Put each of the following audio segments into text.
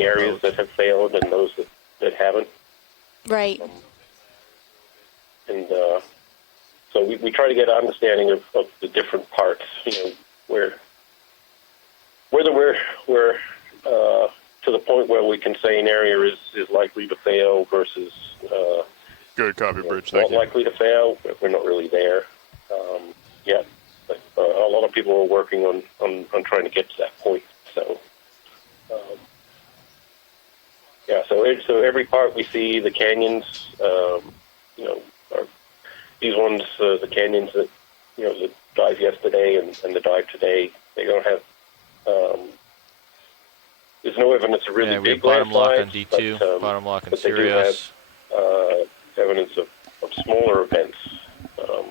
the areas that have failed and those that haven't. Right. And so we try to get an understanding of the different parts, whether we're to the point where we can say an area is likely to fail versus good copy, Bridge. not Thank you. likely to fail. We're not really there yet. But, a lot of people are working on trying to get to that point. So so every part we see, the canyons, are these ones, the canyons that that dive yesterday and the dive today, they don't have. There's no evidence of really big bottom lock on landslides, D2, bottom lock on but they do Sirius. have evidence of smaller events.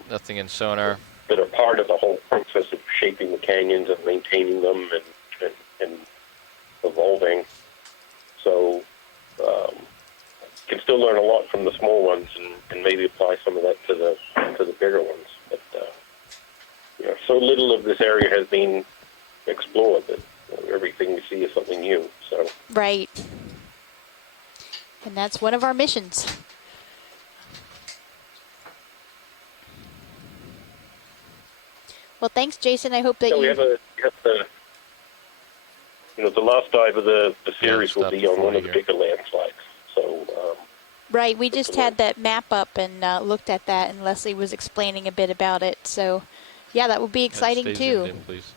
Nothing in sonar. That are part of the whole process of shaping the canyons and maintaining them and evolving. So you can still learn a lot from the small ones and maybe apply some of that to the bigger ones. But so little of this area has been explored that everything we see is something new. So Right. And that's one of our missions. Well, thanks, Jason. I hope that we have the the last dive of the series will be on one of the bigger landslides. So right, we just had that map up and looked at that, and Leslie was explaining a bit about it. So, yeah, that would be exciting Stay too. zoomed in, please.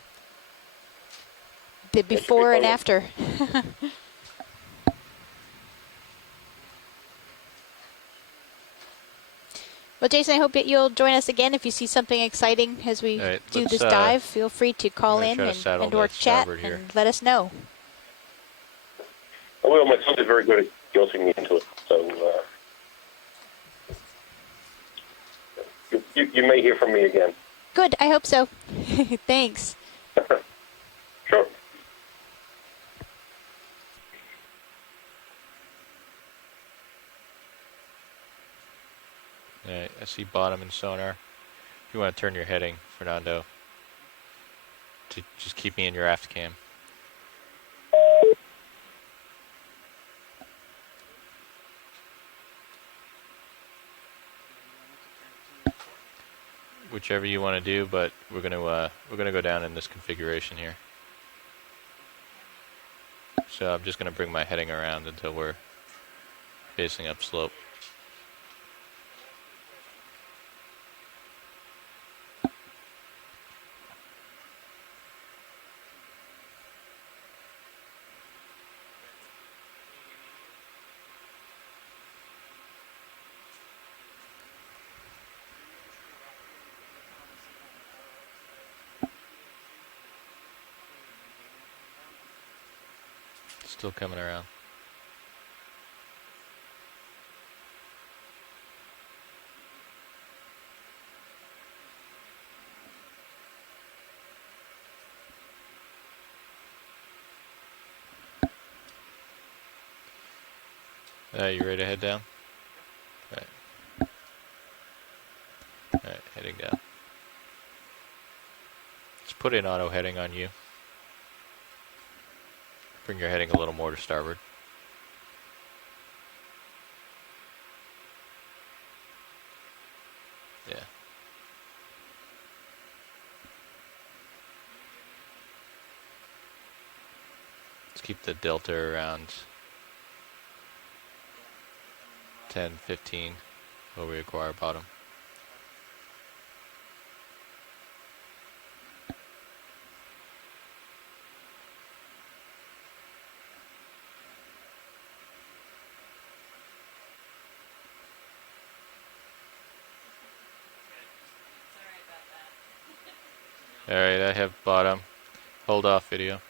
The before and after. Well, Jason, I hope that you'll join us again if you see something exciting as we do this dive. Feel free to call in and or chat and let us know. Well, my son is very good at guilting me into it, so you may hear from me again. Good, I hope so. Thanks. Sure. Alright, I see bottom and sonar. If you want to turn your heading, Fernando, to just keep me in your aft cam. Whichever you want to do, but we're gonna go down in this configuration here. So I'm just gonna bring my heading around until we're facing upslope. Still coming around. You ready to head down? All right, heading down. Let's put in auto heading on you. Bring your heading a little more to starboard. Yeah. Let's keep the delta around 10, 15 while we acquire bottom. Alright, I have bottom. Hold off video.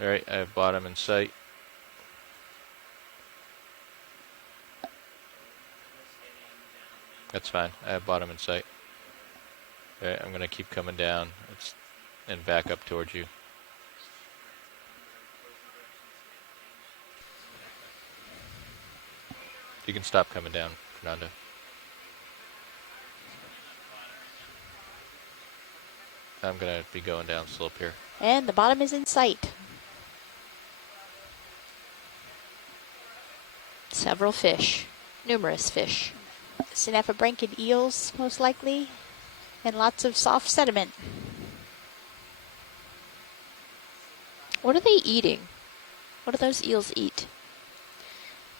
Alright, I have bottom in sight. That's fine, I have bottom in sight. Alright, I'm gonna keep coming down and back up towards you. You can stop coming down, Fernando. I'm going to be going down slope here. And the bottom is in sight. Several fish, numerous fish. Synapobranchid eels, most likely, and lots of soft sediment. What are they eating? What do those eels eat?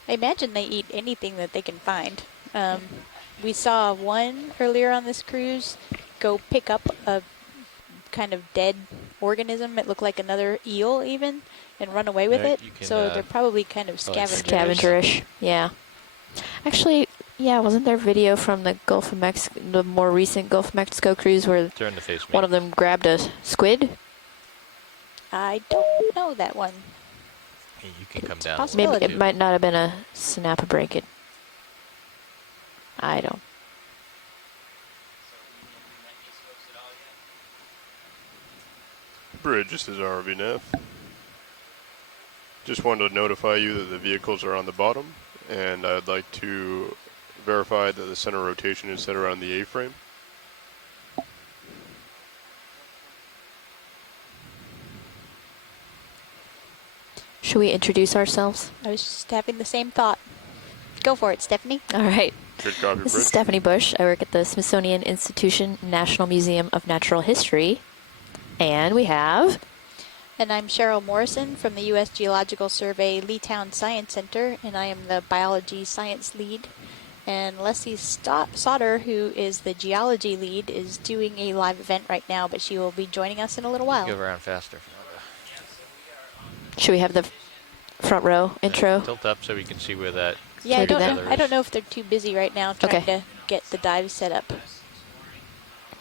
I imagine they eat anything that they can find. We saw one earlier on this cruise go pick up a kind of dead organism. It looked like another eel even, and run away with it. So they're probably kind of Scavengerish, yeah. Actually, yeah, wasn't there video from the Gulf of Mexico, the more recent Gulf of Mexico cruise where one of them grabbed a squid? I don't know that one. Hey, you can come down. Maybe it might not have been a synapobranchid. I don't. Bridge, this is RVNF. Just wanted to notify you that the vehicles are on the bottom, and I'd like to verify that the center rotation is set around the A-frame. Should we introduce ourselves? I was just having the same thought. Go for it, Stephanie. All right. Good copy, This Bridge. is Stephanie Bush. I work at the Smithsonian Institution National Museum of Natural History. And we have... And I'm Cheryl Morrison from the U.S. Geological Survey Leetown Science Center, and I am the biology science lead. And Leslie Sauter, who is the geology lead, is doing a live event right now, but she will be joining us in a little while. Go around faster. Should we have the front row intro? Tilt up so we can see where that... Yeah, I don't know if they're too busy right now trying to get the dive set up.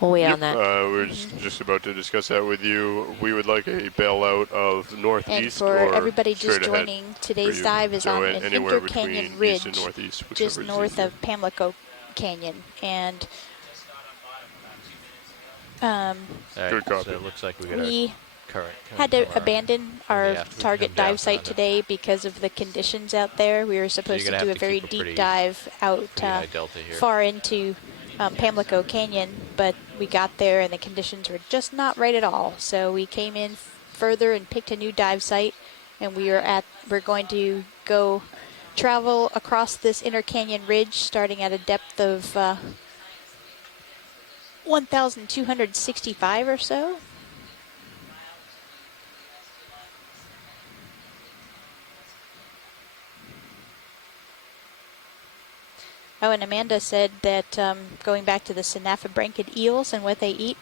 We'll wait on that. We're just about to discuss that with you. We would like a bailout of northeast. And for or everybody just straight joining, today's dive is on an Intercanyon ridge, just north of Pamlico Canyon. And good copy. So it looks like we had to abandon our target dive site today because of the conditions out there. We were supposed to do a very deep dive out far into Pamlico Canyon, but we got there and the conditions were just not right at all. So we came in further and picked a new dive site, and we're going to go travel across this Intercanyon ridge starting at a depth of 1,265 or so. Oh, and Amanda said that going back to the synapobranchid eels and what they eat,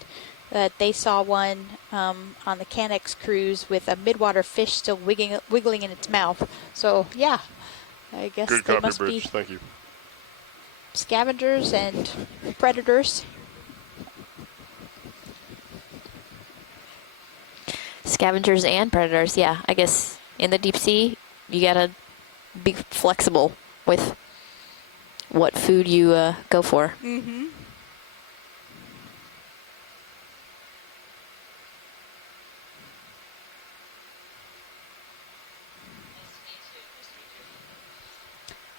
that they saw one on the Canex cruise with a midwater fish still wiggling in its mouth. So, yeah, I guess they must be Thank you. Scavengers and predators. Scavengers and predators, yeah. I guess in the deep sea, you gotta be flexible with what food you go for. Mm-hmm.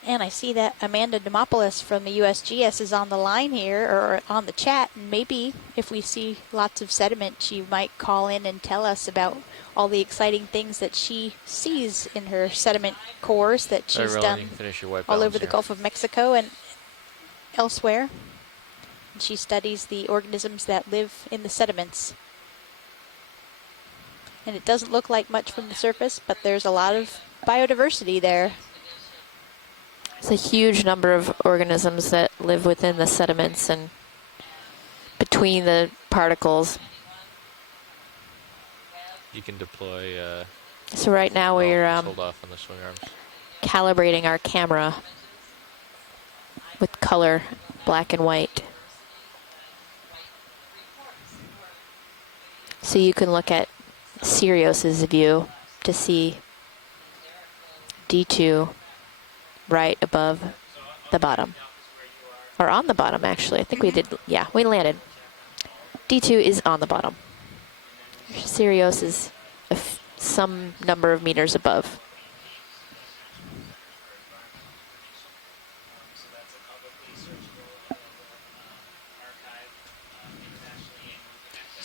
And I see that Amanda Demopoulos from the USGS is on the line here, or on the chat, and maybe if we see lots of sediment, she might call in and tell us about all the exciting things that she sees in her sediment cores that she's done all over the Gulf of Mexico and elsewhere. And she studies the organisms that live in the sediments. And it doesn't look like much from the surface, but there's a lot of biodiversity there. It's a huge number of organisms that live within the sediments and between the particles. You can deploy... so right now we're hold off on the swing arms. Calibrating our camera with color, black and white. So you can look at Sirius's view to see D2 right above the bottom. Or on the bottom, actually. I think we did, yeah, we landed. D2 is on the bottom. Sirius is some number of meters above.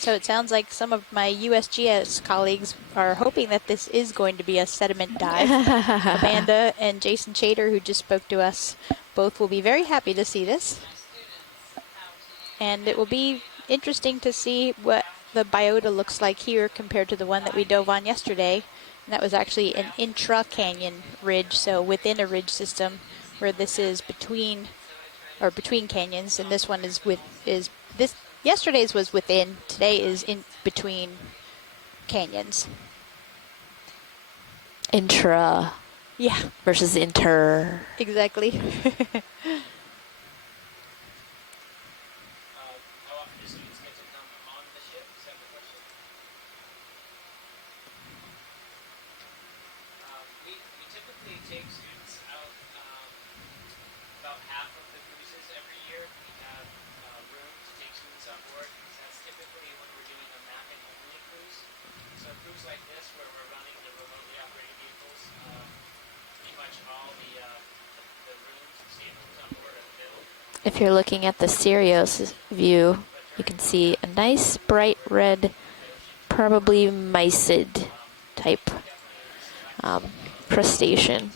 So it sounds like some of my USGS colleagues are hoping that this is going to be a sediment dive. Amanda and Jason Chater, who just spoke to us, both will be very happy to see this. And it will be interesting to see what the biota looks like here compared to the one that we dove on yesterday. And that was actually an intra-canyon ridge, so within a ridge system, where this is between canyons, and this one is yesterday's was within, today is in between canyons. Intra. Yeah. Versus inter. Exactly. If you're looking at the Sirius view, you can see a nice bright red, probably mysid type crustacean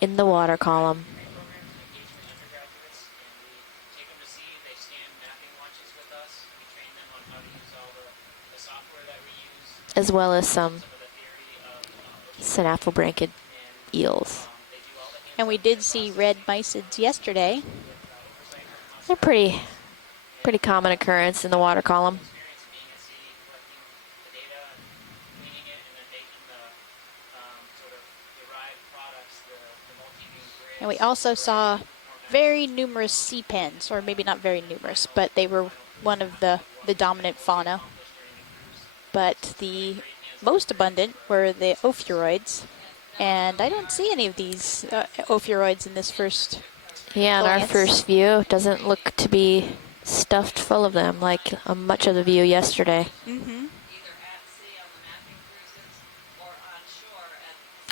in the water column. As well as some synaphobranchid eels. And we did see red mysids yesterday. They're pretty common occurrence in the water column. And we also saw very numerous sea pens, or maybe not very numerous, but they were one of the dominant fauna. But the most abundant were the ophiuroids, and I don't see any of these ophiuroids in this first Yeah, in our first view, it doesn't look to be stuffed full of them like much of the view yesterday. Mm-hmm.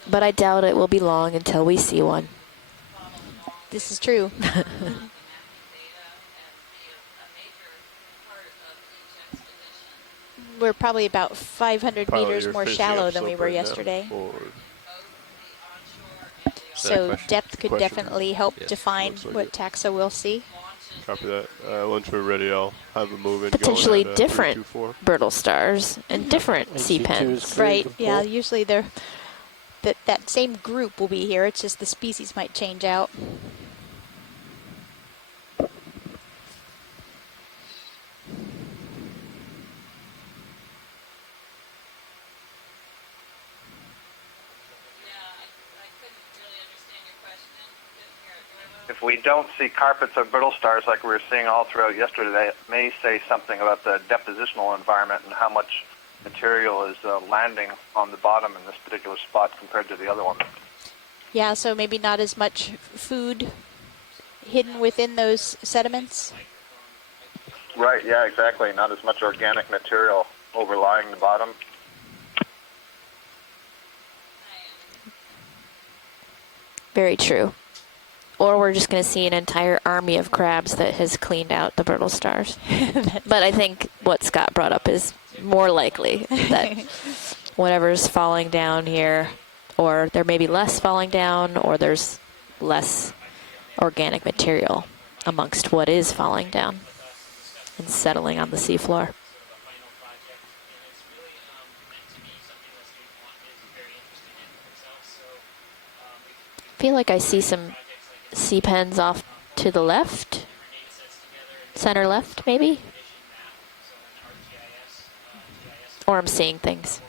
But I doubt it will be long until we see one. This is true. We're probably about 500 meters more shallow than we were yesterday. So depth could definitely help define what taxa we'll see. Copy that. Once we're ready, I'll have a move in. Potentially different brittle stars and different sea pens. Right, yeah, usually they're that same group will be here. It's just the species might change out. If we don't see carpets of brittle stars like we were seeing all throughout yesterday, it may say something about the depositional environment and how much material is landing on the bottom in this particular spot compared to the other one. Yeah, so maybe not as much food hidden within those sediments. Right, yeah, exactly. Not as much organic material overlying the bottom. Very true. Or we're just going to see an entire army of crabs that has cleaned out the brittle stars. But I think what Scott brought up is more likely that whatever's falling down here, or there may be less falling down, or there's less organic material amongst what is falling down and settling on the seafloor. I feel like I see some sea pens off to the left, center left maybe, or I'm seeing things.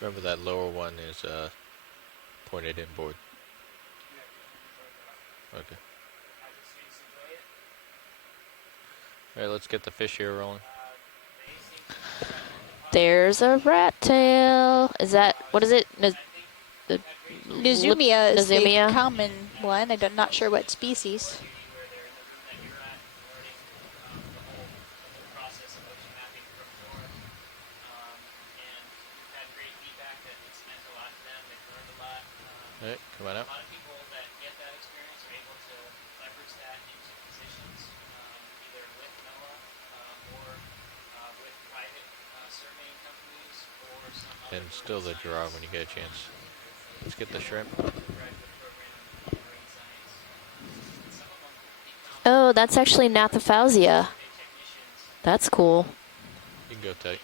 Remember that lower one is pointed inboard. Okay. All right, let's get the fish here rolling. There's a rat tail. Is that, what is it? Nizumia is Nizumia? the common one. I'm not sure what species. All right, come on out. And still the draw when you get a chance. Let's get the shrimp. Oh, that's actually Nathaphausia. That's cool. You can go tight.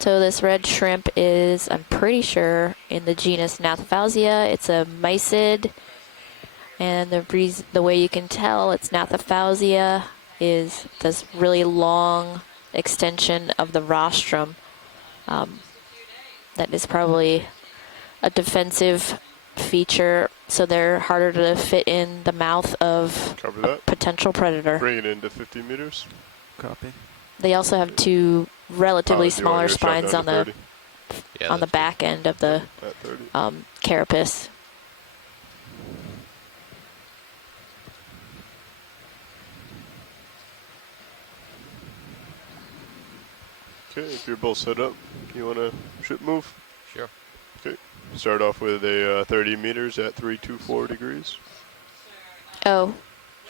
So this red shrimp is, I'm pretty sure, in the genus Nathaphausia. It's a mysid. And the way you can tell it's Nathaphausia is this really long extension of the rostrum. That is probably a defensive feature, so they're harder to fit in the mouth of a potential predator. Bring it into 50 meters. Copy. They also have two relatively smaller spines on the back end of the carapace. Okay, if you're both set up, you want to ship move? Sure. Okay, start off with a 30 meters at 324 degrees. Oh,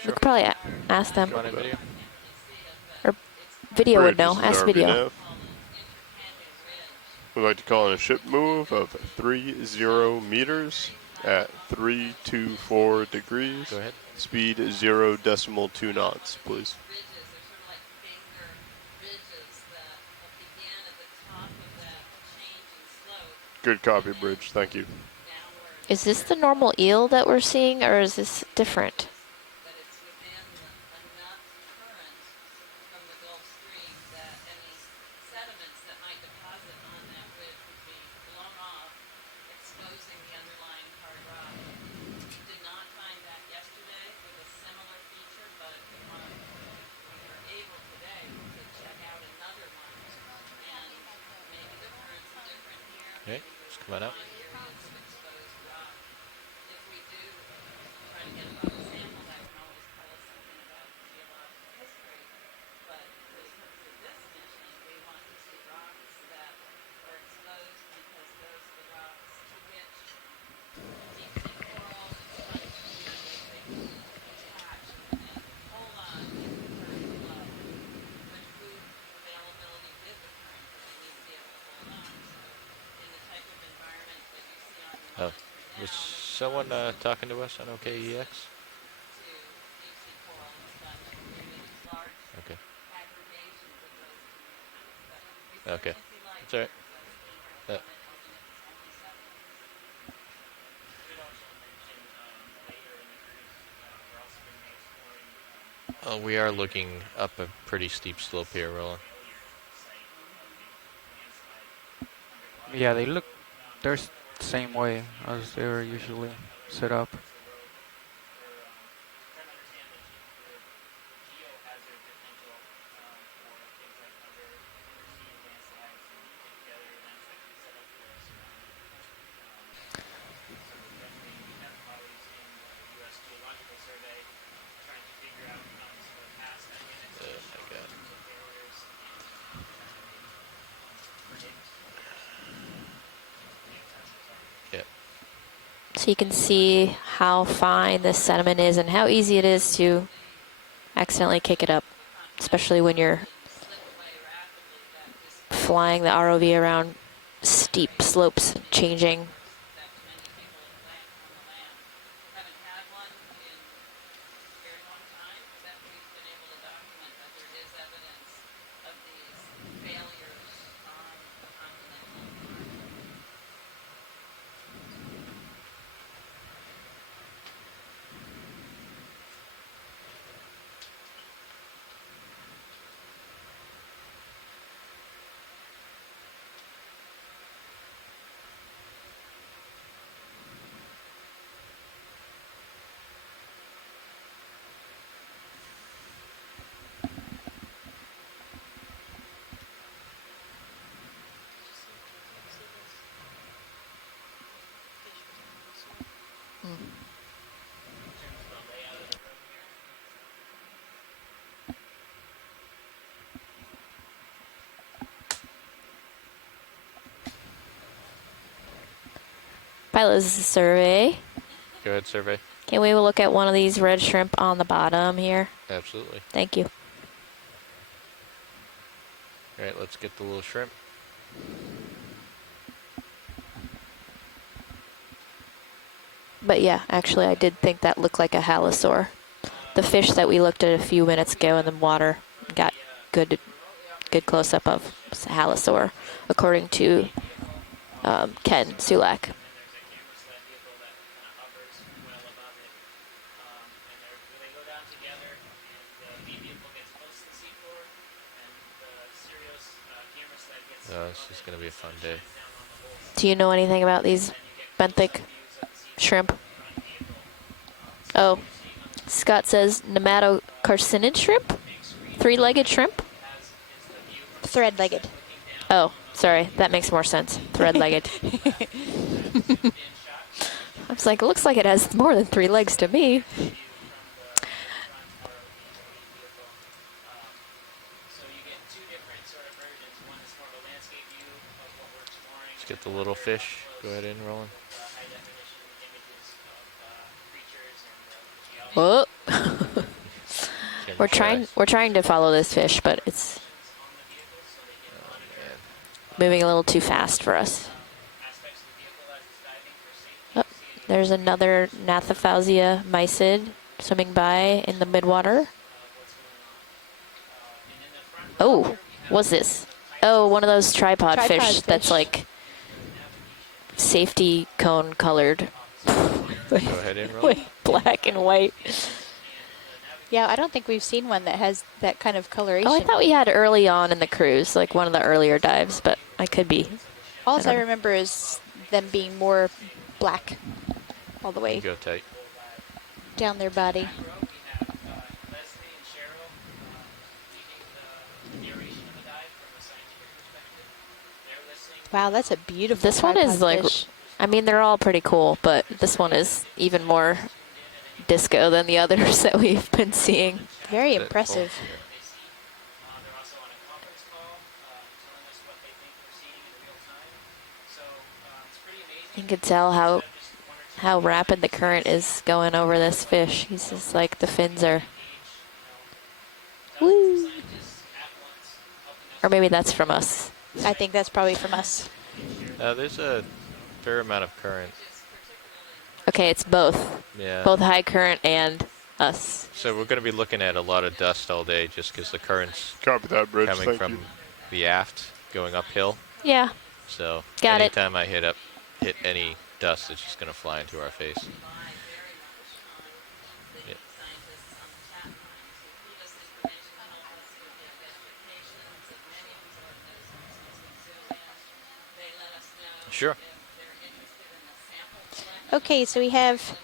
sure. We could probably ask them. Video? Or video would know. Ask video. We'd like to call in a ship move of 30 meters at 324 degrees. Go ahead. Speed 0.2 knots, please. Good copy, Bridge. Thank you. Is this the normal eel that we're seeing, or is this different? Okay, just come on out. Oh, was someone talking to us on OKEX? Okay. Okay, that's all right. We are looking up a pretty steep slope here, Roland. Yeah, they're the same way as they're usually set up. So you can see how fine this sediment is and how easy it is to accidentally kick it up, especially when you're flying the ROV around steep slopes, changing. Pilot's survey. Go ahead, survey. Can we look at one of these red shrimp on the bottom here? Absolutely. Thank you. All right, let's get the little shrimp. But yeah, actually I did think that looked like a halosaur. The fish that we looked at a few minutes ago in the water got good close-up of a halosaur, according to Ken Sulak. This is going to be a fun day. Do you know anything about these benthic shrimp? Oh, Scott says nematocarcinid shrimp? Three-legged shrimp? Thread-legged. Oh, sorry. That makes more sense. Thread-legged. I was like, it looks like it has more than 3 legs to me. Let's get the little fish. Go ahead and roll. Whoa. We're trying to follow this fish, but it's moving a little too fast for us. Oh, there's another Gnathophasia mysid swimming by in the midwater. Oh, what's this? Oh, one of those tripod fish that's like safety cone colored. Go ahead and roll. Black and white. Yeah, I don't think we've seen one that has that kind of coloration. Oh, I thought we had early on in the cruise, like one of the earlier dives, but I could be. All I remember is them being more black all the way go tight. down their body. Wow, that's a beautiful This one is like, fish. I mean, they're all pretty cool, but this one is even more disco than the others that we've been seeing. Very impressive. You can tell how rapid the current is going over this fish. He's just like, the fins are, woo. Or maybe that's from us. I think that's probably from us. There's a fair amount of current. Okay, it's both. Yeah. Both high current and us. So we're going to be looking at a lot of dust all day just because the current's Copy that, Bridge. coming Thank from you. the aft going uphill. Yeah. So Got it. anytime I hit any dust, it's just going to fly into our face. Yeah. Sure. Okay, so we have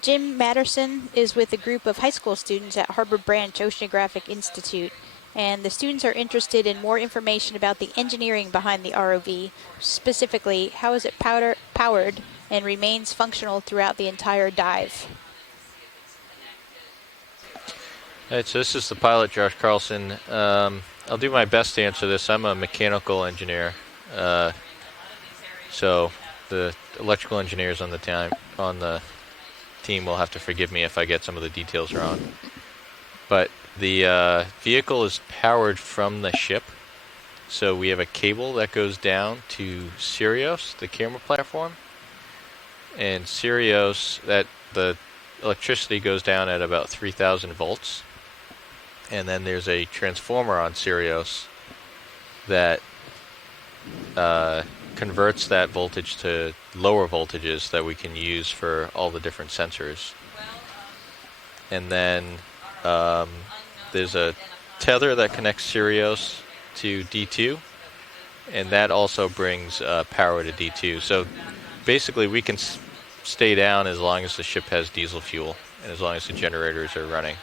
Jim Matterson is with a group of high school students at Harbor Branch Oceanographic Institute. And the students are interested in more information about the engineering behind the ROV. Specifically, how is it powered and remains functional throughout the entire dive? All right, so this is the pilot, Josh Carlson. I'll do my best to answer this. I'm a mechanical engineer. So the electrical engineers on the team will have to forgive me if I get some of the details wrong. But the vehicle is powered from the ship. So we have a cable that goes down to Sirius, the camera platform. And Sirius, the electricity goes down at about 3,000 volts. And then there's a transformer on Sirius that converts that voltage to lower voltages that we can use for all the different sensors. And then there's a tether that connects Sirius to D2, and that also brings power to D2. So basically we can stay down as long as the ship has diesel fuel and as long as the generators are running.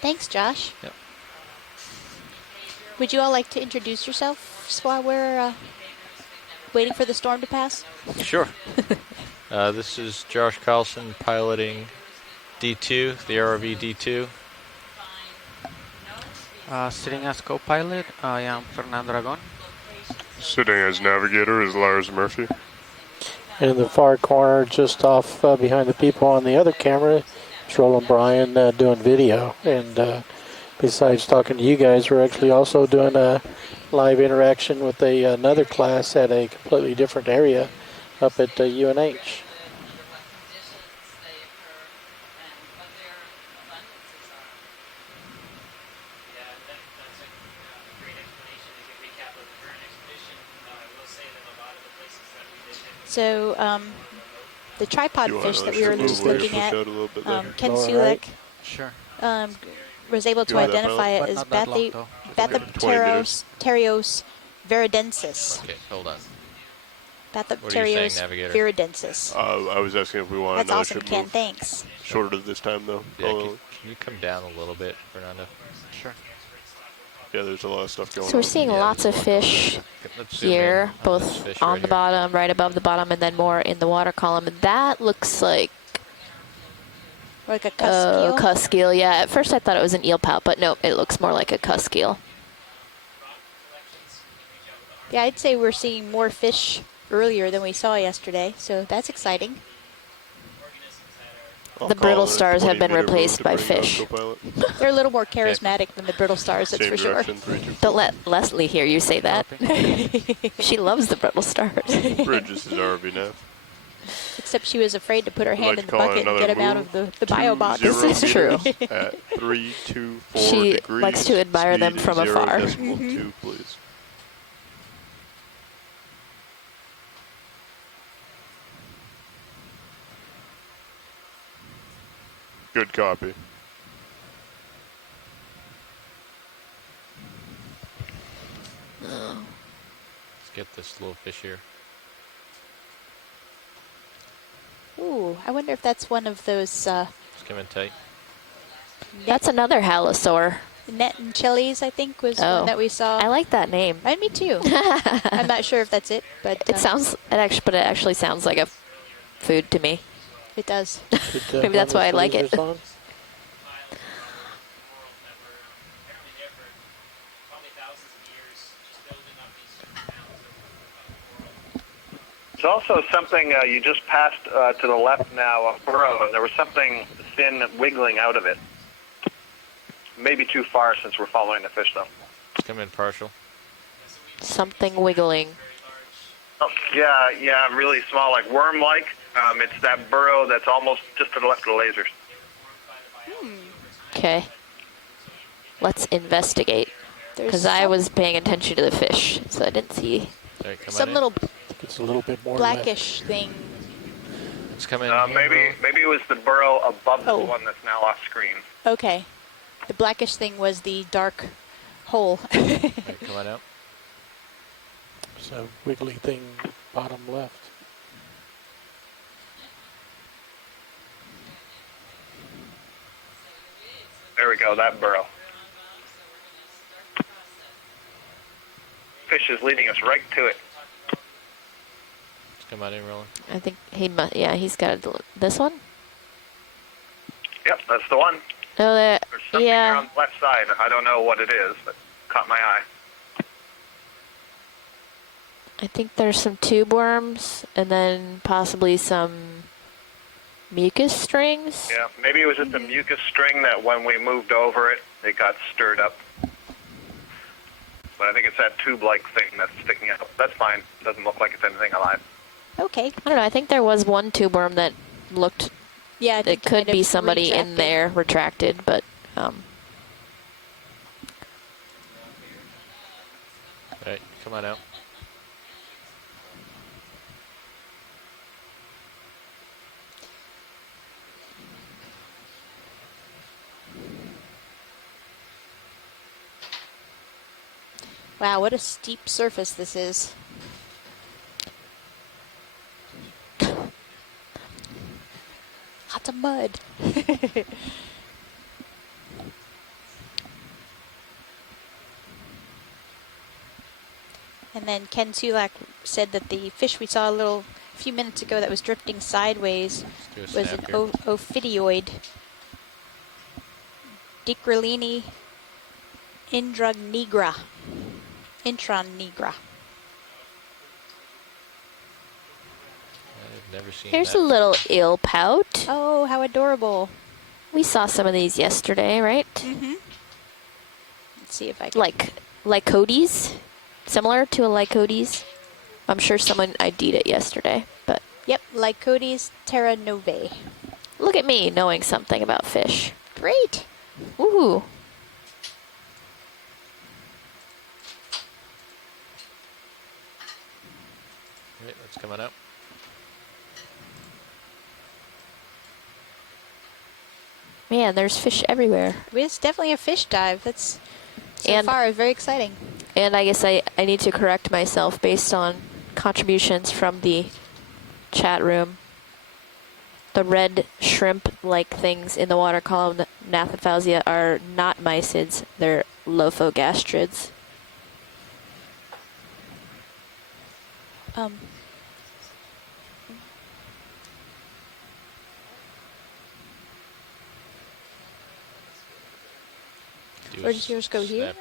Thanks, Josh. Yep. Would you all like to introduce yourselves while we're waiting for the storm to pass? Sure. This is Josh Carlson piloting D2, the ROV D2. Sitting as co-pilot, I am Fernando Aragon. Sitting as navigator is Lars Murphy. In the far corner, just off behind the people on the other camera, is Roland Bryan doing video. And besides talking to you guys, we're actually also doing a live interaction with another class at a completely different area up at UNH. So the tripod fish that we were just looking at, Ken Sulek Sure. Was able to identify it as Bathopteros viridensis. Okay, hold on. Bathopteros viridensis. I was asking if we wanted That's another awesome, ship Ken. move. Thanks. Shorter this time, though. Yeah, can you come down a little bit, Fernando? Sure. Yeah, there's a lot of stuff going on. So we're seeing lots of fish here, both on the bottom, right above the bottom, and then more in the water column. And that looks like a cusk eel? Cusk eel, yeah. At first I thought it was an eel pout, but no, it looks more like a cusk eel. Yeah, I'd say we're seeing more fish earlier than we saw yesterday, so that's exciting. The brittle stars have been replaced by fish. They're a little more charismatic than the brittle stars, that's for sure. Don't let Leslie hear you say that. She loves the brittle stars. Bridges is RV now. Except she was afraid to put her hand in the bucket and get him out of the bio box. This is true. At 324 she degrees. likes to admire them from afar. 0.2, please. Good copy. Let's get this little fish here. Ooh, I wonder if that's one of those It's coming tight. That's another halosaur. net and chilies, I think, was one that we saw. I like that name. And me too. I'm not sure if that's it, but it actually sounds like a food to me. It does. Maybe that's why I like it. There's also something you just passed to the left now, a burrow, and there was something thin wiggling out of it. Maybe too far since we're following the fish, though. Come in partial. Something wiggling. Oh, yeah, really small, like worm-like. It's that burrow that's almost just to the left of the lasers. Okay. Let's investigate. Because I was paying attention to the fish, so I didn't see some little it's a little bit more blackish thing. It's coming. Maybe it was the burrow above the one that's now off screen. Okay. The blackish thing was the dark hole. Right, come on out. It's a wiggly thing bottom left. There we go, that burrow. Fish is leading us right to it. Let's come out in, Roland. I think he must, yeah, he's got this one? Yep, that's the one. No, There's something there on the left side. I don't know what it is, but caught my eye. I think there's some tube worms and then possibly some mucus strings. Yeah, maybe it was just a mucus string that when we moved over it, it got stirred up. But I think it's that tube-like thing that's sticking out. That's fine. Doesn't look like it's anything alive. Okay. I don't know. I think there was one tube worm that looked. Yeah, it could be somebody in there retracted, but. Alright, come on out. Wow, what a steep surface this is. Lots of mud. And then Ken Sulak said that the fish we saw a few minutes ago that was drifting sideways was an ophidioid. Dicrolini Intranigra. Intranigra. I've never seen Here's that. a little eel pout. Oh, how adorable. We saw some of these yesterday, right? Mm-hmm. Let's see if I can. Like Lycodes, similar to a Lycodes. I'm sure someone ID'd it yesterday, but. Yep, Lycodes terra novae. Look at me knowing something about fish. Great. Woohoo. Right, that's coming up. Man, there's fish everywhere. It's definitely a fish dive. That's so far very exciting. And I guess I need to correct myself based on contributions from the chat room. The red shrimp-like things in the water column, Gnathophausia, are not mysids. They're lophogastrids. Where does yours go here?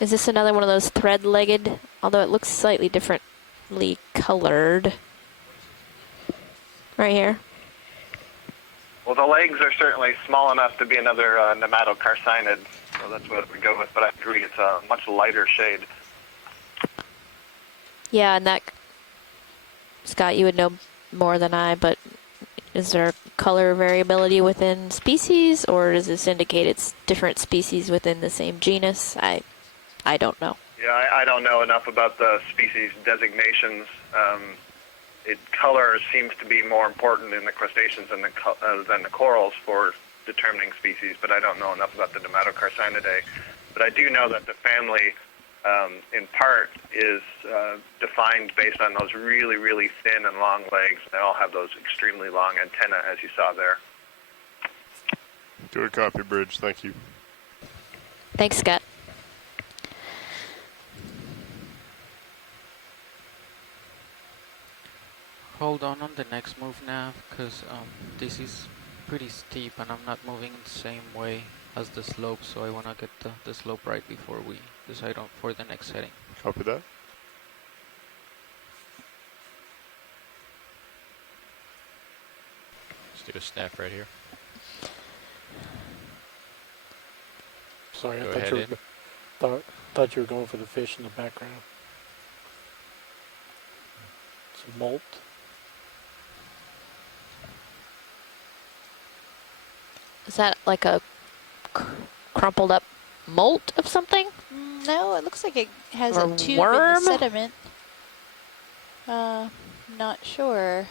Is this another one of those thread-legged, although it looks slightly differently colored? Right here. Well, the legs are certainly small enough to be another nematocarcinid, so that's what we go with, but I agree it's a much lighter shade. Yeah, and that, Scott, you would know more than I, but is there color variability within species, or does this indicate it's different species within the same genus? I don't know. Yeah, I don't know enough about the species designations. Color seems to be more important in the crustaceans than the corals for determining species, but I don't know enough about the nematocarcinidae. But I do know that the family, in part, is defined based on those really, really thin and long legs. They all have those extremely long antennae, as you saw there. Good copy, Bridge. Thank you. Thanks, Scott. Hold on the next move now, because this is pretty steep and I'm not moving the same way as the slope, so I want to get the slope right before we decide on for the next setting. Copy that. Let's do a snap right here. Sorry, Go I ahead, thought you were going for the fish in the background. It's a molt. Is that like a crumpled up molt of something? No, it looks like it has Or a tube worm? in the sediment. Not sure.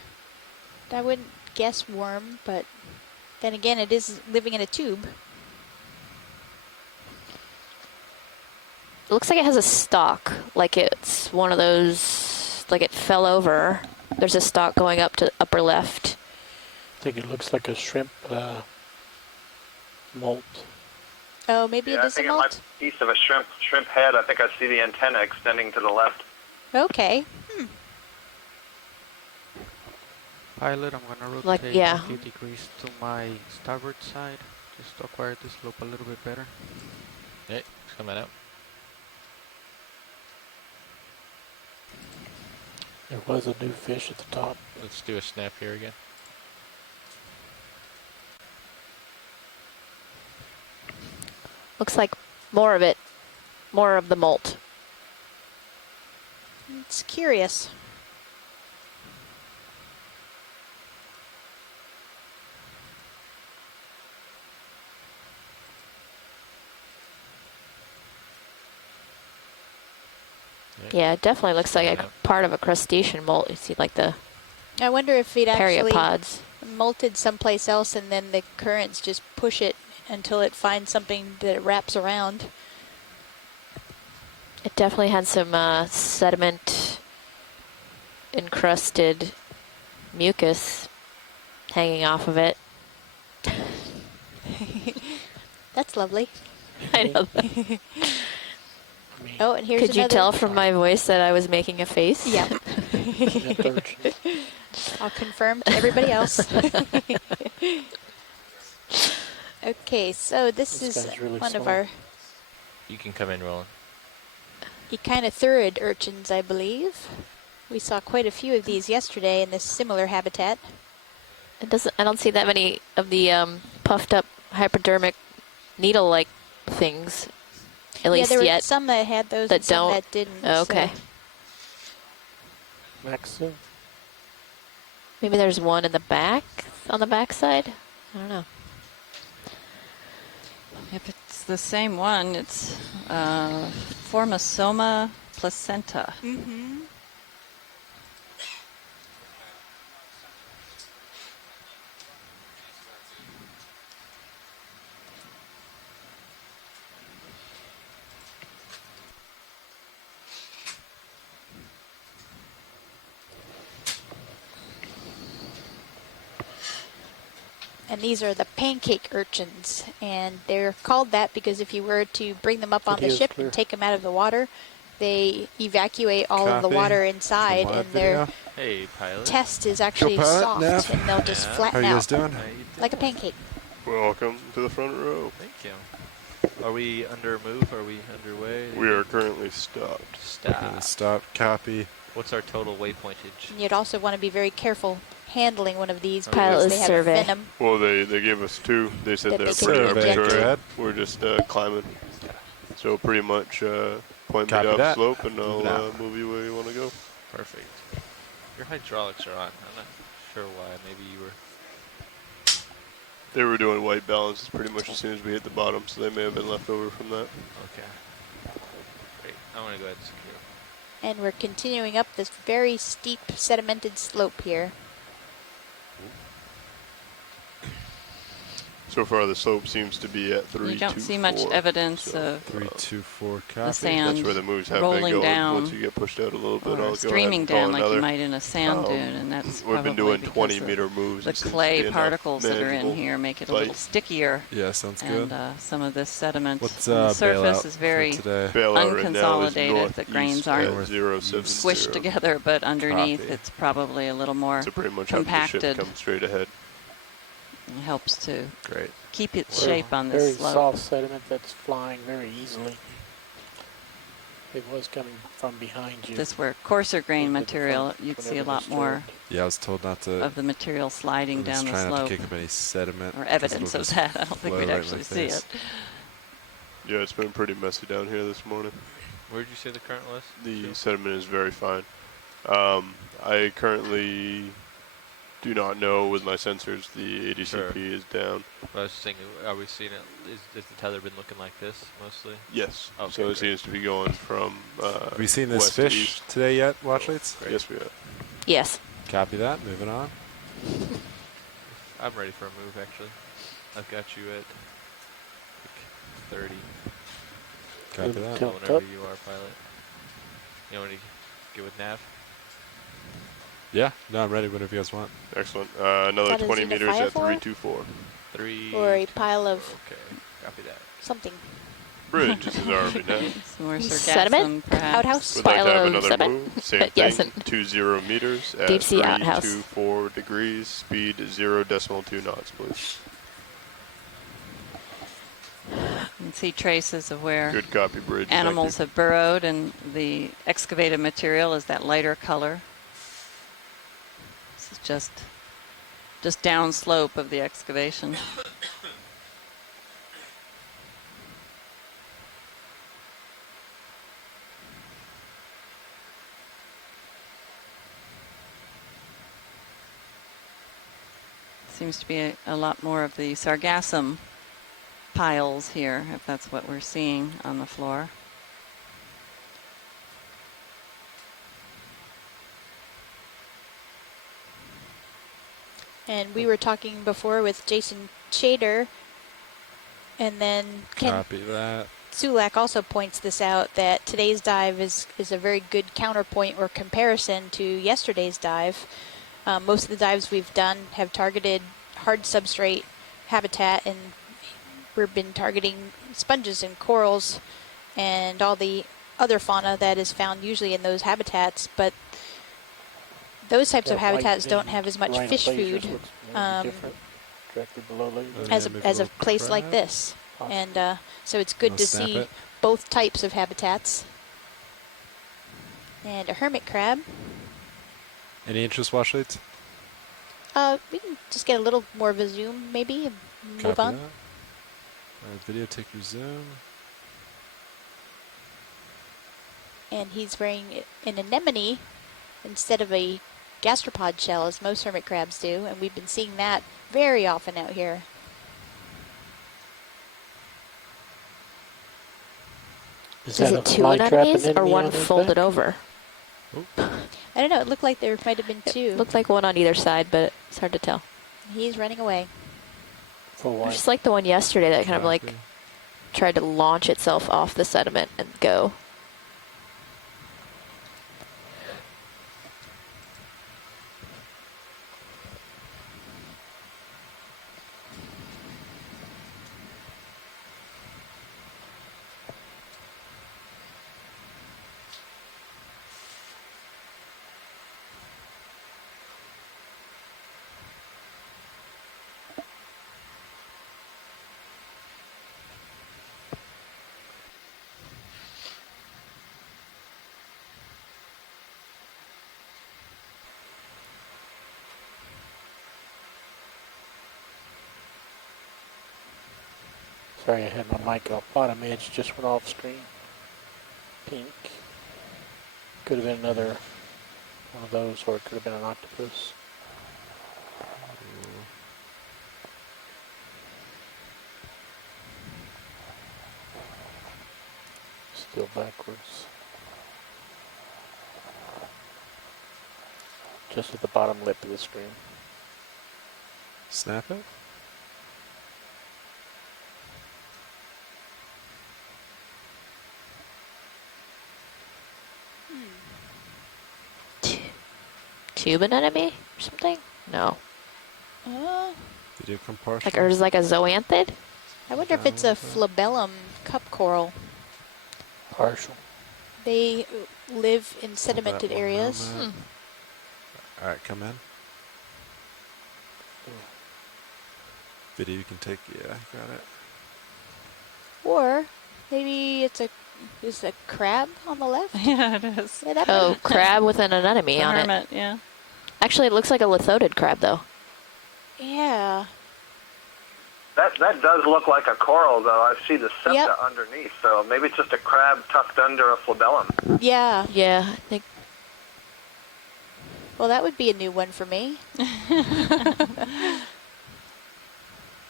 I wouldn't guess worm, but then again, it is living in a tube. It looks like it has a stalk, like it's one of those, like it fell over. There's a stalk going up to upper left. I think it looks like a shrimp molt. Oh, maybe it I is a think it might molt? be a piece of a shrimp head. I think I see the antenna extending to the left. Okay. Pilot, I'm gonna rotate Like, yeah. a few degrees to my starboard side, just to acquire the slope a little bit better. Hey, it's coming up. There was a new fish at the top. Let's do a snap here again. Looks like more of it, more of the molt. It's curious. Yeah, it definitely looks like a part of a crustacean molt. You see like the I wonder if it actually periopods. molted someplace else and then the currents just push it until it finds something that it wraps around. It definitely had some sediment encrusted mucus hanging off of it. That's lovely. I know. Oh, and here's Could you another. tell from my voice that I was making a face? Yeah. I'll confirm to everybody else. Okay, so this is really one of slow. our You can come in, Roland. echinothurid urchins, I believe. We saw quite a few of these yesterday in this similar habitat. I don't see that many of the puffed up hypodermic needle-like things, at least there were yet. some that had those that and some don't. that didn't. Oh, okay. Maxim. Maybe there's one in the back, on the back side. I don't know. If it's the same one, it's Formosoma placenta. Mm-hmm. And these are the pancake urchins, and they're called that because if you were to bring them up on the ship and take them out of the water, they evacuate all of the water inside, and their test is actually soft, and they'll just flatten out like a pancake. Welcome to the front row. Thank you. Are we under move? Are we underway? We are currently stopped. Stop. Copy. What's our total waypointage? And you'd also want to be very careful handling one of these Pilot because they have survey. venom. Well, they gave us two. They said That they're they can pretty inject arbitrary. it. We're just climbing. So pretty much point me Copy up that. slope and I'll move you where you want to go. Perfect. Your hydraulics are on. I'm not sure why. Maybe you were... They were doing white balances pretty much as soon as we hit the bottom, so they may have been left over from that. Okay. Great. I want to go ahead and secure. And we're continuing up this very steep sedimented slope here. So far, the slope seems to be at 324. You don't see much evidence so, of 324 copy. the sand that's where the moves have been rolling going. down. Once you get pushed out a little bit, I'll go streaming ahead and call down like another. you might in a sand dune, and that's We've been doing probably 20-meter moves. the clay particles that are in here make it a little stickier. Yeah, sounds good. And some of this sediment What's on the surface bailout is very unconsolidated. Right, the grains aren't squished together, but underneath it's probably a little more so pretty much compacted. The ship comes straight ahead. It helps to Great. keep its shape on this very slope. soft sediment that's flying very easily. It was coming from behind you. This were coarser grain material, you'd see a lot more Yeah, I was told not to. of the material sliding down the trying not slope. to kick up any sediment. Or evidence of that. I don't think we'd actually see it. Yeah, it's been pretty messy down here this morning. Where did you say the current was? The sediment is very fine. I currently do not know with my sensors. The ADCP is down. But I was thinking, are we seeing it? Is the tether been looking like this mostly? Yes. Okay, so it seems to be going from Have we seen this west to fish east. today yet, Watchlights? Yes, we have. Yes. Copy that. Moving on. I'm ready for a move, actually. I've got you at 30. Copy that. Whenever you are, pilot. You want to get with nav? Yeah, no, I'm ready. Whatever you guys want. Excellent. Another 20 meters at 324. Or a pile of Okay, copy that. something. Bridge is already down. Some more Sediment? sargassum, perhaps. Outhouse? Would like to have Pile of another sediment? move. Same Yes, thing. 20 meters at deep sea outhouse. 324 degrees. Speed 0.2 knots, please. You can see traces of where Good copy, bridge. animals have burrowed, and the excavated material is that lighter color. This is just downslope of the excavation. Seems to be a lot more of the sargassum piles here, if that's what we're seeing on the floor. And we were talking before with Jason Chater, and then Ken Copy that. Sulak also points this out, that today's dive is a very good counterpoint or comparison to yesterday's dive. Most of the dives we've done have targeted hard substrate habitat, and we've been targeting sponges and corals and all the other fauna that is found usually in those habitats. But those types of That white habitats don't thing have as much right fish up there just food looks maybe different, directly below laser. as a place like this. Possibly. And so it's good to snap see it. both types of habitats. And a hermit crab. Any interest, wash leads? We can just get a little more of a zoom, maybe, and move Copy on. that. Video, take your zoom. And he's wearing an anemone instead of a gastropod shell, as most hermit crabs do, and we've been seeing that very often out here. Is Is that it a two fly trap anemones or anemone one on his folded back? over? I don't know, it looked like there might have been two. Looked like one on either side, but it's hard to tell. He's running away. For what? Just like the one yesterday that kind of like Copy. tried to launch itself off the sediment and go. Sorry, I had my mic off. Bottom edge just went off screen. Pink. Could have been another one of those, or it could have been an octopus. Still backwards. Just at the bottom lip of the screen. Snap it. Tube anemone or something? No. Video come partial. Like, or is it like a zoanthid? I wonder if it's a flabellum cup coral. Partial. They live in sedimented That one areas. moment. All right, come in. Video you can take. Yeah, got it. Or maybe it's a crab on the left. Yeah, it is. Yeah, that Oh, might- crab with an anemone The on hermit, it. yeah. Actually, it looks like a lithodid crab, though. Yeah. That does look like a coral, though. I see the septa Yep. underneath, so maybe it's just a crab tucked under a flabellum. Yeah. Yeah, I think. Well, that would be a new one for me.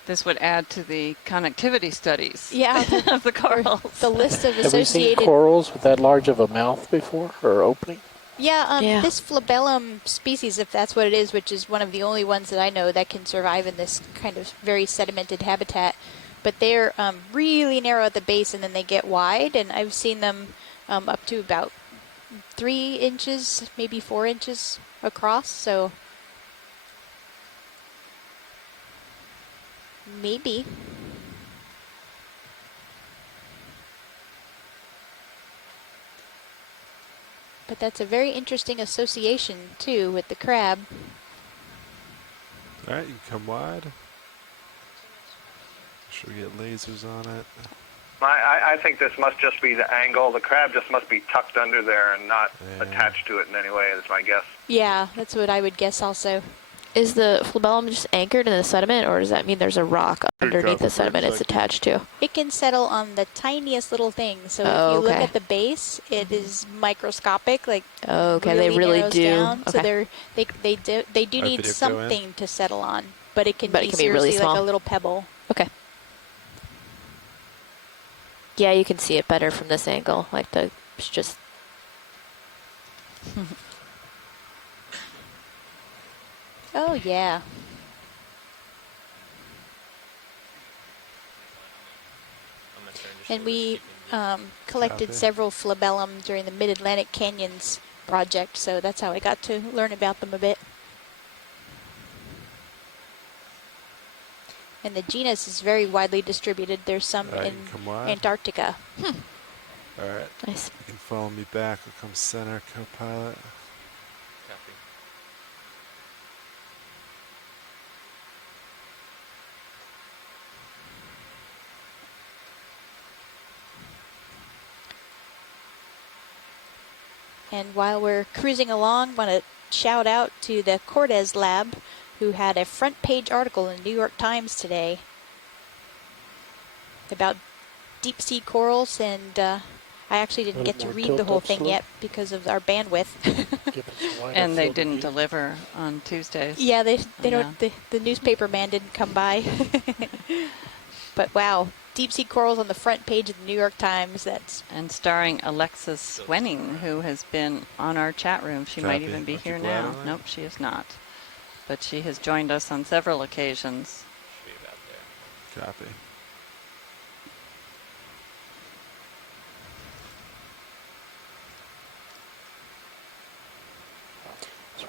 This would add to the connectivity studies Yeah. of the corals. The list of Have we seen associated. corals with that large of a mouth before, or opening? Yeah, Yeah. this flabellum species, if that's what it is, which is one of the only ones that I know that can survive in this kind of very sedimented habitat, but they're really narrow at the base and then they get wide, and I've seen them up to about 3 inches, maybe 4 inches across, so maybe. But that's a very interesting association, too, with the crab. All right, you can come wide. Should we get lasers on it? I think this must just be the angle. The crab just must be tucked under there and not Yeah. attached to it in any way, is my guess. Yeah, that's what I would guess also. Is the flabellum just anchored in the sediment, or does that mean there's a rock underneath the sediment it's attached to? It can settle on the tiniest little thing. So Oh, if you look okay. at the base, it is microscopic, like Oh, okay, they really narrows do. down. So Okay. they do Alright, need video go in. something to settle on, but it can But be it can be really seriously like small. a little pebble. Okay. Yeah, you can see it better from this angle. Like it's just. Oh yeah. And we collected Copy. several flabellum during the Mid-Atlantic Canyons project, so that's how I got to learn about them a bit. And the genus is very widely distributed. There's some Alright, in you come wide. Antarctica. All right. Nice. You can follow me back. I'll come center, co-pilot. Copy. And while we're cruising along, want to shout out to the Cortez Lab, who had a front page article in the New York Times today about deep sea corals, and I actually didn't get to read the whole thing yet because of our bandwidth. And they didn't deliver on Tuesdays. Yeah, they don't. The newspaper man didn't come by. But wow, deep sea corals on the front page of the New York Times. And starring Alexis Swenning, who has been on our chat room. She might even be here now. Nope, she is not. But she has joined us on several occasions. Copy.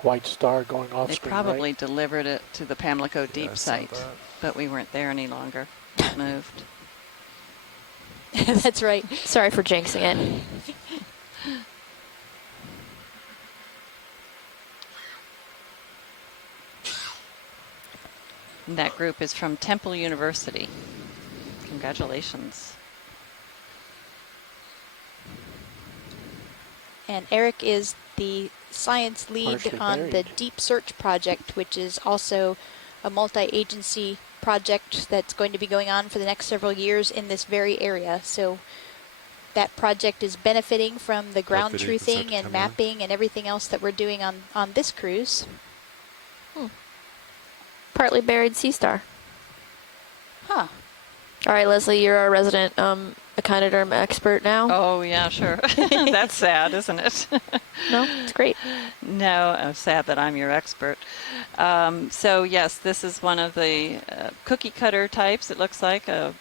White star going off They screen, probably right? delivered it to the Pamlico Deep site, but we weren't there any longer. It moved. That's right. Sorry for jinxing it. And that group is from Temple University. Congratulations. And Eric is the science lead on the Deep Search project, which is also a multi-agency project that's going to be going on for the next several years in this very area. So that project is benefiting from the ground truthing and mapping and everything else that we're doing on this cruise. Partly buried sea star. Huh. All right, Leslie, you're our resident echinoderm expert now. Oh, yeah, sure. That's sad, isn't it? No, it's great. No, I'm sad that I'm your expert. So, yes, this is one of the cookie cutter types, it looks like. It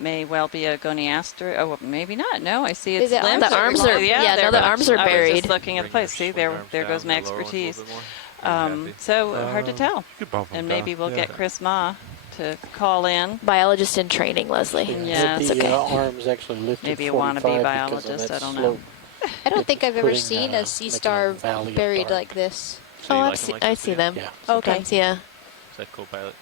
may well be a goniaster. Oh, maybe not. No, I see it's limp. The arms are, the arms are buried. I was just looking at the place. See, there goes my expertise. So hard to tell. And maybe we'll get Chris Ma to call in. Biologist in training, Leslie. Yeah, it's okay. Arms actually lifted. Maybe a wannabe biologist. I don't know. I don't think I've ever seen a sea star buried like this. So I see them. Yeah. Okay. Yeah. Is that co-pilot?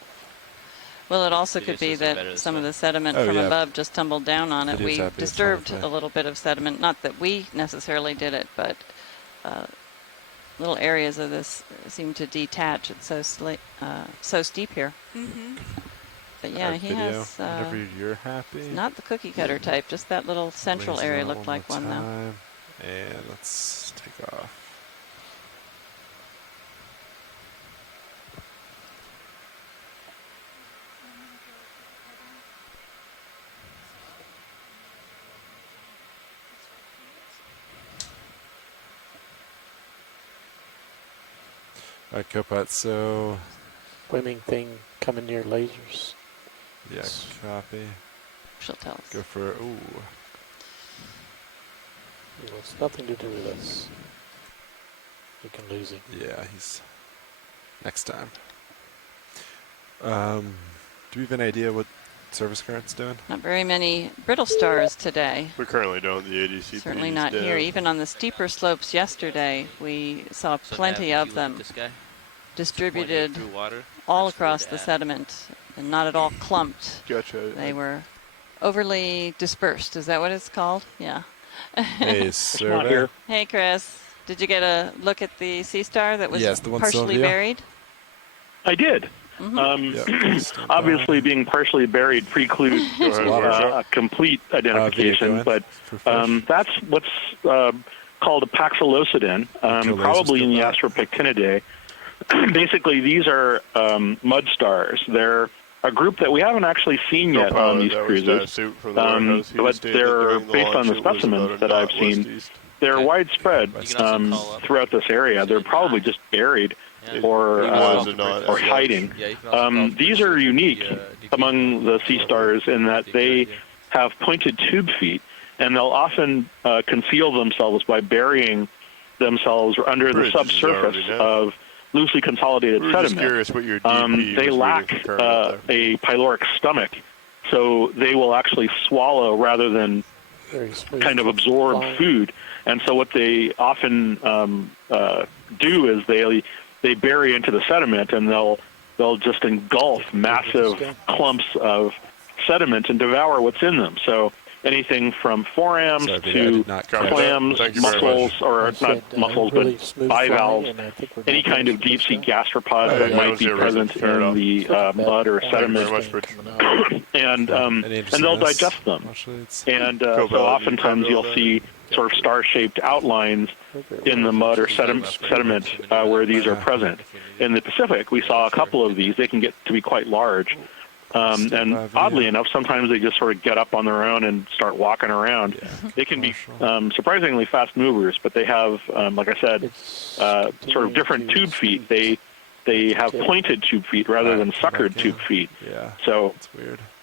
Well, it also could be that some of the sediment from above just tumbled down on it. We disturbed a little bit of sediment. Not that we necessarily did it, but little areas of this seem to detach. It's so steep here. Mm-hmm. But yeah, he has whenever you're happy. Not the cookie cutter type, just that little central area looked like one though. And let's take off. All right, Copilot, so... Swimming thing coming near lasers. Yeah, copy. She'll tell us. Go for, ooh. It's nothing to do with us. We can lose him. Yeah, he's... Next time. Do we have any idea what service current's doing? Not very many brittle stars today. We currently don't. The ADCP Certainly not here. Even on the steeper slopes yesterday, we saw plenty of them distributed all across the sediment and not at all clumped. Gotcha. They were overly dispersed. Is that what it's called? Yeah. Hey, survey. Hey, Chris. Did you get a look at the sea star that was partially buried? I did. Mm-hmm. Obviously, being partially buried precludes a complete identification, but that's what's called a Paxillocidin, probably in the Astropectinidae. Basically, these are mud stars. They're a group that we haven't actually seen yet on these cruises, but they're based on the specimens that I've seen. They're widespread throughout this area. They're probably just buried or hiding. These are unique among the sea stars in that they have pointed tube feet, and they'll often conceal themselves by burying themselves under the subsurface of loosely consolidated sediment. They lack a pyloric stomach, so they will actually swallow rather than kind of absorb food. And so what they often do is they bury into the sediment, and they'll just engulf massive clumps of sediment and devour what's in them. So anything from forams to clams, mussels, or not mussels, really but bivalves, any kind of deep sea gastropods that might be present in the mud or sediment, and they'll digest them. And so oftentimes you'll see sort of star-shaped outlines in the mud or sediment where these are present. In the Pacific, we saw a couple of these. They can get to be quite large. And oddly enough, sometimes they just sort of get up on their own and start walking around. They can be surprisingly fast movers, but they have, like I said, sort of different tube feet. They have pointed tube feet rather than suckered tube feet. So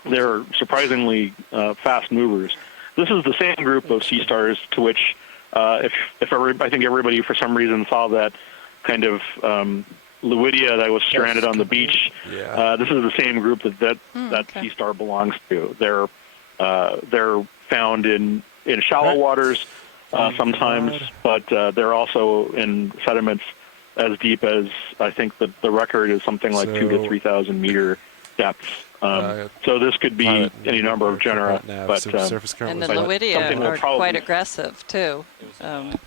they're surprisingly fast movers. This is the same group of sea stars to which, I think everybody for some reason saw that kind of Lewidia that was stranded on the beach. This is the same group that sea star belongs to. They're found in shallow waters sometimes, but they're also in sediments as deep as, I think the record is something like 2,000 to 3,000 meter depths. So this could be any number of genera, but and the Lewidia are quite aggressive too. The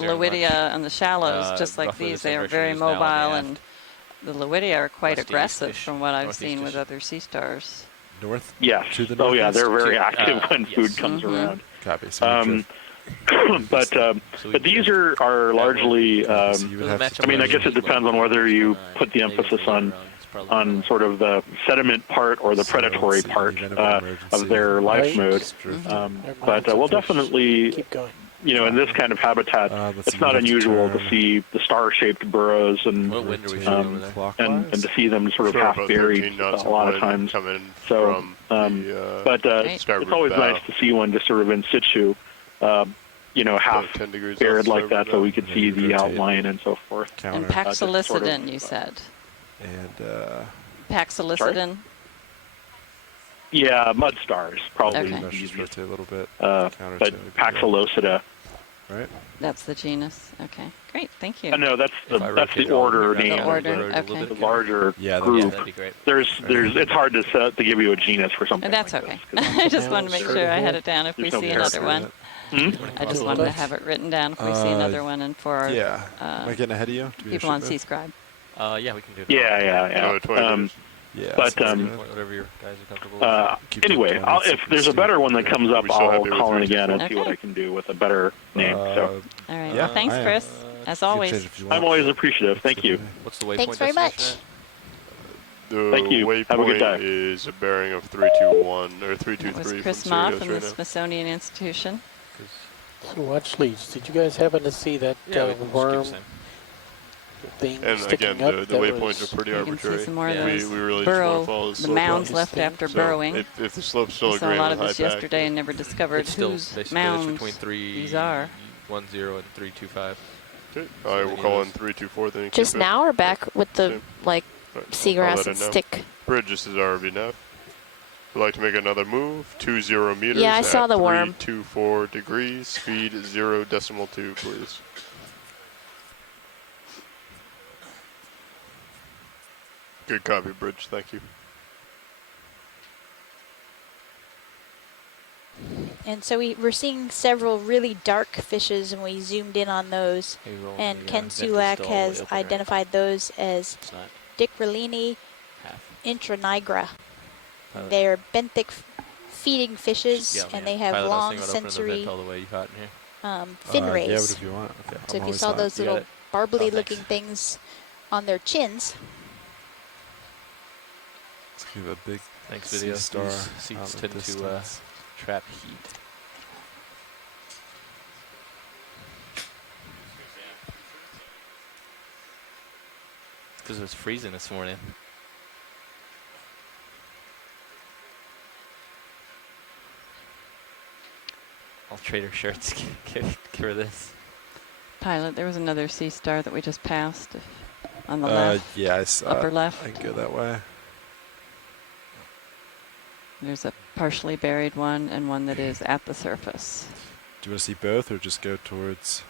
Lewidia on the shallows, just like these, they are very mobile, and the Lewidia are quite aggressive from what I've seen with other sea stars. North? Yes. To the oh yeah, they're very active when food comes around. Copy. But these are largely. I mean, I guess it depends on whether you put the emphasis on sort of the sediment part or the predatory part of their life mode. But we'll definitely, in this kind of habitat, it's not unusual to see the star-shaped burrows and to see them sort of half buried a lot of times. So, but it's always nice to see one just sort of in situ. Half buried like that, so we could see the outline and so forth. And Paxillicidin, you said. And Paxillicidin. Yeah, mud stars probably. Okay. Just rotate a little bit. But Paxillocida. Right. That's the genus. Okay, great. Thank you. No, that's the order name. The order. Okay. The larger group. Yeah, that'd be great. It's hard to give you a genus for something. That's like okay. This, I just wanted to make sure I had it down if we see another one. I just wanted to have it written down if we see another one, and for our am I getting ahead of you? people on C-Scribe. Yeah, we can do that. Yeah. But whatever your guys are comfortable with. Anyway, if there's a better one that comes up, I'll call in again and see what I can do with a better name. So. All right. Well, thanks, Chris. As always. I'm always appreciative. Thank you. What's the waypoint? Thanks very much. Thank you. Have a good waypoint time. is a bearing of 321 or 323. That was Chris Ma from the Smithsonian Institution. So actually, did you guys happen to see that worm thing and sticking again, up? the waypoints are pretty arbitrary. See some more of those we really burrow, just want to follow the mounds left after burrowing. If the slope's still we saw a lot of this yesterday and never discovered whose mounds these are. 10 and 325. Okay, I will call in 324 then. Just now or back with the seagrass and stick? Bridges is already enough. Would like to make another move. 20 meters. Yeah, I saw the worm. 324 degrees. Speed 0.2, please. Good copy, Bridge. Thank you. And so we're seeing several really dark fishes, and we zoomed in on those. And Ken Sulak has identified those as Dicrolini intranigra. They are benthic feeding fishes, and they have long sensory fin rays. Yeah, but if you want. Okay. So if you saw those little barbly-looking things on their chins. Let's give a big video. Star Seeds tend to trap heat. Because it was freezing this morning. All trader shirts. Give her this. Pilot, there was another sea star that we just passed on the left. Yeah, I saw upper left. I can go that way. There's a partially buried one and one that is at the surface. Do you want to see both or just go towards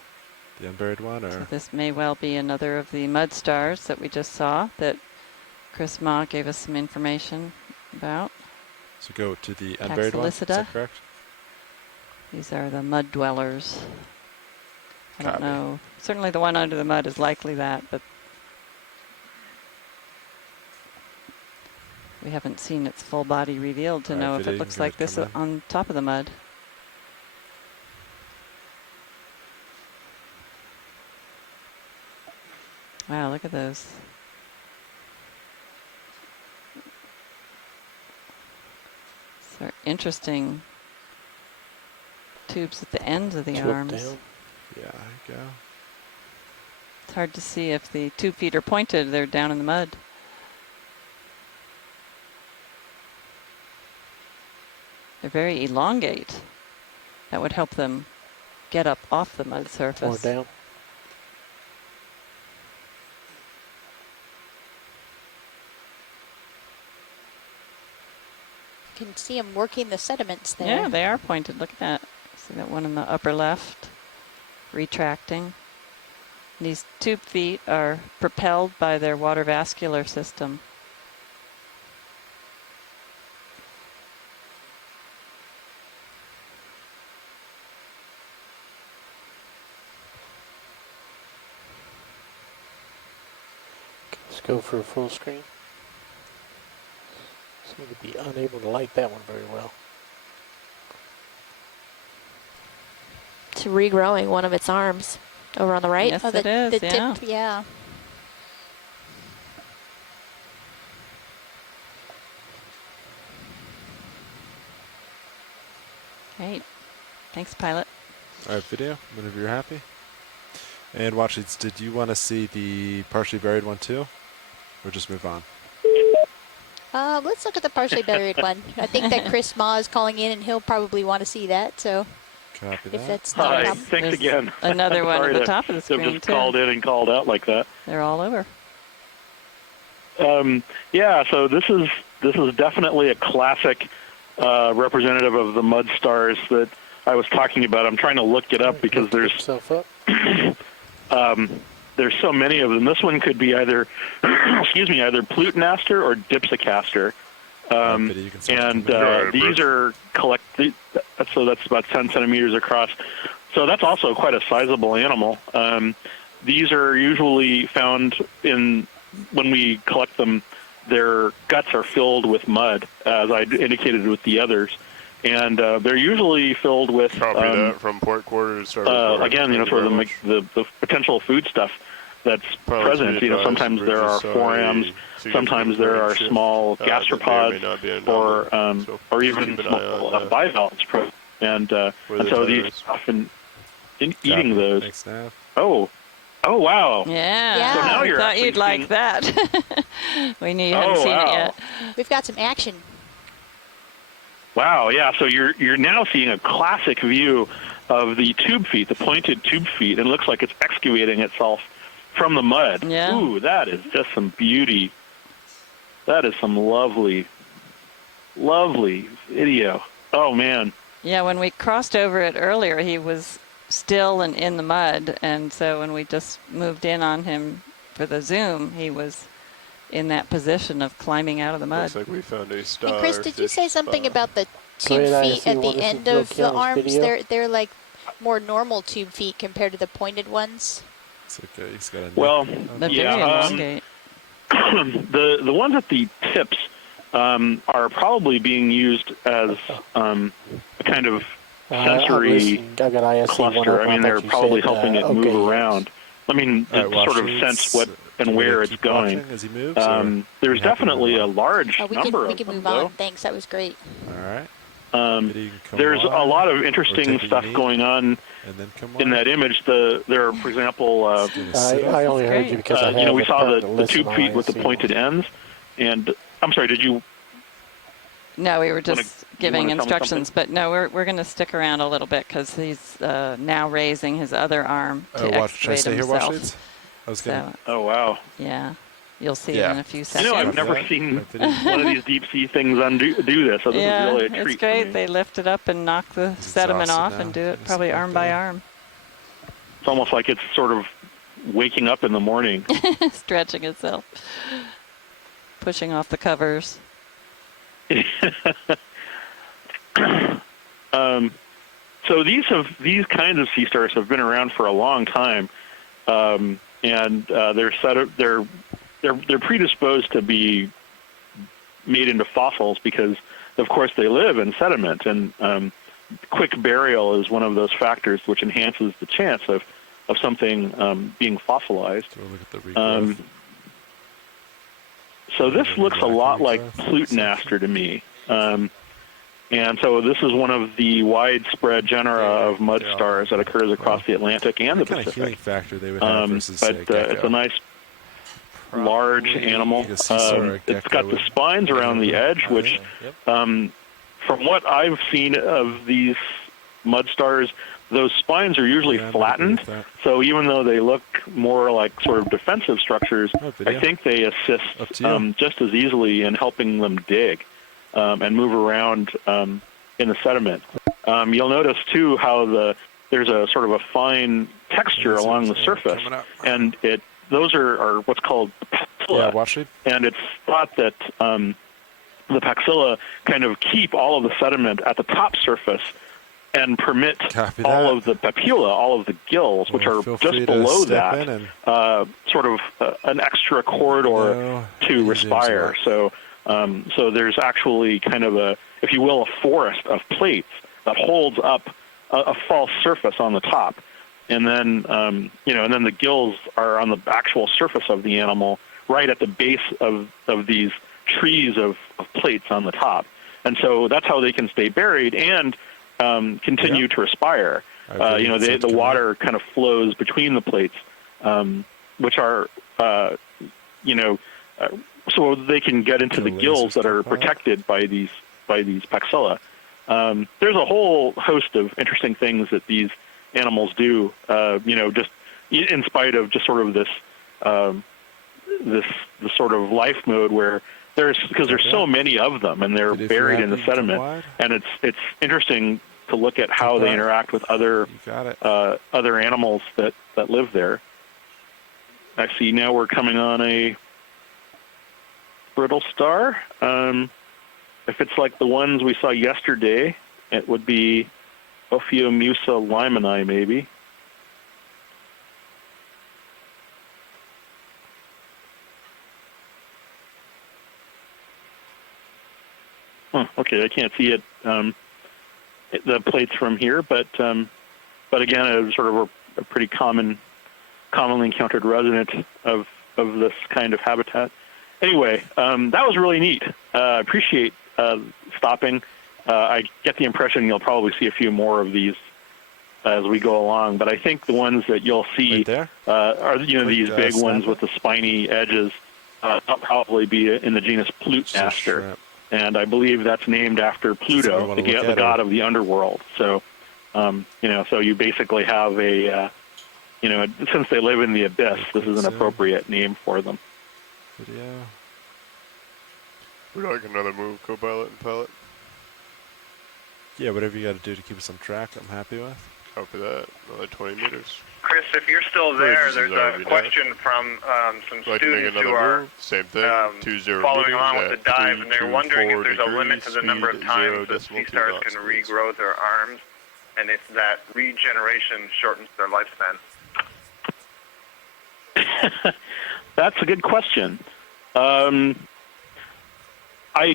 the unburied one? Or? So this may well be another of the mud stars that we just saw that Chris Ma gave us some information about. So go to the unburied one, is that correct? These are the mud dwellers. I don't know. Certainly the one under the mud is likely that, but we haven't seen its full body revealed to know if it looks like this on top of the mud. Wow, look at those. These are interesting tubes at the ends of the arms. Down. Yeah, there you go. It's hard to see if the tube feet are pointed. They're down in the mud. They're very elongate. That would help them get up off the mud surface. Or down. You can see them working the sediments there. Yeah, they are pointed. Look at that. See that one in the upper left, retracting. And these tube feet are propelled by their water vascular system. Let's go for a full screen. Seem to be unable to light that one very well. It's regrowing one of its arms over on the right. Yes, it is, the yeah. tip, yeah. Great. Thanks, pilot. All right, video, whenever you're happy. And watch it. Did you want to see the partially buried one too? Or just move on? Let's look at the partially buried one. I think that Chris Ma is calling in, and he'll probably want to see that. So, copy if that. that's not a problem. Thanks again. Another one at the top of the They've screen, just too. called in and called out like that. They're all over. Yeah, so this is definitely a classic representative of the mud stars that I was talking about. I'm trying to look it up because there's there's so many of them. This one could be either either Plutonaster or Dipsocastor. And these are so that's about 10 centimeters across. So that's also quite a sizable animal. These are usually found when we collect them, their guts are filled with mud, as I indicated with the others. And they're usually filled with that from port quarters. Again, sort of the potential food stuff that's present. Sometimes there are forams, sometimes there are small gastropods, or even small bivalves present. And so these often eating those. Thanks, Nav. Oh, wow. Yeah. So now you're thought you'd like that. We knew you hadn't seen it yet. We've got some action. Wow, yeah, so you're now seeing a classic view of the tube feet, the pointed tube feet, and it looks like it's excavating itself from the mud. Yeah. Ooh, that is just some beauty. That is some lovely, lovely video. Oh, man. Yeah, when we crossed over it earlier, he was still and in the mud, and so when we just moved in on him for the zoom, he was in that position of climbing out of the mud. Looks like we found a star. And Chris, did you say something about the tube feet at the end of the arms? They're like more normal tube feet compared to the pointed ones. It's okay. He's got a the ones at the tips are probably being used as a kind of sensory cluster. I mean, they're probably helping it move around. I mean, sort of sense what and where it's going. As he moves, there's definitely a large number of them. We can move on. Thanks, that was great. All right. There's a lot of interesting stuff going on in that image. There are, for example, I only heard you because I had we saw the tube feet with the pointed ends. And I'm sorry, did you? No, we were just giving instructions, but no, we're going to stick around a little bit because he's now raising his other arm to excavate himself. Oh, wow. Yeah. You'll see it in a few seconds. I've never seen one of these deep sea things do this, so this is really a treat. It's great. They lift it up and knock the sediment off and do it probably arm by arm. It's almost like it's sort of waking up in the morning. Stretching itself. Pushing off the covers. So these kinds of sea stars have been around for a long time, and they're predisposed to be made into fossils because, of course, they live in sediment, and quick burial is one of those factors which enhances the chance of something being fossilized. So look at the regrowth. So this looks a lot like Plutonaster to me. And so this is one of the widespread genera of mud stars that occurs across the Atlantic and the What kind of healing Pacific. factor they would have versus, say, But it's a nice, large animal. It's got the spines around the edge, which, from what I've seen of these mud stars, those spines are usually flattened. So even though they look more like sort of defensive structures, I think they assist just as easily in helping them dig and move around in the sediment. You'll notice too how there's a sort of a fine texture along the surface, and those are what's called paxilla. And it's thought that the paxilla kind of keep all of the sediment at the top surface and permit all of the papilla, all of the gills, which are just below that, sort of an extra corridor to respire. So there's actually kind of if you will, a forest of plates that holds up a false surface on the top, and then and then the gills are on the actual surface of the animal, right at the base of these trees of plates on the top, and so that's how they can stay buried and continue to respire. The water kind of flows between the plates, which are, so they can get into the gills that are protected by these paxilla. There's a whole host of interesting things that these animals do, just in spite of just sort of this sort of life mode where because there's so many of them and they're buried in the sediment, and it's interesting to look at how they interact with other animals that live there. I see now we're coming on a brittle star. If it's like the ones we saw yesterday, it would be Ophiomusa limani, maybe. Okay, I can't see it, the plates from here, but again, it's sort of a pretty commonly encountered resident of this kind of habitat. Anyway, that was really neat. Appreciate stopping. I get the impression you'll probably see a few more of these as we go along, but I think the ones that you'll see are these big ones with the spiny edges. They'll probably be in the genus Plutonaster. And I believe that's named after Pluto, the god of the underworld. So, so you basically have since they live in the abyss, this is an appropriate name for them. Would you like another move, co-pilot and pilot? Yeah, whatever you got to do to keep us on track, I'm happy with. Copy that. Another 20 meters. Chris, if you're still there, there's a question from some students who are same thing. Following along with the dive, and they're wondering if there's a limit to the number of times that sea stars can regrow their arms, and if that regeneration shortens their lifespan. That's a good question. I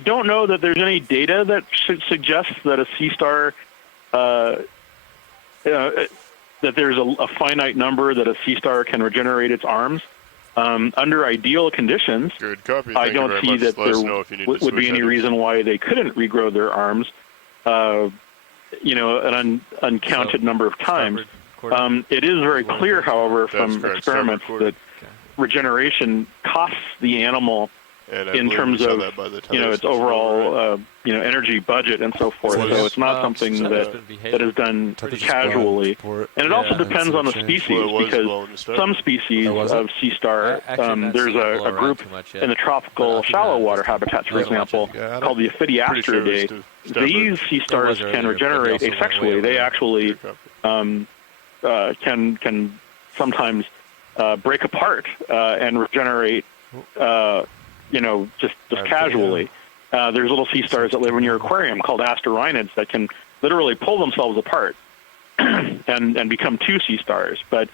don't know that there's any data that suggests that a sea star, that there's a finite number that a sea star can regenerate its arms. Under ideal conditions, I don't see that there would be any reason why they couldn't regrow their arms, an uncounted number of times. It is very clear, however, from experiments that regeneration costs the animal in terms of its overall energy budget and so forth. So it's not something that is done casually. And it also depends on the species, because some species of sea star, there's a group in the tropical shallow water habitats, for example, called the Ophidiastridae. These sea stars can regenerate asexually. They actually can sometimes break apart and regenerate just casually. There's little sea stars that live in your aquarium called asterinids that can literally pull themselves apart and become two sea stars. But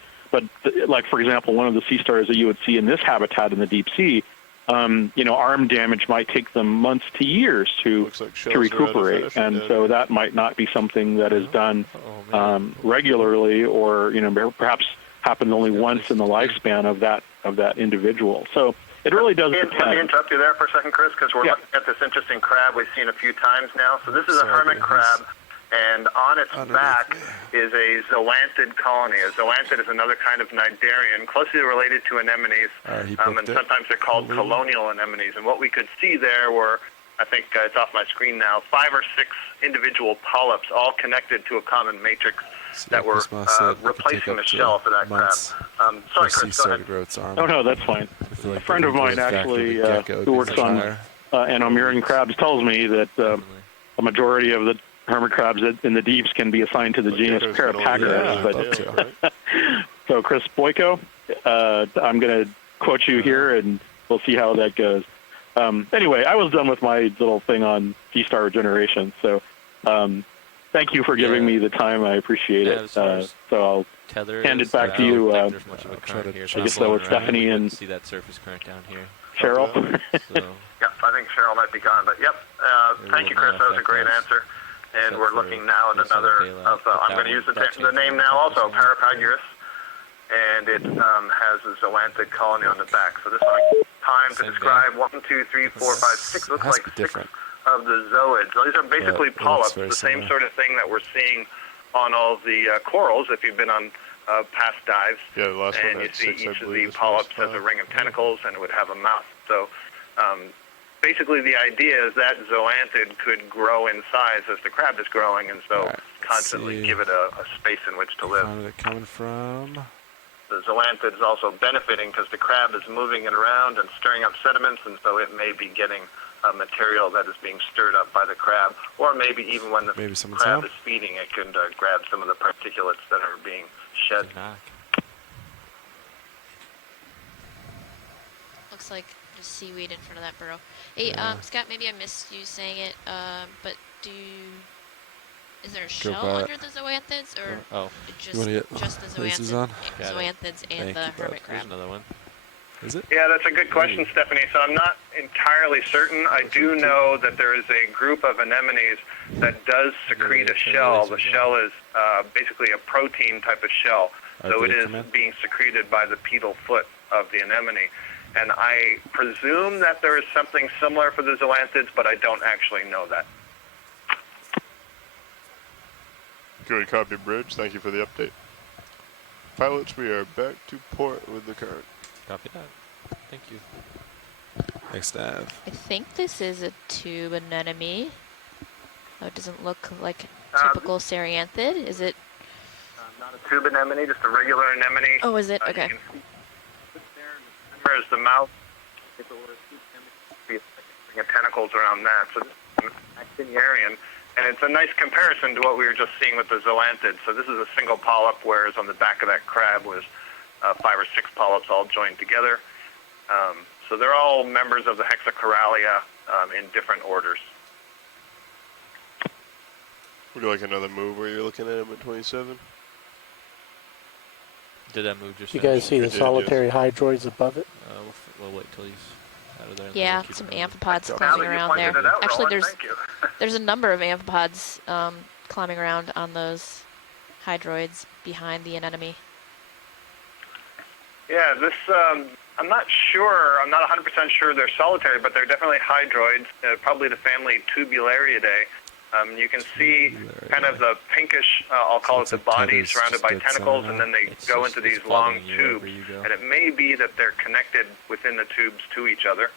like, for example, one of the sea stars that you would see in this habitat in the deep sea, arm damage might take them months to years to recuperate, and so that might not be something that is done regularly, or perhaps happens only once in the lifespan of that individual. So it really does depend. Let me interrupt you there for a second, Chris, because we're looking at this interesting crab we've seen a few times now. So this is a hermit crab, and on its back is a zoanthid colony. A zoanthid is another kind of cnidarian, closely related to anemones, and sometimes they're called colonial anemones. And what we could see there were, I think it's off my screen now, 5 or 6 individual polyps, all connected to a common matrix that were replacing the shell for that crab. Sorry, Chris, go ahead. Oh, no, that's fine. A friend of mine, actually, who works on anomerian crabs, tells me that a majority of the hermit crabs in the deeps can be assigned to the genus Parapagoras. So, Chris Boyko, I'm going to quote you here, and we'll see how that goes. Anyway, I was done with my little thing on sea star regeneration, so thank you for giving me the time. I appreciate it. So I'll hand it back to you. I guess that was Stephanie and see that surface current down here. Cheryl. Yep, I think Cheryl might be gone, but yep. Thank you, Chris. That was a great answer. And we're looking now at another of, I'm going to use the name now also, Parapagoras, and it has a zoanthid colony on the back. So this one, time to describe 1, 2, 3, 4, 5, 6, looks like 6 of the zoids. These are basically polyps, the same sort of thing that we're seeing on all the corals, if you've been on past dives. Yeah, the last and one you see six, each of the polyps has a ring of tentacles, and it would have a mouth. So basically the idea is that zoanthid could grow in size as the crab is growing, and so constantly give it a space in which to live. Where are they coming from? The zoanthid is also benefiting because the crab is moving it around and stirring up sediments, and so it may be getting material that is being stirred up by the crab, or maybe even when the crab is feeding, it can grab some of the particulates that are being shed. Looks like just seaweed in front of that burrow. Hey, Scott, maybe I missed you saying it, but is there a shell under the zoanthids, or just the zoanthids and the hermit crab? There's another one. Is it? Yeah, that's a good question, Stephanie. So I'm not entirely certain. I do know that there is a group of anemones that does secrete a shell. The shell is basically a protein type of shell. So it is being secreted by the pedal foot of the anemone. And I presume that there is something similar for the zoanthids, but I don't actually know that. Good copy, Bridge. Thank you for the update. Pilots, we are back to port with the current. Copy that. Thank you. Next Nav. I think this is a tube anemone. Oh, it doesn't look like typical Cereanthid. Is it? Not a tube anemone, just a regular anemone. Oh, is it? Okay. There's the mouth. If it were a tube anemone, tentacles around that. So this is actiniarian. And it's a nice comparison to what we were just seeing with the zoanthids. So this is a single polyp, whereas on the back of that crab was 5 or 6 polyps all joined together. So they're all members of the Hexacoralia in different orders. Would you like another move where you're looking at him at 27? Did that move just You guys see the solitary hydroids above it? We'll wait till he's out of there. Yeah, some amphipods climbing around there. Actually, there's a number of amphipods climbing around on those hydroids behind the anemone. Yeah, this, I'm not sure, I'm not 100% sure they're solitary, but they're definitely hydroids, probably the family Tubulariidae. You can see kind of the pinkish, I'll call it the body, surrounded by tentacles, and then they go into these long tubes. And it may be that they're connected within the tubes to each other.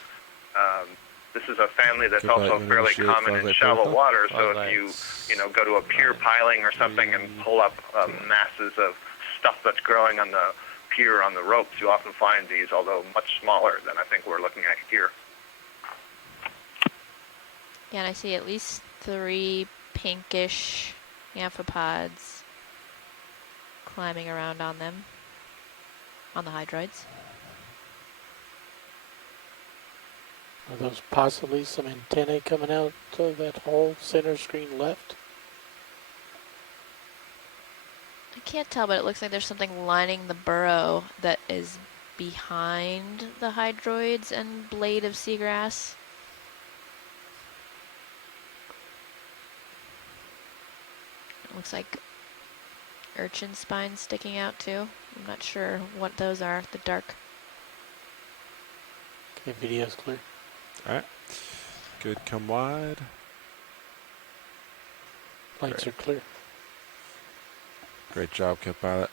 This is a family that's also fairly common in shallow water, so if you go to a pier piling or something and pull up masses of stuff that's growing on the pier on the ropes, you often find these, although much smaller than I think we're looking at here. Yeah, and I see at least 3 pinkish amphipods climbing around on them, on the hydroids. Are those possibly some antennae coming out of that whole center screen left? I can't tell, but it looks like there's something lining the burrow that is behind the hydroids and blade of seagrass. It looks like urchin spines sticking out too. I'm not sure what those are, the dark. Okay, video's clear. Alright. Good, come wide. Lights are clear. Great job, co-pilot.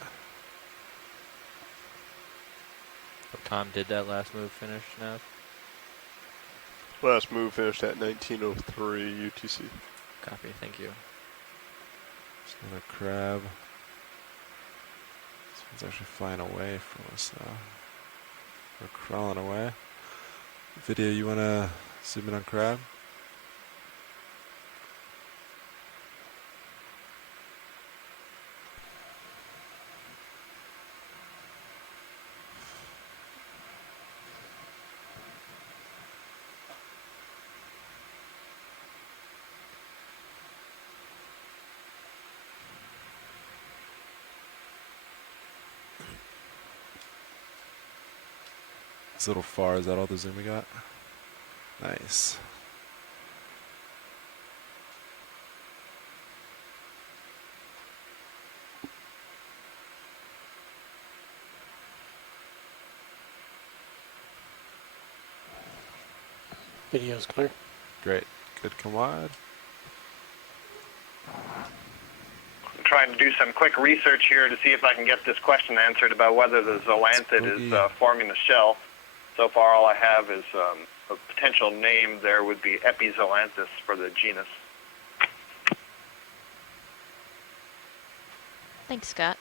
What time did that last move finish, Nav? Last move finished at 1903 UTC. Copy, thank you. Just another crab. This one's actually flying away from us now. We're crawling away. Video, you want to zoom in on crab? It's a little far. Is that all the zoom we got? Nice. Video's clear. Great. Good, come wide. I'm trying to do some quick research here to see if I can get this question answered about whether the zoanthid is forming a shell. So far, all I have is a potential name there would be Epizoanthus for the genus. Thanks, Scott.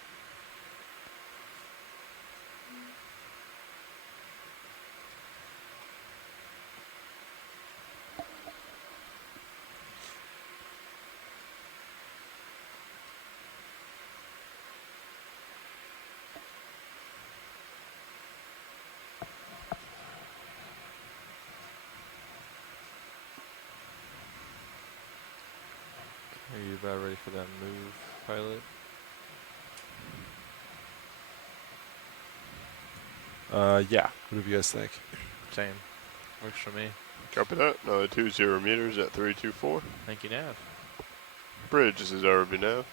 Are you about ready for that move, pilot? Yeah. What do you guys think? Same. Works for me. Copy that. Another 20 meters at 324. Thank you, Nav. Bridge, this is RB Nav.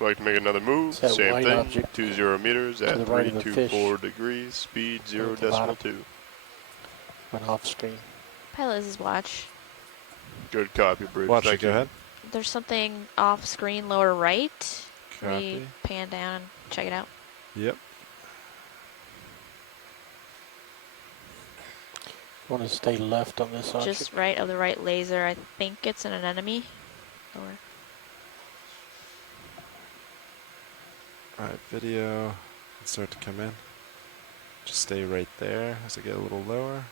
Would like to make another move. Same thing. 20 meters at 324 degrees. Speed 0.2. Went off screen. Pilot, this is watch. Good copy, Bridge. Watch it, go ahead. There's something off screen lower right. Copy. We pan down and check it out. Yep. Want to stay left on this object? Just right of the right laser. I think it's an anemone. Lower. Alright, video. Let's start to come in. Just stay right there as I get a little lower.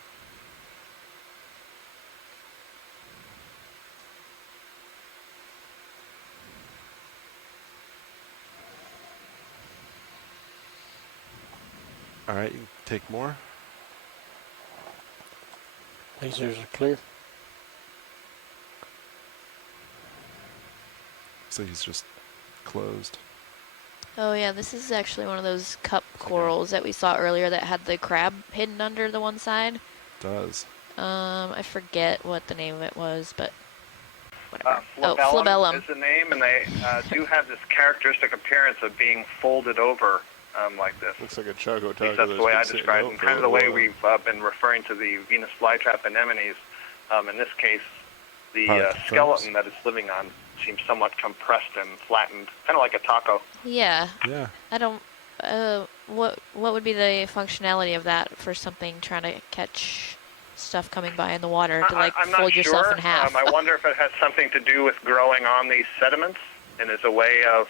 Alright, you can take more. Lasers are clear. Looks like he's just closed. Oh yeah, this is actually one of those cup corals that we saw earlier that had the crab hidden under the one side. It does. I forget what the name of it was, but Flabellum is the name, and they do have this characteristic appearance of being folded over like this. Looks like a choco taco. That's the way I describe it, and kind of the way we've been referring to the Venus flytrap anemones. In this case, the skeleton that it's living on seems somewhat compressed and flattened, kind of like a taco. Yeah. Yeah. I don't. What would be the functionality of that for something trying to catch stuff coming by in the water to like I'm fold not yourself sure. in half? I wonder if it has something to do with growing on these sediments, and is a way of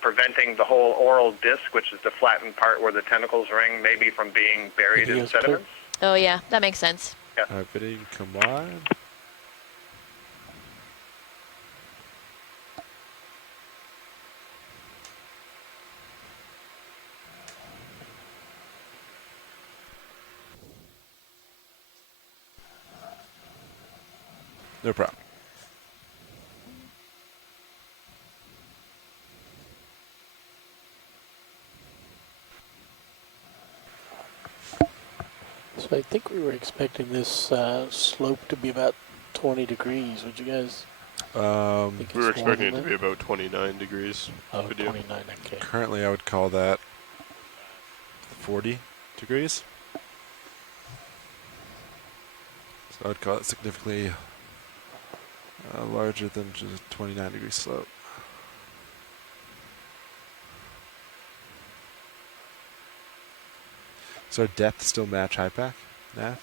preventing the whole oral disc, which is the flattened part where the tentacles ring, maybe from being buried in sediments. Oh yeah, that makes sense. Yeah. Alright, video, come wide. No problem. So I think we were expecting this slope to be about 20 degrees. Would you guys think we were expecting it to be about 29 degrees. Oh, 29, okay. Currently, I would call that 40 degrees. So I would call it significantly larger than just a 29-degree slope. So our depth still match high pack, Nav?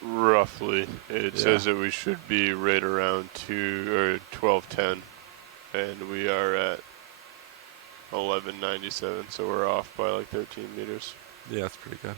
Roughly. It says that we should be right around 1210, and we are at 1197, so we're off by like 13 meters. Yeah, that's pretty good.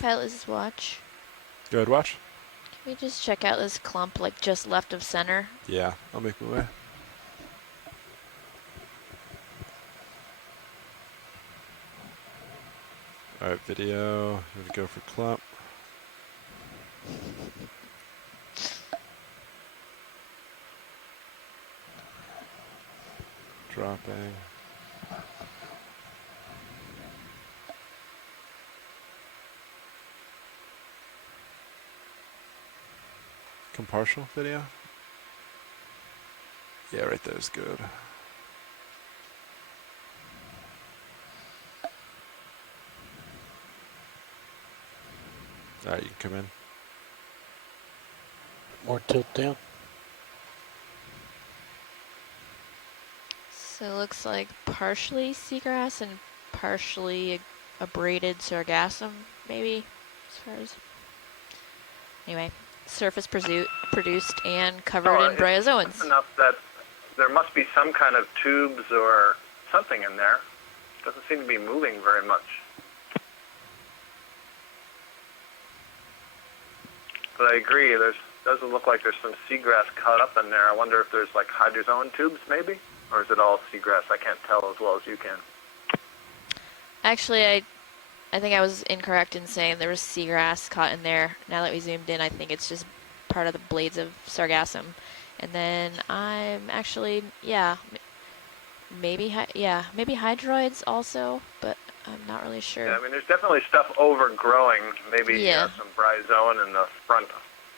Pilot's watch. Go ahead, watch. Can we just check out this clump like just left of center? Yeah, I'll make my way. Alright, video. Here we go for clump. Dropping. Compartial video? Yeah, right there's good. Alright, you can come in. More tilt down. So it looks like partially seagrass and partially abraded sargassum, maybe, as far as... Anyway, surface produced and covered in bryozoans. Enough that there must be some kind of tubes or something in there. Doesn't seem to be moving very much. But I agree, doesn't look like there's some seagrass caught up in there. I wonder if there's like hydrozoan tubes maybe? Or is it all seagrass? I can't tell as well as you can. Actually, I think I was incorrect in saying there was seagrass caught in there. Now that we zoomed in, I think it's just part of the blades of sargassum. And then I'm actually, maybe hydroids also, but I'm not really sure. Yeah, I mean, there's definitely stuff overgrowing. Maybe some bryozoan in the front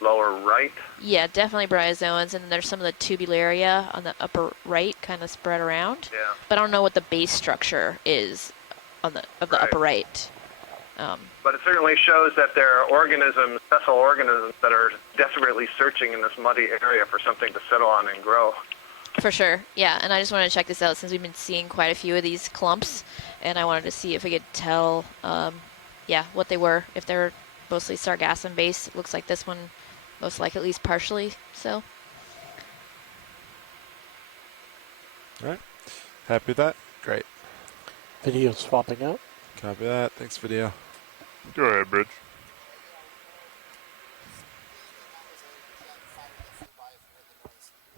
lower right. Yeah, definitely bryozoans, and then there's some of the tubularia on the upper right, kind of spread around. Yeah. But I don't know what the base structure is on the upper right. But it certainly shows that there are organisms, vessel organisms, that are desperately searching in this muddy area for something to settle on and grow. For sure, yeah. And I just wanted to check this out since we've been seeing quite a few of these clumps, and I wanted to see if we could tell, what they were. If they're mostly sargassum based, it looks like this one, most likely at least partially so. All right. Happy with that? Great. Video swapping out. Copy that. Thanks, video. Go ahead, Bridge.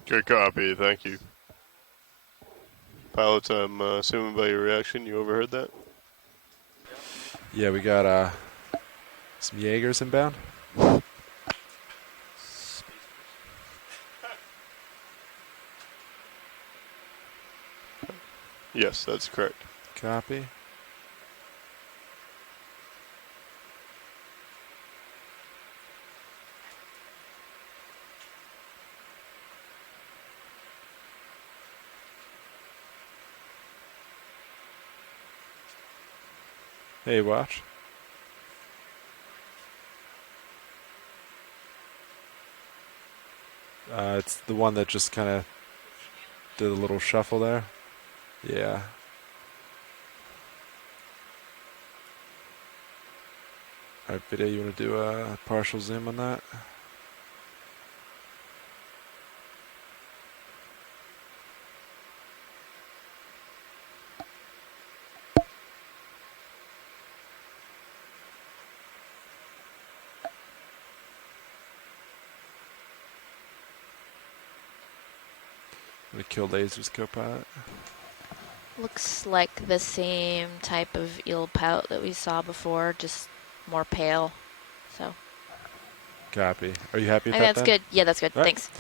Good copy, thank you. Pilots, I'm assuming by your reaction you overheard that? Yeah, we got some Jaegers inbound. Yes, that's correct. Copy. Hey, watch. It's the one that just kind of did a little shuffle there. Yeah. Alright, video, you want to do a partial zoom on that? I'm going to kill lasers, co-pilot. Looks like the same type of eel pout that we saw before, just more pale. So. Copy. Are you happy with that? That's good. Yeah, that's good. Right. Thanks.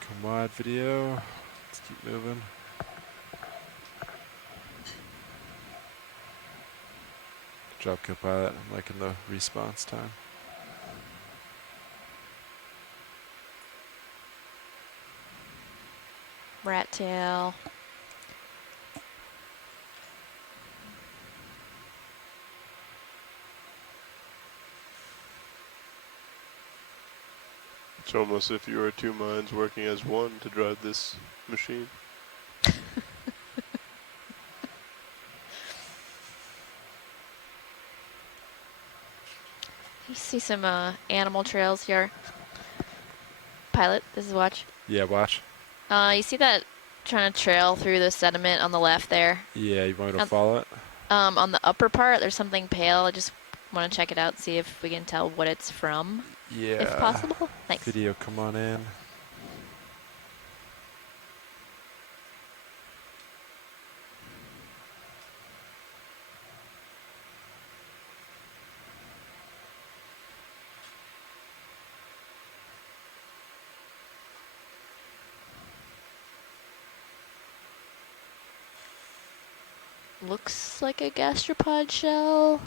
Come wide video. Let's keep moving. Good job, co-pilot. I'm liking the response time. Rat tail. It's almost if you were two minds working as one to drive this machine. You see some animal trails here. Pilot, this is watch. Yeah, watch. You see that trying to trail through the sediment on the left there? Yeah, you want me to follow it? On the upper part, there's something pale. I just want to check it out, see if we can tell what it's from. Yeah. If possible. Thanks. Video, come on in. Looks like a gastropod shell.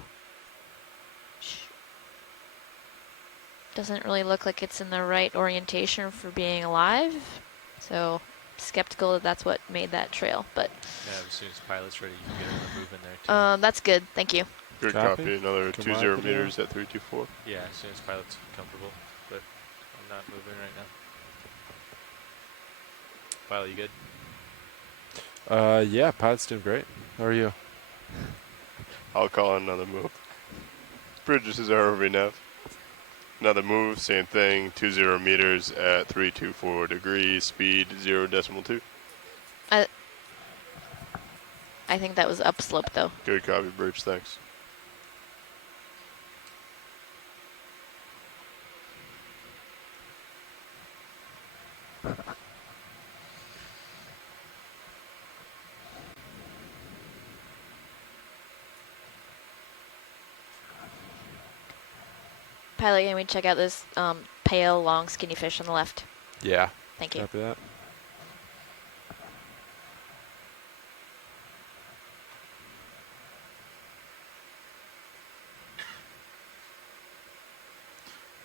Doesn't really look like it's in the right orientation for being alive. So skeptical that that's what made that trail, but. Yeah, as soon as pilot's ready, you can get a move in there too. That's good. Thank you. Good copy. Another 20 meters at 324. Yeah, as soon as pilot's comfortable, but I'm not moving right now. Pilot, you good? Yeah, pilot's doing great. How are you? I'll call another move. Bridges is ROV nav. Another move, same thing, 20 meters at 324 degrees, speed 0.2. I think that was upslope though. Good copy, Bridge, thanks. Pilot, can we check out this pale, long, skinny fish on the left? Yeah. Thank you. Copy that.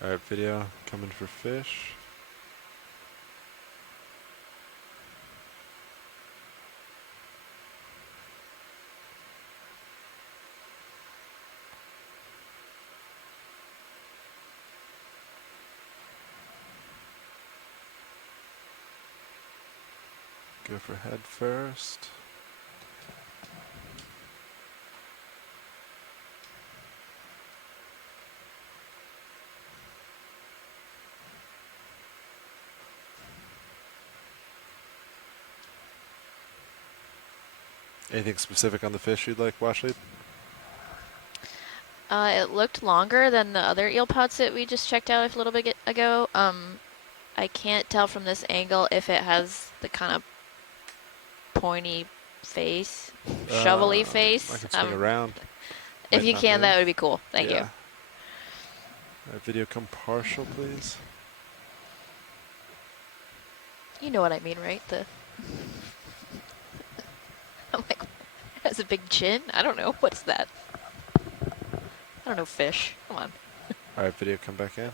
Alright, video, coming for fish. Go for head first. Anything specific on the fish you'd like, Washley? It looked longer than the other eel pods that we just checked out a little bit ago. I can't tell from this angle if it has the kind of pointy face, shovelly face. I can swing around. If you can, that would be cool. Thank you. Video come partial, please. You know what I mean, right? I'm like, it has a big chin? I don't know. What's that? I don't know, fish. Come on. All right, video come back in.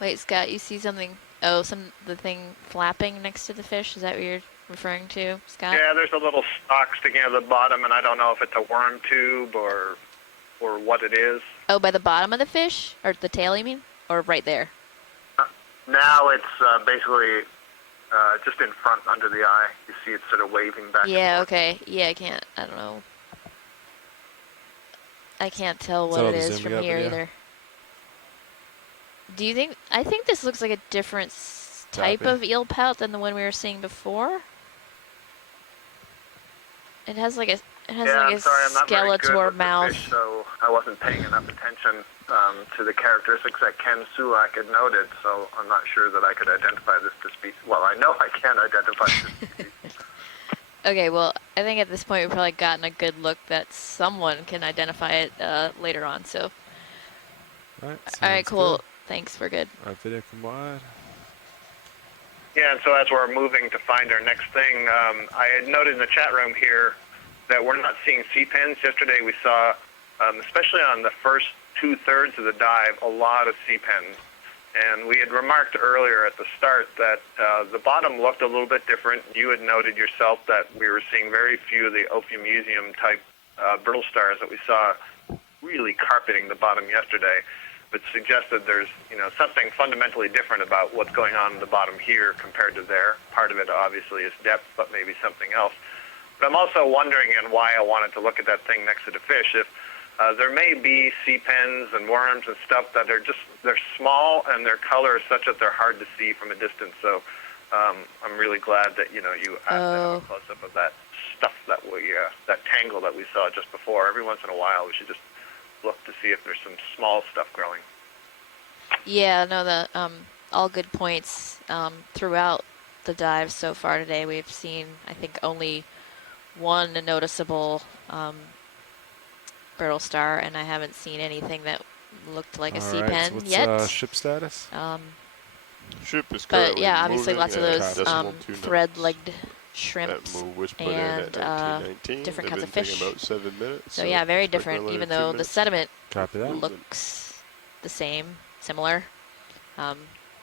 Wait, Scott, you see something? Oh, the thing flapping next to the fish? Is that what you're referring to, Scott? Yeah, there's a little stalk sticking out of the bottom, and I don't know if it's a worm tube or what it is. Oh, by the bottom of the fish? Or the tail, you mean? Or right there? Now it's basically just in front under the eye. You see it sort of waving back. Yeah, okay. Yeah, I don't know. I can't tell what it is from here either. Do you think, I think this looks like a different type of eel pout than the one we were seeing before. It has like a, Skeletor mouth. Fish, so I wasn't paying enough attention to the characteristics that Ken Sulak had noted, so I'm not sure that I could identify this species. Well, I know I can identify this species. Okay, well, I think at this point we've probably gotten a good look that someone can identify it later on, so. All right, cool. Good. Thanks, we're good. All right, video come wide. Yeah, and so as we're moving to find our next thing, I had noted in the chat room here that we're not seeing C-pens. Yesterday we saw, especially on the first 2/3 of the dive, a lot of C-pens. And we had remarked earlier at the start that the bottom looked a little bit different. You had noted yourself that we were seeing very few of the Ophiumuseum type brittle stars that we saw really carpeting the bottom yesterday, but suggested there's something fundamentally different about what's going on in the bottom here compared to there. Part of it obviously is depth, but maybe something else. But I'm also wondering, and why I wanted to look at that thing next to the fish, if there may be C-pens and worms and stuff that are they're small and their color is such that they're hard to see from a distance. So I'm really glad that you have a close-up of that stuff that that tangle that we saw just before. Every once in a while we should just look to see if there's some small stuff growing. Yeah, no, all good points. Throughout the dive so far today, we've seen, I think, only one noticeable brittle star, and I haven't seen anything that looked like a C-pen yet. What's ship status? Ship is but yeah, obviously lots of those thread-legged shrimps and different kinds of fish. About 7 minutes, so yeah, very different, even though the sediment looks the same, similar.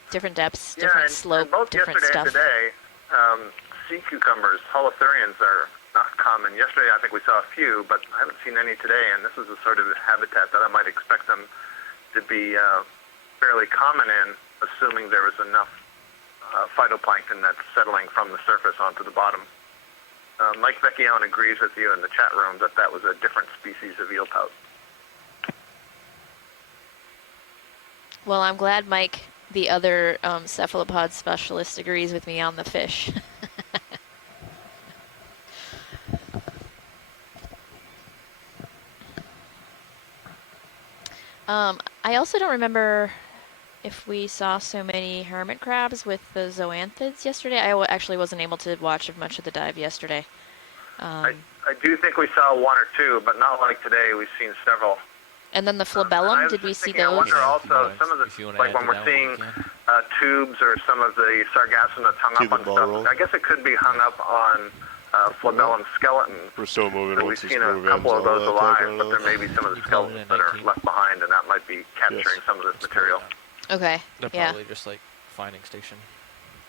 Different depths, different slope, both different yesterday stuff. And today, sea cucumbers, holothurians, are not common. Yesterday I think we saw a few, but I haven't seen any today, and this is the sort of habitat that I might expect them to be fairly common in, assuming there was enough phytoplankton that's settling from the surface onto the bottom. Mike Vecchione agrees with you in the chat room that that was a different species of eel pout. Well, I'm glad Mike, the other cephalopod specialist, agrees with me on the fish. I also don't remember if we saw so many hermit crabs with the zoanthids yesterday. I actually wasn't able to watch much of the dive yesterday. I do think we saw one or two, but not like today. We've seen several. And then the flabellum, did we see those? I wonder also, some of the, like when we're seeing tubes or some of the sargassum hung up on stuff, I guess it could be hung up on flabellum skeletons. We're still moving. So we've seen a couple of those alive, but there may be some of the skeletons that are left behind, and that might be capturing some of this material. Okay. They're probably just like finding station.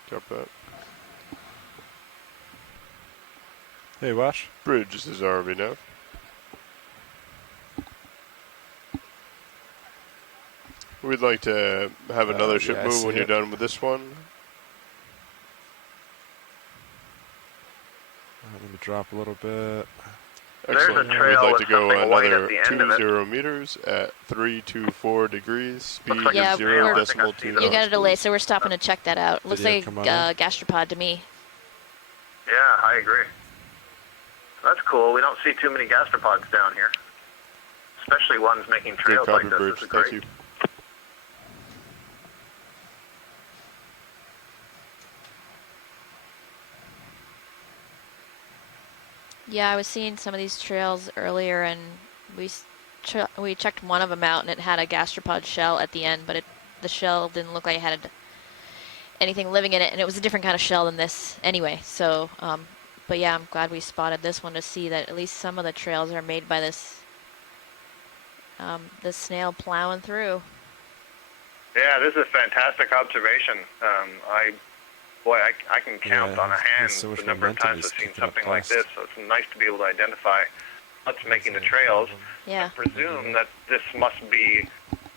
Drop that. Hey, Wash. Bridge is RV now. We'd like to have another ship move when you're done with this one. Let me drop a little bit. Excellent. We'd like to go another 20 meters at 324 degrees, speed 0.2 knots. You got a delay, so we're stopping to check that out. Looks like a gastropod to me. Yeah, I agree. That's cool. We don't see too many gastropods down here. especially ones making trails like this. This is great. Thank you. Yeah, I was seeing some of these trails earlier, and we checked one of them out, and it had a gastropod shell at the end, but the shell didn't look like it had anything living in it, and it was a different kind of shell than this anyway. So, but yeah, I'm glad we spotted this one to see that at least some of the trails are made by this snail plowing through. Yeah, this is a fantastic observation. I can count on a hand the number of times I've seen something like this, so it's nice to be able to identify what's making the trails. Yeah. I presume that this must be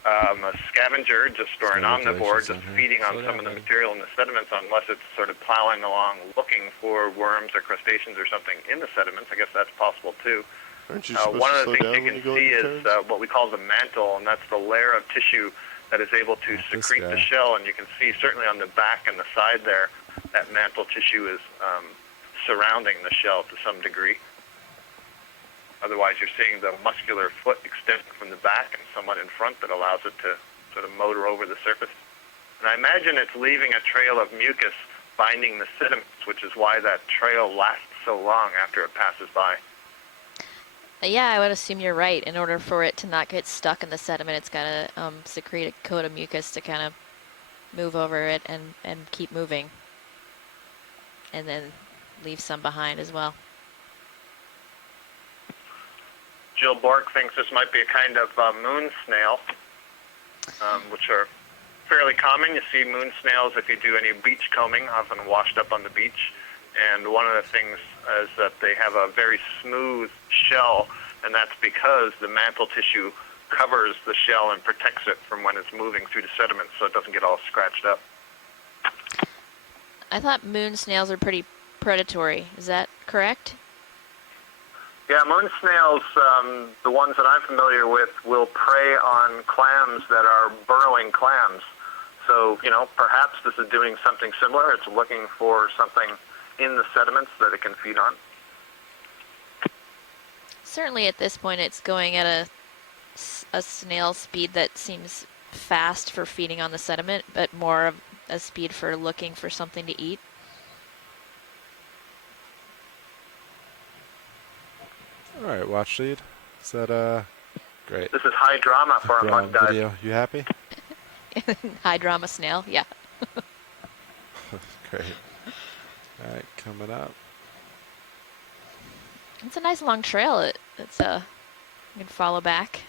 a scavenger or an omnivore just feeding on some of the material in the sediments, unless it's sort of plowing along looking for worms or crustaceans or something in the sediments. I guess that's possible too. One of the things you can see is what we call the mantle, and that's the layer of tissue that is able to secrete the shell, and you can see certainly on the back and the side there, that mantle tissue is surrounding the shell to some degree. Otherwise, you're seeing the muscular foot extending from the back and somewhat in front that allows it to sort of motor over the surface. And I imagine it's leaving a trail of mucus binding the sediments, which is why that trail lasts so long after it passes by. Yeah, I would assume you're right. In order for it to not get stuck in the sediment, it's got to secrete a coat of mucus to kind of move over it and keep moving. And then leave some behind as well. Jill Bork thinks this might be a kind of moon snail, which are fairly common. You see moon snails if you do any beach combing, often washed up on the beach. And one of the things is that they have a very smooth shell, and that's because the mantle tissue covers the shell and protects it from when it's moving through the sediments, so it doesn't get all scratched up. I thought moon snails are pretty predatory. Is that correct? Yeah, moon snails, the ones that I'm familiar with, will prey on clams that are burrowing clams. So, perhaps this is doing something similar. It's looking for something in the sediments that it can feed on. Certainly at this point it's going at a snail speed that seems fast for feeding on the sediment, but more of a speed for looking for something to eat. All right, watch lead. Is that great? This is high drama for a mud dive. Video. You happy? High drama snail, yeah. Great. All right, coming up. It's a nice long trail. It's you can follow back.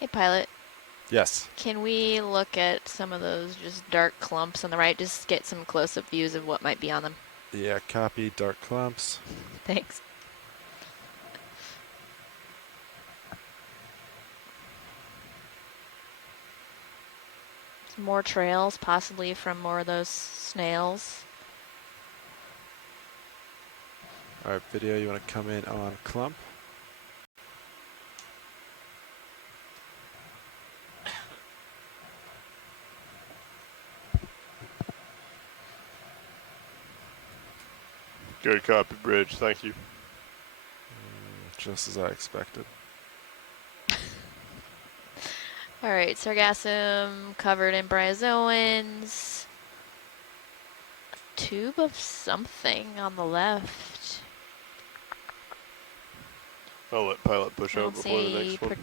Hey, pilot. Yes. Can we look at some of those just dark clumps on the right? Just get some close-up views of what might be on them. Yeah, copy. Dark clumps. Thanks. Some more trails, possibly from more of those snails. All right, video, you want to come in on clump? Good copy, Bridge. Thank you. Just as I expected. All right, sargassum covered in bryozoans. A tube of something on the left. I'll let pilot push over before the next one.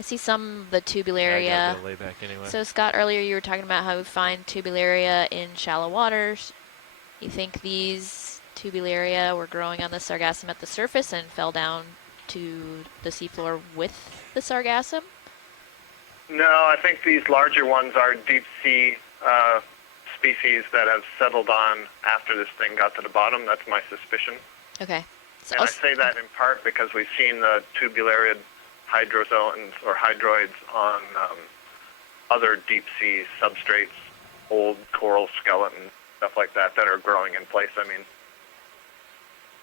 I see some of the tubularia. Yeah, I gotta lay back anyway. So Scott, earlier you were talking about how we find tubularia in shallow waters. You think these tubularia were growing on the sargassum at the surface and fell down to the seafloor with the sargassum? No, I think these larger ones are deep sea species that have settled on after this thing got to the bottom. That's my suspicion. Okay. So and I say that in part because we've seen the tubularia hydrozoans or hydroids on other deep sea substrates, old coral skeleton stuff like that that are growing in place. I mean,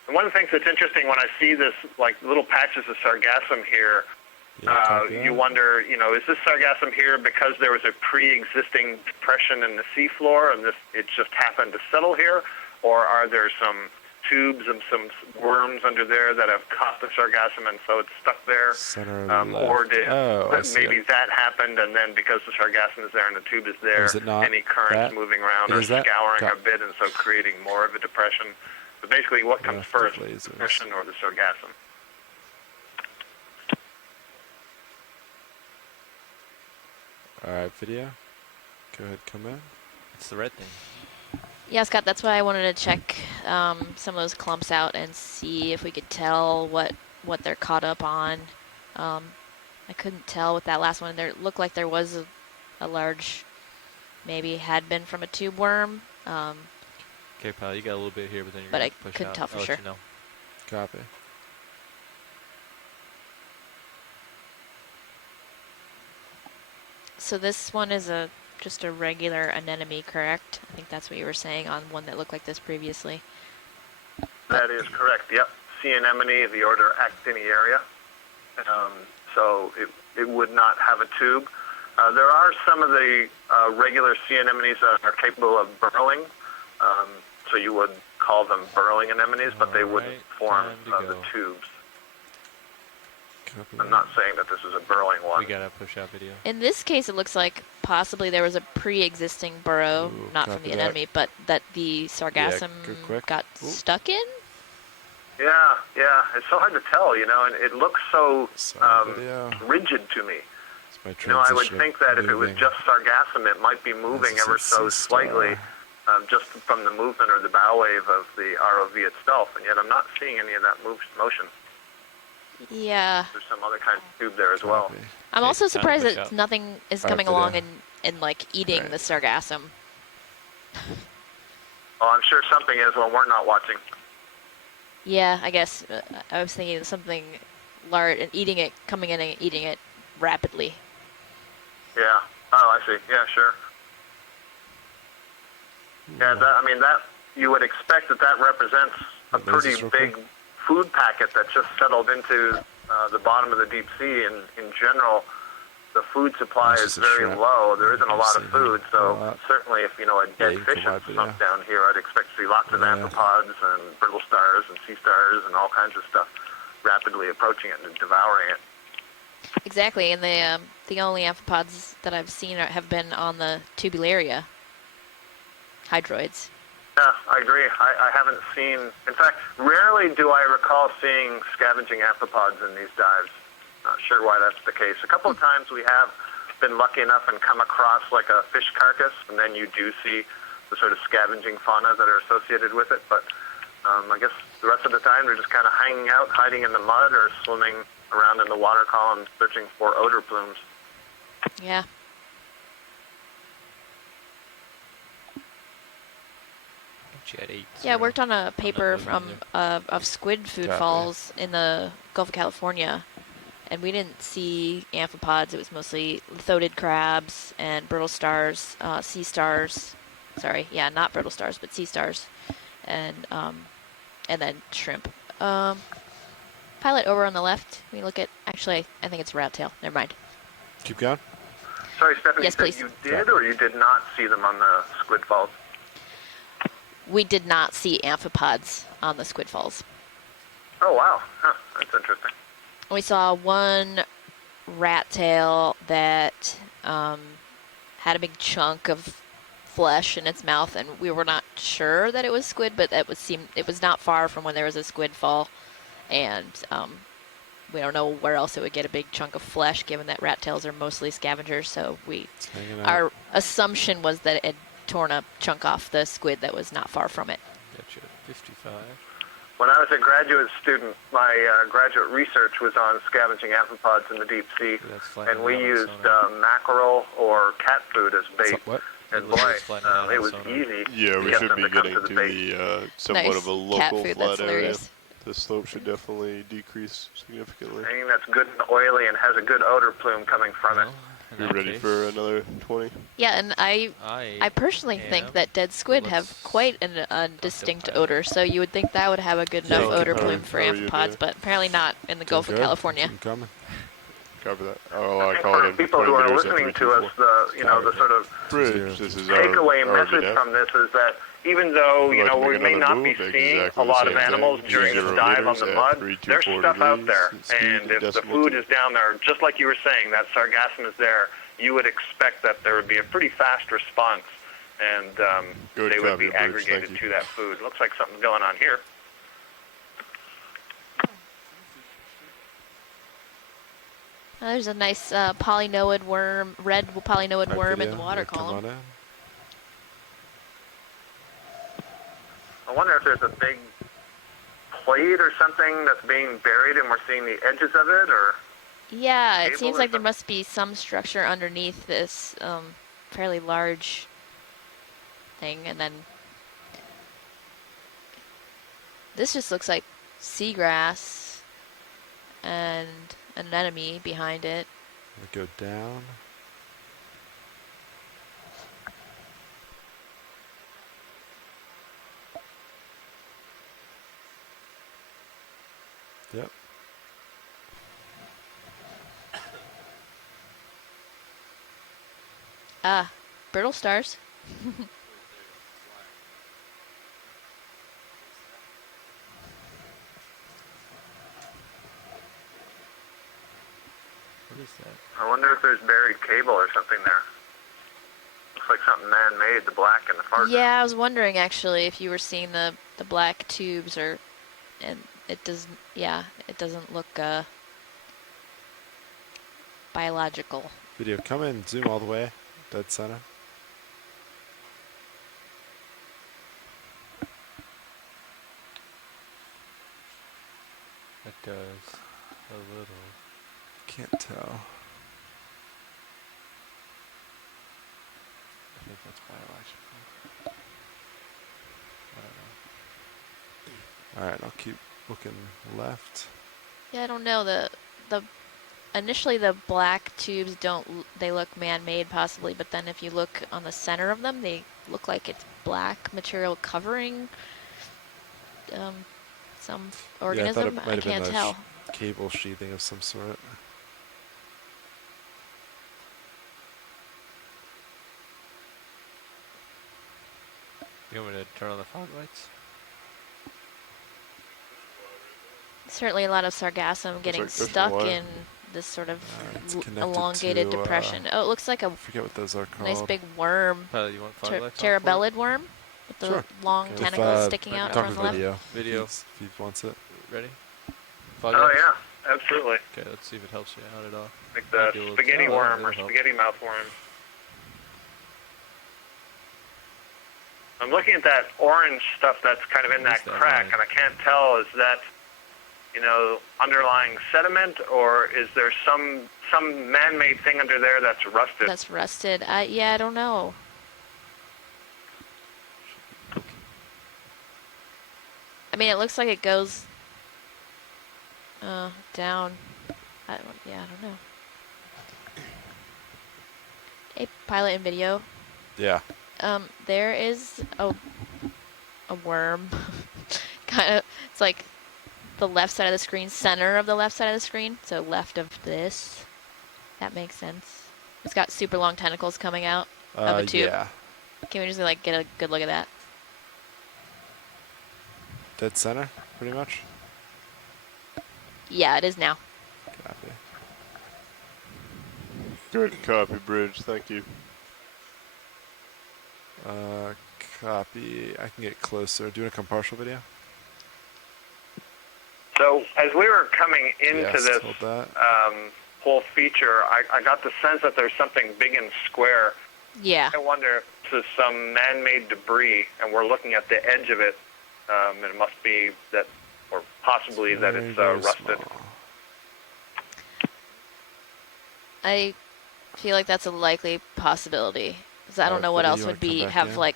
and one of the things that's interesting when I see this, like little patches of sargassum here, you wonder, you know, is this sargassum here because there was a pre-existing depression in the seafloor and it just happened to settle here, or are there some tubes and some worms under there that have caught the sargassum and so it's stuck there? Or did maybe that happened and then because the sargassum is there and the tube is there, any currents moving around or scouring a bit and so creating more of a depression? But basically, what comes first, the depression or the sargassum? All right, video. Go ahead, come in. It's the red thing. Yeah, Scott, that's why I wanted to check some of those clumps out and see if we could tell what they're caught up on. I couldn't tell with that last one. There looked like there was a large, maybe had been from a tube worm. Okay, pal, you got a little bit here, but then you're but gonna I push couldn't out. tell for I'll sure. let you know. Copy. So this one is just a regular anemone, correct? I think that's what you were saying on one that looked like this previously. That is correct, yep. Sea anemone of the order Actiniaria. So it would not have a tube. There are some of the regular sea anemones that are capable of burrowing. So you would call them burrowing anemones, but they wouldn't form the tubes. I'm not saying that this is a burrowing one. We got a push-out video. In this case, it looks like possibly there was a pre-existing burrow, not from the anemone, but that the sargassum got stuck in? Yeah, it's so hard to tell, you know, and it looks so rigid to me. You know, I would think that if it was just sargassum, it might be moving ever so slightly, just from the movement or the bow wave of the ROV itself, and yet I'm not seeing any of that motion. Yeah. There's some other kind of tube there as well. I'm also surprised that nothing is coming along and like eating the sargassum. Well, I'm sure something is when we're not watching. Yeah, I guess I was thinking of something large and eating it, coming in and eating it rapidly. Yeah. Oh, I see. Yeah, sure. Yeah, I mean, that you would expect that represents a pretty big food packet that's just settled into the bottom of the deep sea. And in general, the food supply is very low. There isn't a lot of food, so certainly if, you know, a dead fish is sunk down here, I'd expect to see lots of amphipods and brittle stars and sea stars and all kinds of stuff rapidly approaching it and devouring it. Exactly, and the only amphipods that I've seen have been on the tubularia hydroids. Yeah, I agree. I haven't seen, in fact, rarely do I recall seeing scavenging amphipods in these dives. Not sure why that's the case. A couple of times we have been lucky enough and come across like a fish carcass, and then you do see the sort of scavenging fauna that are associated with it. But I guess the rest of the time they're just kind of hanging out, hiding in the mud, or swimming around in the water column searching for odor plumes. Yeah. Yeah, I worked on a paper from of squid food falls in the Gulf of California, and we didn't see amphipods. It was mostly lithodid crabs and brittle stars, sea stars. Sorry, yeah, not brittle stars, but sea stars, and then shrimp. Pilot over on the left. We look at, actually, I think it's a rat tail. Never mind. Keep going. Sorry, Stephanie, yes, please. You did or you did not see them on the squid falls? We did not see amphipods on the squid falls. Oh, wow. Huh, that's interesting. We saw one rat tail that had a big chunk of flesh in its mouth, and we were not sure that it was squid, but it was not far from when there was a squid fall, and we don't know where else it would get a big chunk of flesh, given that rat tails are mostly scavengers. So our assumption was that it had torn a chunk off the squid that was not far from it. Gotcha. 55. When I was a graduate student, my graduate research was on scavenging amphipods in the deep sea, and we used mackerel or cat food as bait. And boy, it was easy. Yeah, we should be getting to the somewhat of a local flood area. The slope should definitely decrease significantly. Anything that's good and oily and has a good odor plume coming from it. You're ready for another 20? Yeah, and I personally think that dead squid have quite a distinct odor, so you would think that would have a good enough odor plume for amphipods, but apparently not in the Gulf of California. Cover that. Oh, I call it people who are listening to us, the sort of takeaway message from this is that even though we may not be seeing a lot of animals during this dive on the mud, there's stuff out there, and if the food is down there, just like you were saying, that sargassum is there, you would expect that there would be a pretty fast response, and they would be aggregated to that food. Looks like something's going on here. There's a nice polynoid worm, red polynoid worm in the water column. I wonder if there's a big plate or something that's being buried and we're seeing the edges of it, or... Yeah, it seems like there must be some structure underneath this fairly large thing, and then this just looks like seagrass and an anemone behind it. Go down. Yep. Ah, brittle stars. What is that? I wonder if there's buried cable or something there. Looks like something man-made, the black and the far. Yeah, I was wondering actually if you were seeing the black tubes, and it doesn't. Yeah, it doesn't look biological. Video, come in, zoom all the way, dead center. It does a little. Can't tell. I think that's biological. I don't know. All right, I'll keep looking left. Yeah, I don't know. Initially the black tubes they look man-made possibly, but then if you look on the center of them, they look like it's black material covering some organism. Yeah, I can't tell. Cable sheathing of some sort. You want me to turn on the fog lights? Certainly a lot of sargassum getting stuck in this sort of elongated depression. Oh, it looks like a forget what those are called. Nice big worm. You want fog lights Terabellid worm with the long tentacles sticking out over the left. Video. If he wants it. Ready? Fog lights? Yeah, absolutely. Okay, let's see if it helps you out at all. Like the spaghetti worm or spaghetti mouth worm. I'm looking at that orange stuff that's kind of in that crack, and I can't tell, is that, underlying sediment, or is there some man-made thing under there that's rusted? That's rusted. Yeah, I don't know. I mean, it looks like it goes down. I don't know. Hey, pilot and video. Yeah. There is a worm. Kind of, it's like the left side of the screen, center of the left side of the screen, so left of this. That makes sense. It's got super long tentacles coming out of a tube. Yeah. Can we just get a good look at that? Dead center, pretty much? Yeah, it is now. Copy. Good copy, Bridge. Thank you. Copy. I can get closer. Doing a come partial video? So as we were coming into this whole feature, I got the sense that there's something big and square. Yeah. I wonder if this is some man-made debris, and we're looking at the edge of it, and it must be that, or possibly that it's rusted. Small. I feel like that's a likely possibility. Because I don't know what else would have like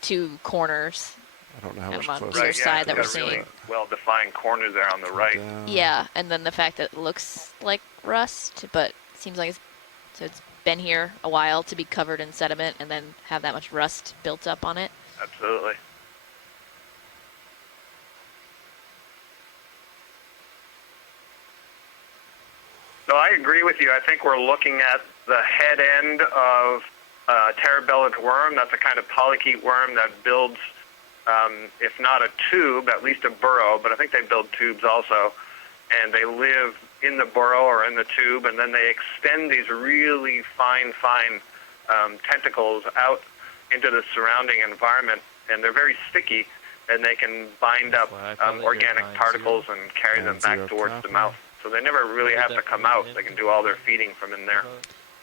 two corners. I don't know how much on closer. either side that we're seeing. Really well-defined corner there on the right. Yeah, and then the fact that it looks like rust, but seems like it's So it's been here a while to be covered in sediment and then have that much rust built up on it. Absolutely. So I agree with you. I think we're looking at the head end of terra-bellied worm. That's a kind of polychaete worm that builds, if not a tube, at least a burrow, but I think they build tubes also. And they live in the burrow or in the tube, and then they extend these really fine tentacles out into the surrounding environment, and they're very sticky, and they can bind up organic particles and carry them back towards the mouth. So they never really have to come out. They can do all their feeding from in there.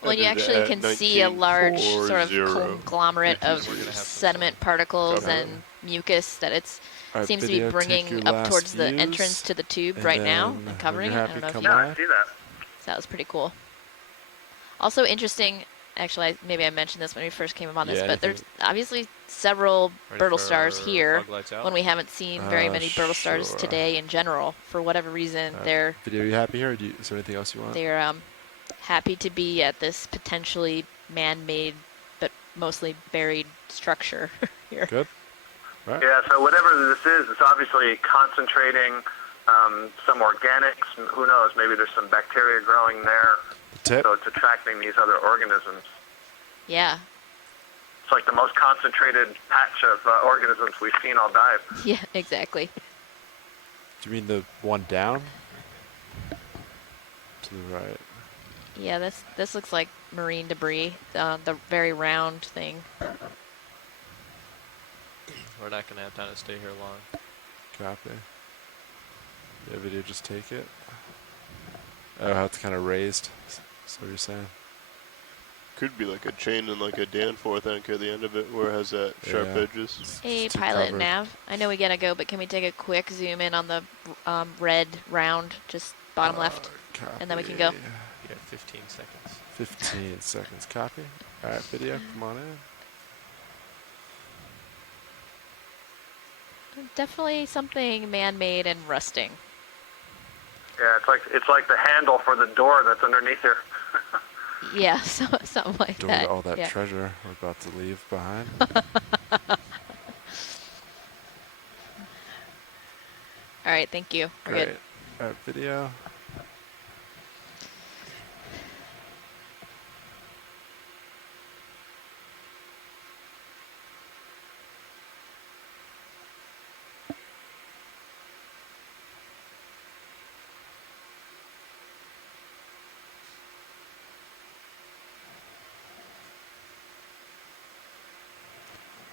Well, you actually can see a large sort of conglomerate of sediment particles and mucus that it's seems to be bringing up towards the entrance to the tube right now and covering it. I don't know if you I see that. So that was pretty cool. Also interesting, actually, maybe I mentioned this when we first came up on this, but there's obviously several Bertle stars here when we haven't seen very many Bertle stars today in general. For whatever reason, they're... Video, you happy here, or is there anything else you want? They're happy to be at this potentially man-made but mostly buried structure here. Good. Right. Yeah, so whatever this is, it's obviously concentrating some organics. Who knows, maybe there's some bacteria growing there. So it's attracting these other organisms. Yeah. It's like the most concentrated patch of organisms we've seen all dive. Yeah, exactly. Do you mean the one down? To the right. Yeah, this looks like marine debris, the very round thing. We're not going to have time to stay here long. Copy. Yeah, video, just take it. Oh, how it's kind of raised. So you're saying? Could be like a chain and like a Danforth anchor at the end of it where it has that sharp edges. Hey, pilot and nav. I know we gotta go, but can we take a quick zoom in on the red round, just bottom left, and then we can go? You got 15 seconds. 15 seconds. Copy. All right, video, come on in. Definitely something man-made and rusting. Yeah, it's like the handle for the door that's underneath here. Yeah, something like that. All that treasure we're about to leave behind. All right, thank you. We're Great. good. All right, video.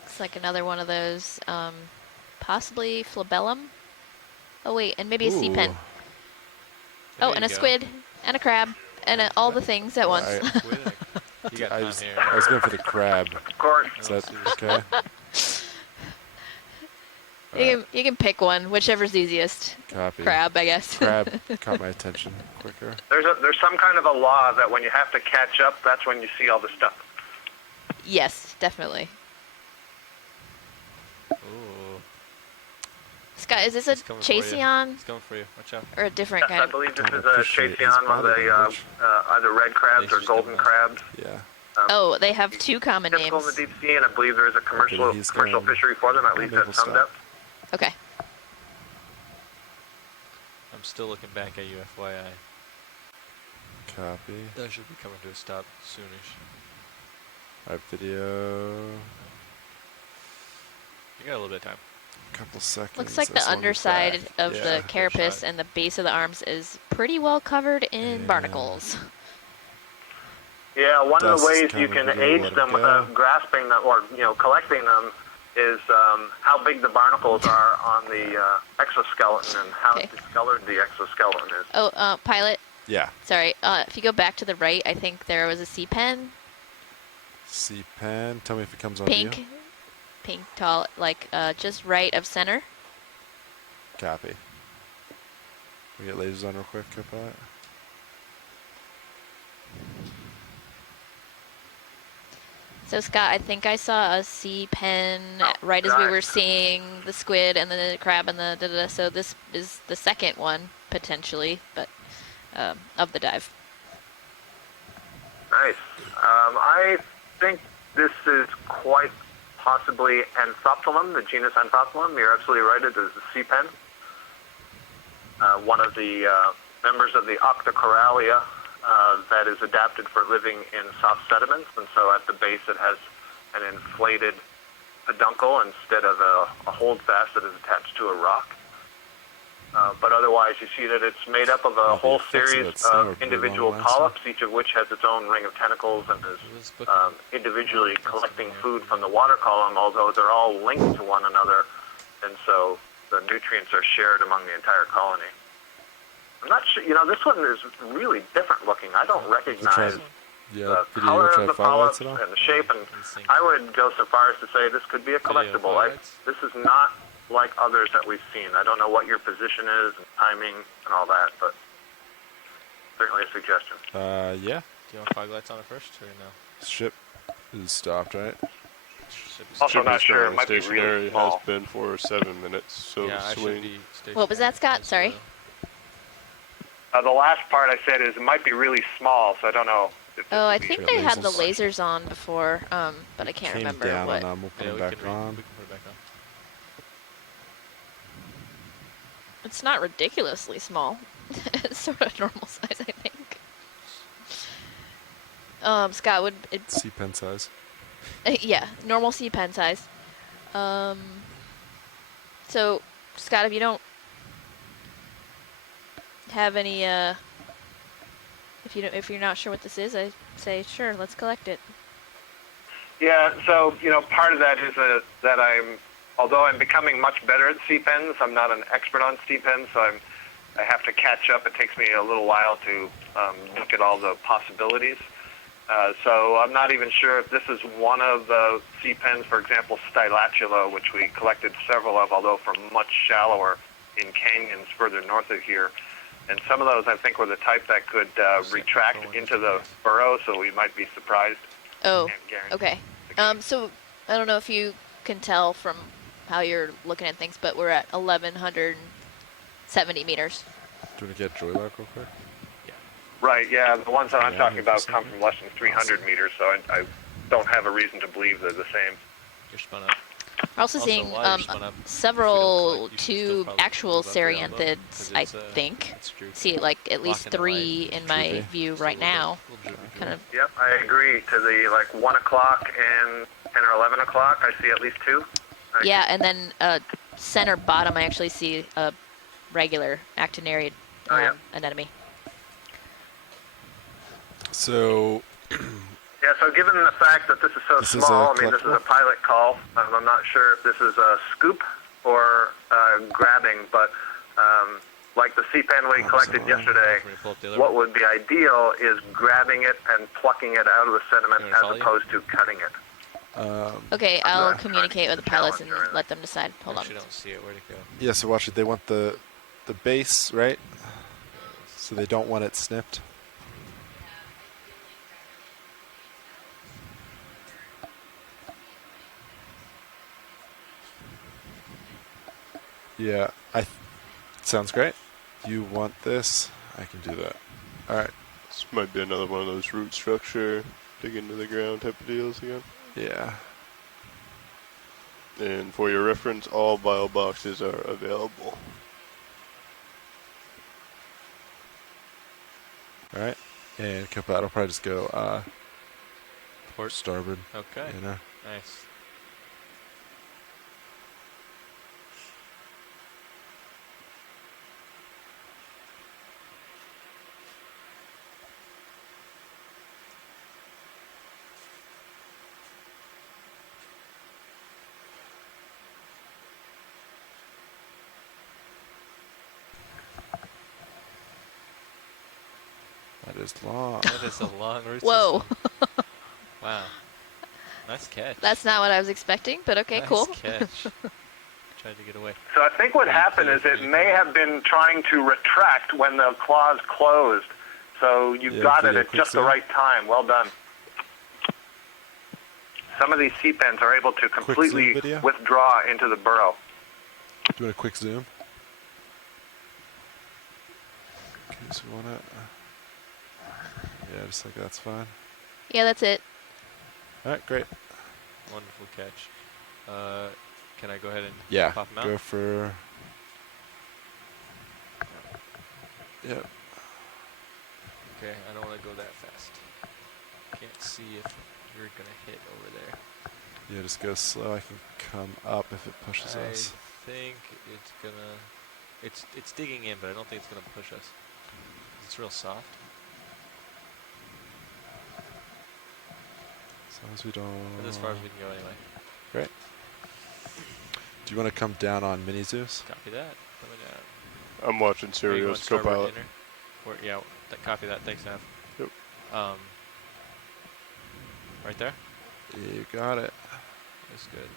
It's like another one of those, possibly flabellum. Oh wait, and maybe a sea pen. Oh, and a squid, and a crab, and all the things at once. I was going for the crab. Of course. Is that okay? You can pick one, whichever's easiest. Copy. Crab, I guess. Crab caught my attention quicker. There's some kind of a law that when you have to catch up, that's when you see all the stuff. Yes, definitely. Ooh. Scott, is this a Chaseon? It's coming for you. Watch out. Or a different kind I believe this is a Chaseon, one of the either red crabs or golden crabs. Yeah. Oh, they have two common names. Typical in the deep sea, and I believe there is a commercial fishery for them, at least at some depth. Okay. I'm still looking back at you, FYI. Copy. That should be coming to a stop soonish. Alright, video. You got a little bit of time. Couple seconds. Looks like the underside of the carapace and the base of the arms is pretty well covered in barnacles. Yeah, one of the ways you can age them without grasping them or collecting them is how big the barnacles are on the exoskeleton and how discolored the exoskeleton is. Oh, pilot. Yeah. Sorry. If you go back to the right, I think there was a sea pen. Sea pen. Tell me if it comes on Pink. you. Pink, tall, like just right of center. Copy. We get lasers on real quick, Copilot. So Scott, I think I saw a sea pen right as we were seeing the squid and the crab and the da-da-da. So this is the second one potentially, but of the dive. Nice. I think this is quite possibly Anthoptylum, the genus Anthoptylum. You're absolutely right, it is a sea pen. One of the members of the Octocoralia that is adapted for living in soft sediments, and so at the base it has an inflated peduncle instead of a holdfast that is attached to a rock. But otherwise, you see that it's made up of a whole series of individual polyps, each of which has its own ring of tentacles and is individually collecting food from the water column, although they're all linked to one another, and so the nutrients are shared among the entire colony. I'm not sure, this one is really different looking. I don't recognize the color of the polyps and the shape, and I would go so far as to say this could be a collectible. This is not like others that we've seen. I don't know what your position is and timing and all that, but certainly a suggestion. Yeah. Do you want fog lights on it first, or no? Ship is stopped, right? Also not sure. It might be really small. Has been for 7 minutes, so yeah, swing. What was that, Scott? Sorry. The last part I said is it might be really small, so I don't know. Oh, I think they had the lasers on before, but I can't remember what. We'll put them back on. It's not ridiculously small. It's sort of normal size, I think. Scott, would it... Sea pen size. Yeah, normal sea pen size. So, Scott, if you don't have any, if you're not sure what this is, I say sure, let's collect it. Yeah, so part of that is that although I'm becoming much better at sea pens, I'm not an expert on sea pens, so I have to catch up. It takes me a little while to look at all the possibilities. So I'm not even sure if this is one of the sea pens, for example, Stylatula, which we collected several of, although from much shallower in canyons further north of here. And some of those, I think, were the type that could retract into the burrow, so we might be surprised. Oh, okay. So I don't know if you can tell from how you're looking at things, but we're at 1,170 meters. Do you want to get Joylock real quick? Yeah. Right, yeah. The ones that I'm talking about come from less than 300 meters, so I don't have a reason to believe they're the same. You're spun up. We're also seeing several tube actual Cereanthids, I think. See like at least 3 in my view right now. Kind of. Yep, I agree. To the 1 o'clock and 10 or 11 o'clock, I see at least 2. Yeah, and then center bottom, I actually see a regular actinarian anemone. So. Yeah, so given the fact that this is so small, this is a pilot call. I'm not sure if this is a scoop or grabbing, but like the sea pen we collected yesterday, what would be ideal is grabbing it and plucking it out of the sediment as opposed to cutting it. Okay, I'll communicate with the pilots and let them decide. Hold on. You don't see it. Where'd it go? Yeah, so watch it. They want the base, right? So they don't want it snipped. Yeah, sounds great. You want this? I can do that. All right. This might be another one of those root structure, dig into the ground type of deals again. Yeah. And for your reference, all bio boxes are available. All right. And Copat will probably just go port starboard. Okay. Nice. That is long. That is a long route. Whoa. Wow. Nice catch. That's not what I was expecting, but okay, nice cool. Catch. Tried to get away. So I think what happened is it may have been trying to retract when the claws closed. So you got it at just the right time. Well done. Some of these sea pens are able to completely withdraw into the burrow. Do you want a quick zoom? Okay, so we want to... Yeah, just like that's fine. Yeah, that's it. All right, great. Wonderful catch. Can I go ahead and pop them out? Go for... Yep. Okay, I don't want to go that fast. Can't see if you're going to hit over there. Yeah, just go slow. I can come up if it pushes us. I think it's going to... It's digging in, but I don't think it's going to push us. It's real soft. As long as we don't... But as far as we can go anyway. Great. Do you want to come down on Mini Zeus? Copy that. Coming down. I'm watching Sirius co-pilot. Yeah, copy that. Thanks, Nav. Yep. Right there? You got it. That's good.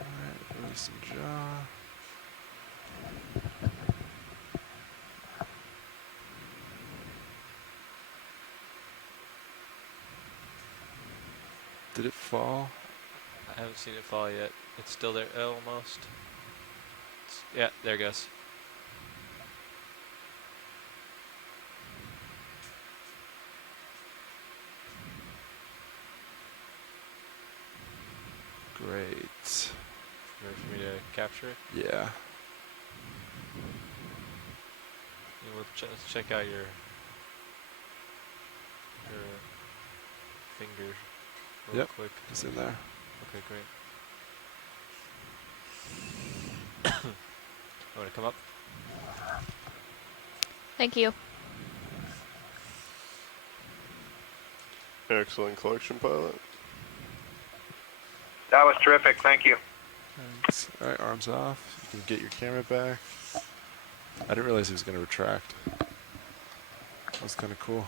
Alright, release some jaw. Did it fall? I haven't seen it fall yet. It's still there, almost. Yeah, there it goes. Great. Ready for me to capture it? Yeah. Let's check out your finger real quick. It's in there. Okay, great. Want to come up? Thank you. Excellent collection, pilot. That was terrific. Thank you. Thanks. All right, arms off. You can get your camera back. I didn't realize he was going to retract. That was kind of cool.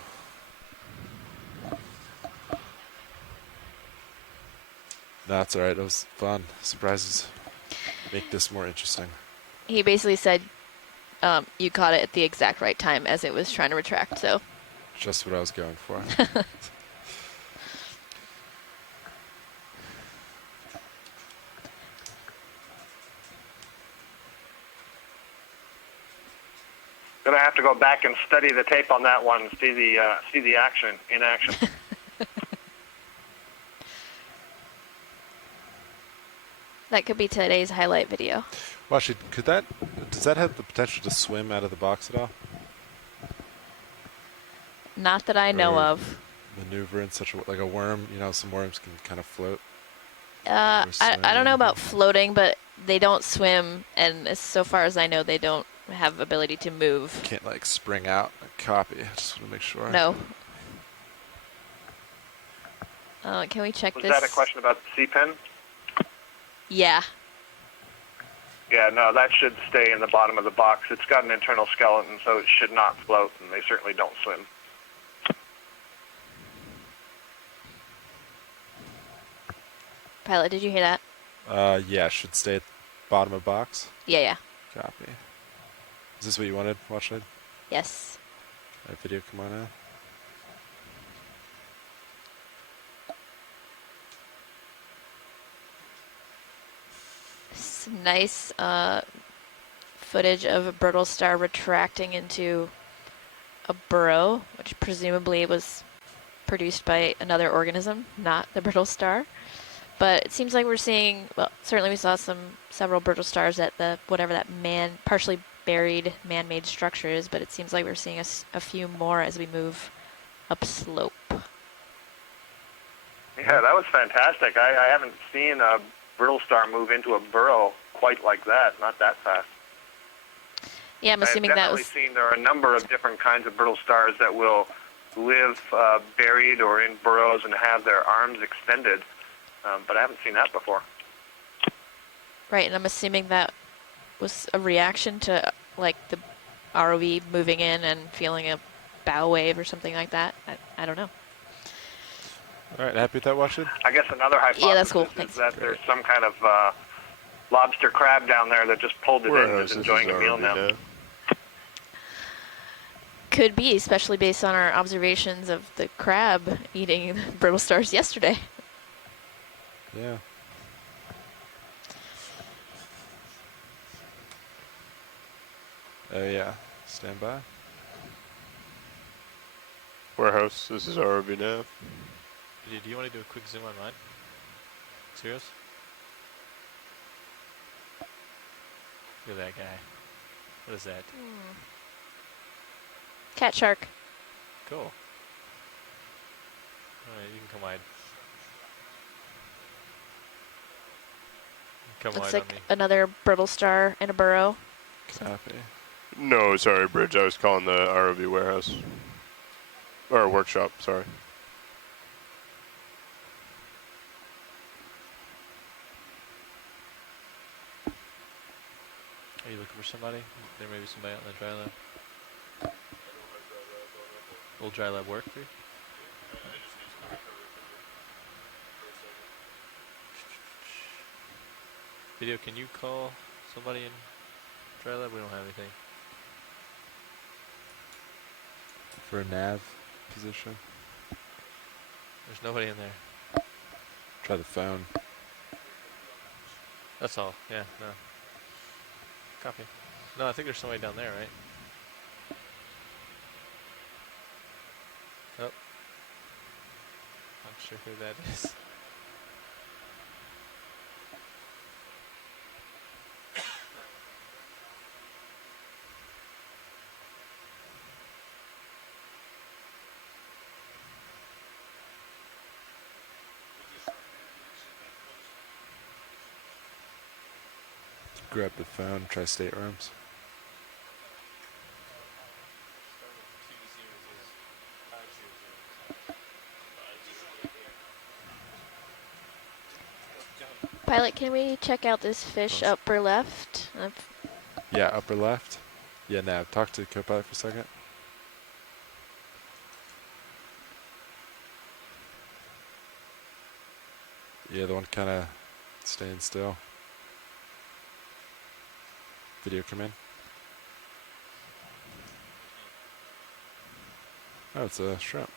That's all right. It was fun. Surprises make this more interesting. He basically said you caught it at the exact right time as it was trying to retract, so. Just what I was going for. Gonna have to go back and study the tape on that one, see the action in action. That could be today's highlight video. Well, actually, does that have the potential to swim out of the box at all? Not that I know of. Maneuver in such like a worm, some worms can kind of float. I don't know about floating, but they don't swim, and so far as I know, they don't have ability to move. Can't like spring out. Copy. I just want to make sure. No. Can we check this? Was that a question about the C-pin? Yeah. Yeah, no, that should stay in the bottom of the box. It's got an internal skeleton, so it should not float, and they certainly don't swim. Pilot, did you hear that? Yeah, should stay at the bottom of box. Yeah. Copy. Is this what you wanted, Watchlight? Yes. That video, come on in. Some nice footage of a brittle star retracting into a burrow, which presumably was produced by another organism, not the brittle star. But it seems like we're seeing, well, certainly we saw several brittle stars at the whatever that partially buried man-made structure is, but it seems like we're seeing a few more as we move upslope. Yeah, that was fantastic. I haven't seen a brittle star move into a burrow quite like that, not that fast. Yeah, I'm assuming that was... I've definitely seen there are a number of different kinds of brittle stars that will live buried or in burrows and have their arms extended, but I haven't seen that before. Right, and I'm assuming that was a reaction to like the ROV moving in and feeling a bow wave or something like that. I don't know. All right, happy with that, Watson? I guess another hypothesis that's cool. is that there's some kind of lobster crab down there that just pulled it in and is enjoying a meal now. Could be, especially based on our observations of the crab eating brittle stars yesterday. Yeah. Yeah. Stand by. Warehouse, this is ROV nav. Do you want to do a quick zoom on mine? Serious? Look at that guy. What is that? Cat shark. Cool. Alright, you can come wide. Come Looks wide like on me. another brittle star in a burrow. Copy. No, sorry, Bridge. I was calling the ROV warehouse. Or workshop, sorry. Are you looking for somebody? There may be somebody out in the dry lab. Will dry lab work for you? Video, can you call somebody in dry lab? We don't have anything. For a nav position. There's nobody in there. Try the phone. That's all. Yeah, no. Copy. No, I think there's somebody down there, right? Oh. Not sure who that is. Grab the phone, try staterooms. Pilot, can we check out this fish upper left? Yeah, upper left. Yeah, nav. Talk to the co-pilot for a second. Yeah, the one kind of staying still. Video come in. Oh, it's a shrimp.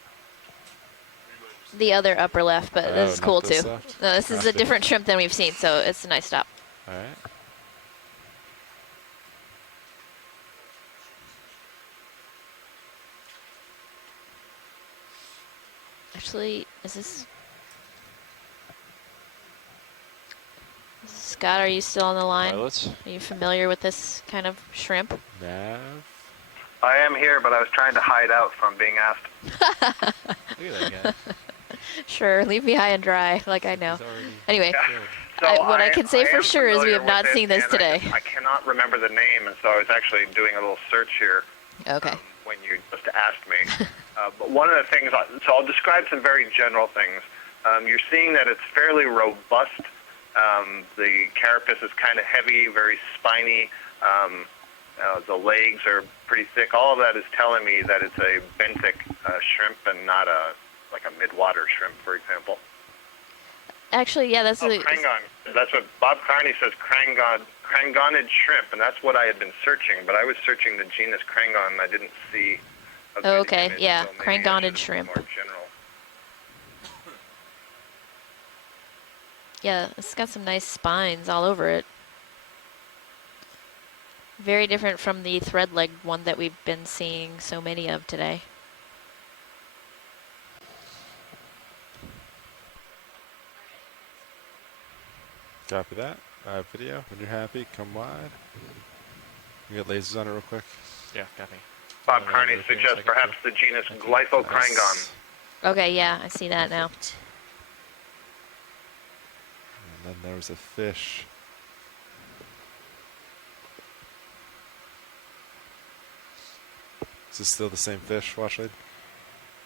The other upper left, but this is cool too. Left? No, this is a different shrimp than we've seen, so it's a nice stop. All right. Actually, is this... Scott, are you still on the line? Pilots? Are you familiar with this kind of shrimp? Nav. I am here, but I was trying to hide out from being asked. Look at that guy. Sure, leave me high and dry, like I know. Anyway, So what I can say for sure is we have not seen this today. I cannot remember the name, and so I was actually doing a little search here. Okay. When you just asked me. But one of the things, so I'll describe some very general things. You're seeing that it's fairly robust. The carapace is kind of heavy, very spiny. The legs are pretty thick. All of that is telling me that it's a benthic shrimp and not like a midwater shrimp, for example. Actually, yeah, that's Crangon. That's what Bob Carney says, crangonid shrimp, and that's what I had been searching. But I was searching the genus Crangon, and I didn't see a good okay, image, yeah, so crangonid shrimp. More general. Yeah, it's got some nice spines all over it. Very different from the thread-legged one that we've been seeing so many of today. Copy that. Video. When you're happy, come wide. We got lasers on it real quick. Yeah, copy. Bob Carney suggests perhaps the genus Glyphocrangon. Okay, yeah, I see that now. And then there was a fish. Is this still the same fish, Watchlead?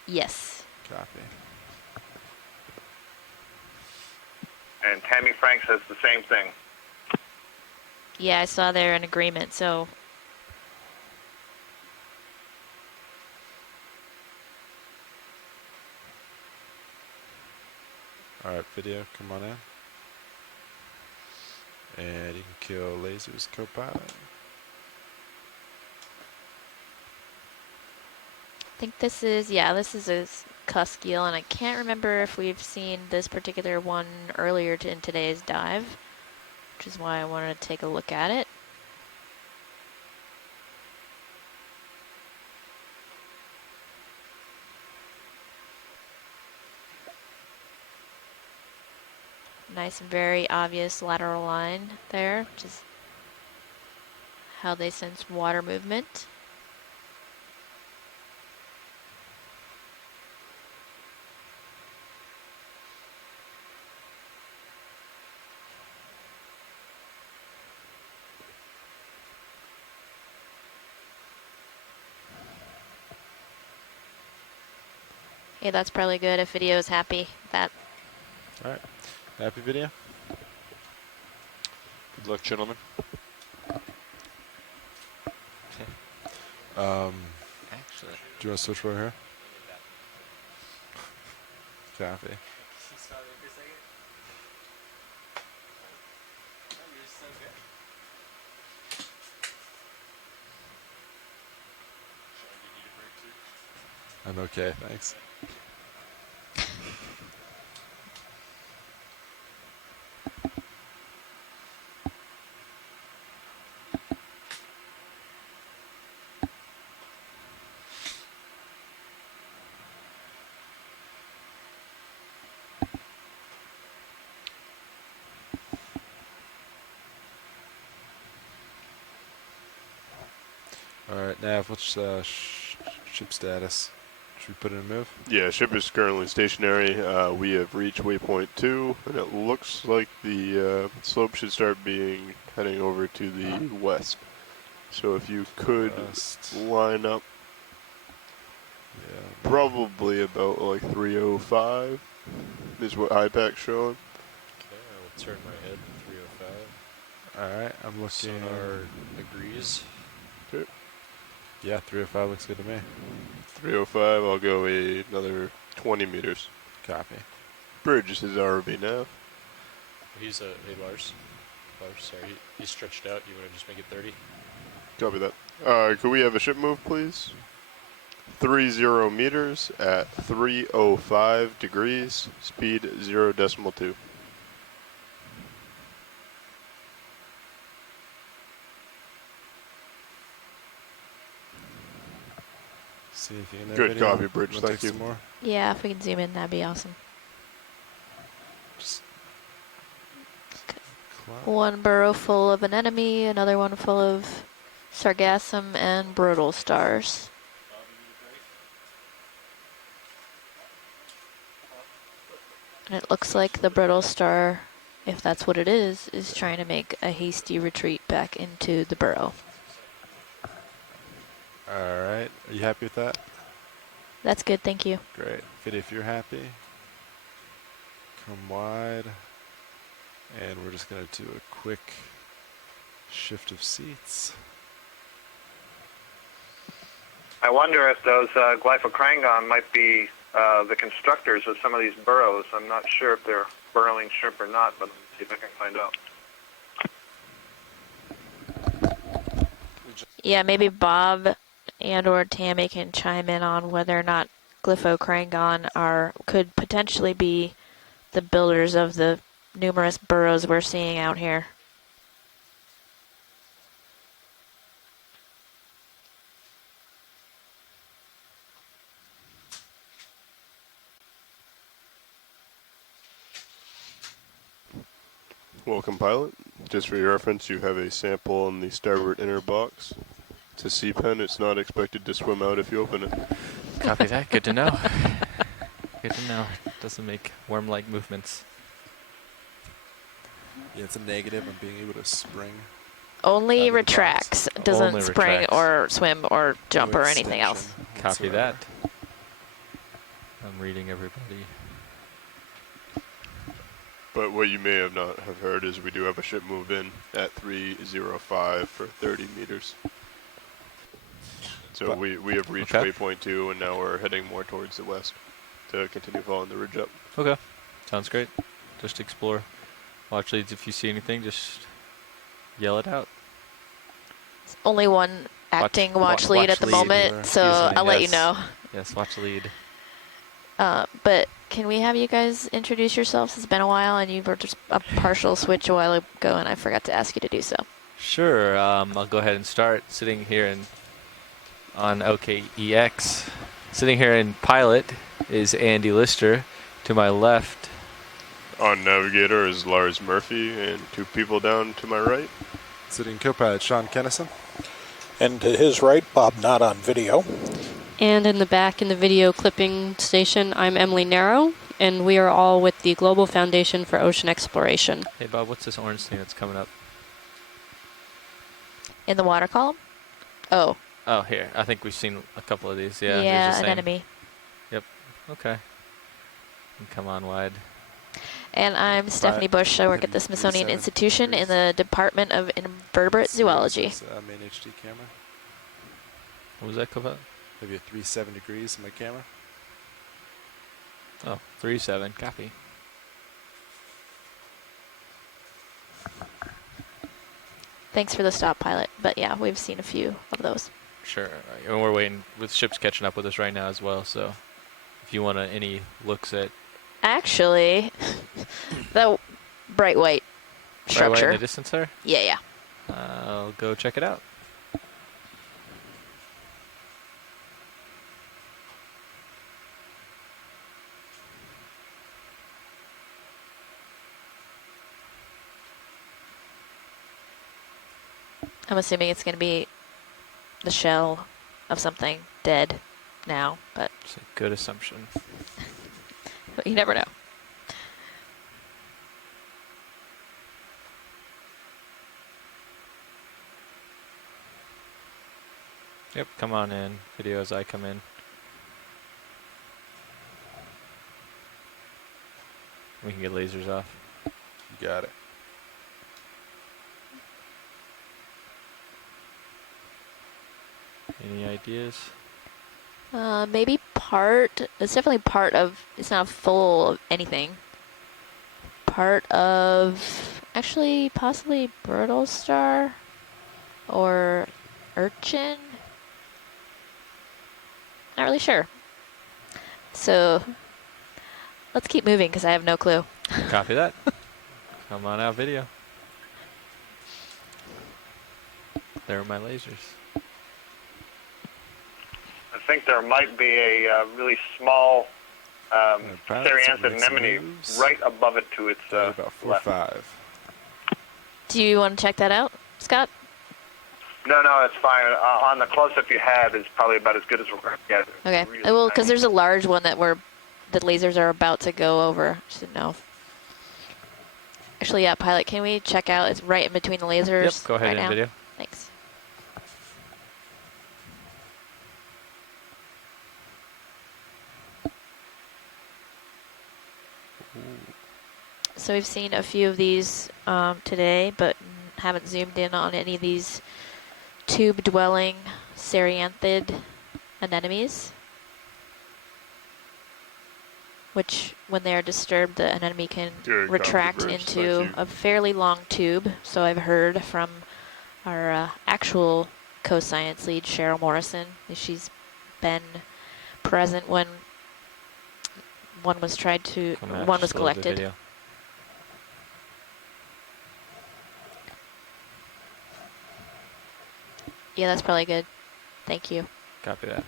Yes. Copy. And Tammy Frank says the same thing. Yeah, I saw they're in agreement, so... Alright, video, come on in. And you can kill lasers, co-pilot. think this is, yeah, this is a cusk eel, and I can't remember if we've seen this particular one earlier in today's dive, which is why I wanted to take a look at it. Nice, very obvious lateral line there, which is how they sense water movement. Yeah, that's probably good if video is happy with that. All right. Happy video. Good luck, gentlemen. Actually, do you want to switch right here? Copy. I'm okay, thanks. All right, Nav, what's ship status? Should we put in a move? Yeah, ship is currently stationary. We have reached waypoint 2, and it looks like the slope should start heading over to the west. So if you could line up, probably about like 305 is what IPAC's showing. Okay, I will turn my head 305. All right, I'm looking. Sonar agrees. Okay. Yeah, 305 looks good to me. 305, I'll go another 20 meters. Copy. Bridge is RV now. He's hey Lars, sorry, he's stretched out. You want to just make it 30? Copy that. Could we have a ship move, please? 30 meters at 305 degrees, speed 0.2. See anything in there? Good video? copy, Bridge. Thank you. More? Yeah, if we can zoom in, that'd be awesome. One burrow full of anemone, another one full of sargassum and brittle stars. And it looks like the brittle star, if that's what it is trying to make a hasty retreat back into the burrow. All right, are you happy with that? That's good, thank you. Great. Fit, if you're happy, come wide. And we're just going to do a quick shift of seats. I wonder if those glyphocrangon might be the constructors of some of these burrows. I'm not sure if they're burrowing shrimp or not, but let's see if I can find out. Yeah, maybe Bob and or Tammy can chime in on whether or not glyphocrangon could potentially be the builders of the numerous burrows we're seeing out here. Welcome, pilot. Just for your reference, you have a sample in the starboard inner box. It's a sea pen. It's not expected to swim out if you open it. Copy that. Good to know. Good to know. Doesn't make worm-like movements. Yeah, it's a negative on being able to spring. Only retracts, doesn't Only spring retracts. or swim or jump No or anything else. Copy that. I'm reading everybody. But what you may have not have heard is we do have a ship move in at 305 for 30 meters. So we have reached waypoint 2, and now we're heading more towards the west to continue following the ridge up. Okay, sounds great. Just explore. Watch leads. If you see anything, just yell it out. Only one acting watch lead at the moment, so I'll let you know Yes, watch the lead. But can we have you guys introduce yourselves? It's been a while, and you were just a partial switch a while ago, and I forgot to ask you to do so. Sure. I'll go ahead and start. Sitting here on OKEX. Sitting here in pilot is Andy Lister. To my left. On navigator is Lars Murphy, and 2 people down to my right. Sitting co-pilot Sean Kennison. And to his right, Bob, not on video. And in the back in the video clipping station, I'm Emily Narrow, and we are all with the Global Foundation for Ocean Exploration. Hey, Bob, what's this orange thing that's coming up? In the water column? Oh. Oh, here. I think we've seen a couple of these. Yeah, yeah, an enemy. Yep. Okay. Come on wide. And I'm Stephanie Bush. I work at the Smithsonian Institution in the Department of Invertebrate Zoology. Main HD camera. What was that, co-pilot? Maybe a 37 degrees in my camera. Oh, 37. Copy. Thanks for the stop, pilot. But yeah, we've seen a few of those. Sure. And we're waiting with ships catching up with us right now as well. So if you want any looks at... Actually, the bright white structure. Bright white in the distance there? Yeah, yeah. I'll go check it out. I'm assuming it's going to be the shell of something dead now, but... It's a good assumption. You never know. Yep, come on in. Video as I come in. We can get lasers off. You got it. Any ideas? Maybe part. It's definitely part of. It's not full of anything. Part of, actually, possibly brittle star, or urchin. Not really sure. So let's keep moving because I have no clue. Copy that. Come on out, video. There are my lasers. I think there might be a really small Theriantid anemone right above it to its about 4 or 5. Do you want to check that out, Scott? No, it's fine. On the close-up you had is probably about as good as we're going to get. Okay. Really Well, because there's a large one that the lasers are about to go over. Just didn't know. Actually, yeah, pilot, can we check out? It's right in between the lasers. Yep, go ahead right now. video. Thanks. So we've seen a few of these today, but haven't zoomed in on any of these tube-dwelling Theriantid anemones, which, when they are disturbed, the anemone can retract into a fairly long tube. So I've heard from our actual co-science lead, Cheryl Morrison. She's been present when one was collected. Yeah, that's probably good. Thank you. Copy that.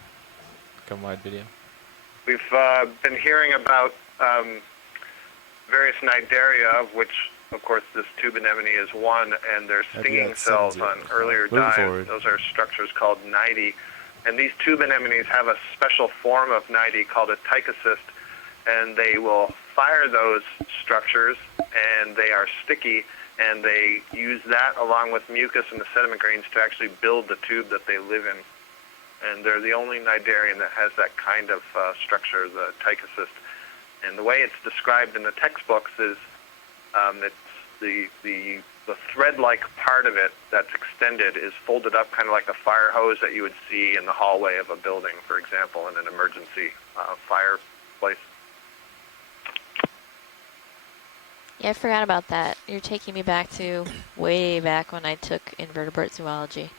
Come wide video. We've been hearing about various cnidaria, of which, of course, this tube anemone is one, and their stinging cells on earlier dives. Those are structures called cnidae. And these tube anemones have a special form of cnidae called a tychocyst, and they will fire those structures, and they are sticky, and they use that along with mucus and the sediment grains to actually build the tube that they live in. And they're the only cnidarian that has that kind of structure, the tychocyst. And the way it's described in the textbooks is it's the thread-like part of it that's extended is folded up kind of like a fire hose that you would see in the hallway of a building, for example, in an emergency fireplace. Yeah, I forgot about that. You're taking me back to way back when I took invertebrate zoology.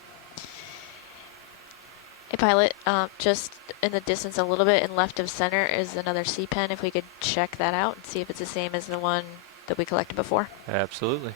Hey, pilot, just in the distance a little bit and left of center is another sea pen. If we could check that out and see if it's the same as the one that we collected before. Absolutely.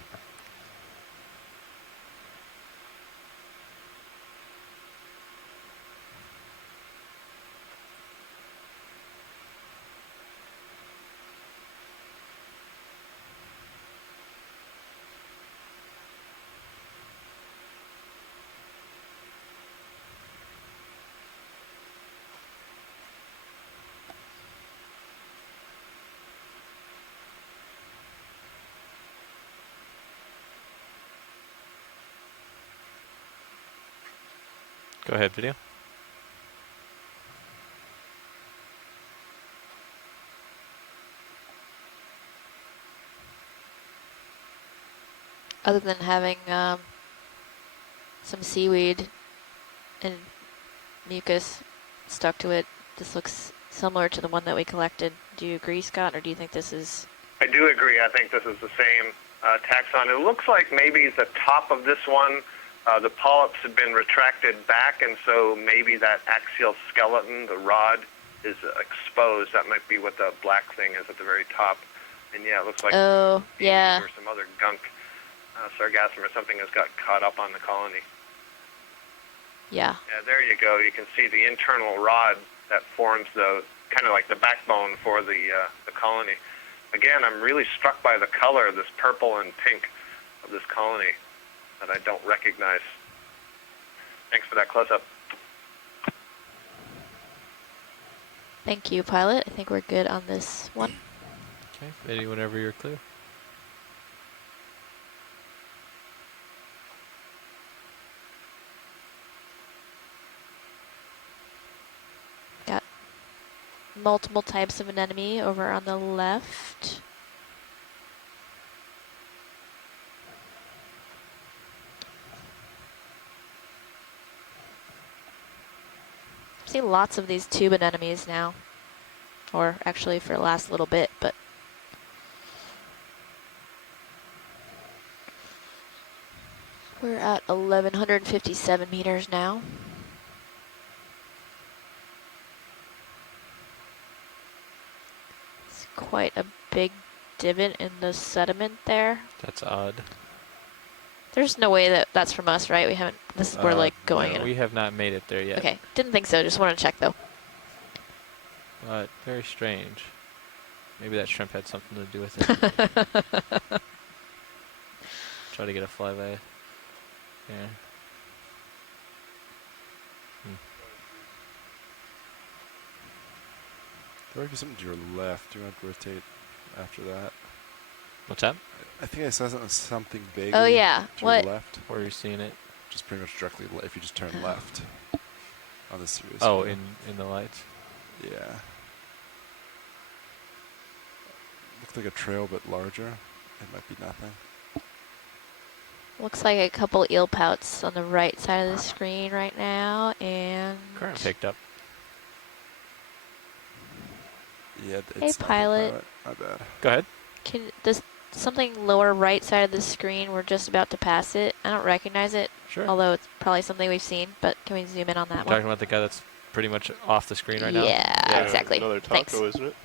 Go ahead, video. Other than having some seaweed and mucus stuck to it, this looks similar to the one that we collected. Do you agree, Scott, or do you think this is... I do agree. I think this is the same taxon. It looks like maybe the top of this one, the polyps have been retracted back, and so maybe that axial skeleton, the rod, is exposed. That might be what the black thing is at the very top. And yeah, it looks like or some other gunk, sargassum or something has got caught up on the colony. Yeah. Yeah, there you go. You can see the internal rod that forms the kind of like the backbone for the colony. Again, I'm really struck by the color, this purple and pink of this colony that I don't recognize. Thanks for that close-up. Thank you, pilot. I think we're good on this one. Okay, ready whenever you're clear. Got multiple types of anemone over on the left. See lots of these tube anemones now, or actually for the last little bit, but we're at 1,157 meters now. It's quite a big divot in the sediment there. That's odd. There's no way that that's from us, right? We haven't, this is, we're like going in. We have not made it there yet. Okay, didn't think so, just wanted to check though. But very strange. Maybe that shrimp had something to do with it. Try to get a flyby. Yeah. There might be something to your left. You want to rotate after that. What's that? I think I saw something big. Oh yeah, to what? Your left. Where are you seeing it? Just pretty much directly if you just turn left on the series. Oh, in the lights. Yeah. Looks like a trail, but larger. It might be nothing. Looks like a couple eel pouts on the right side of the screen right now, and... Current picked up. Yeah, hey, pilot. My bad. Go ahead. Can this something lower right side of the screen? We're just about to pass it. I don't recognize it. Sure. Although it's probably something we've seen, but can we zoom in on that one? Talking about the guy that's pretty much off the screen right now? Yeah, exactly. Another taco, Thanks. isn't it?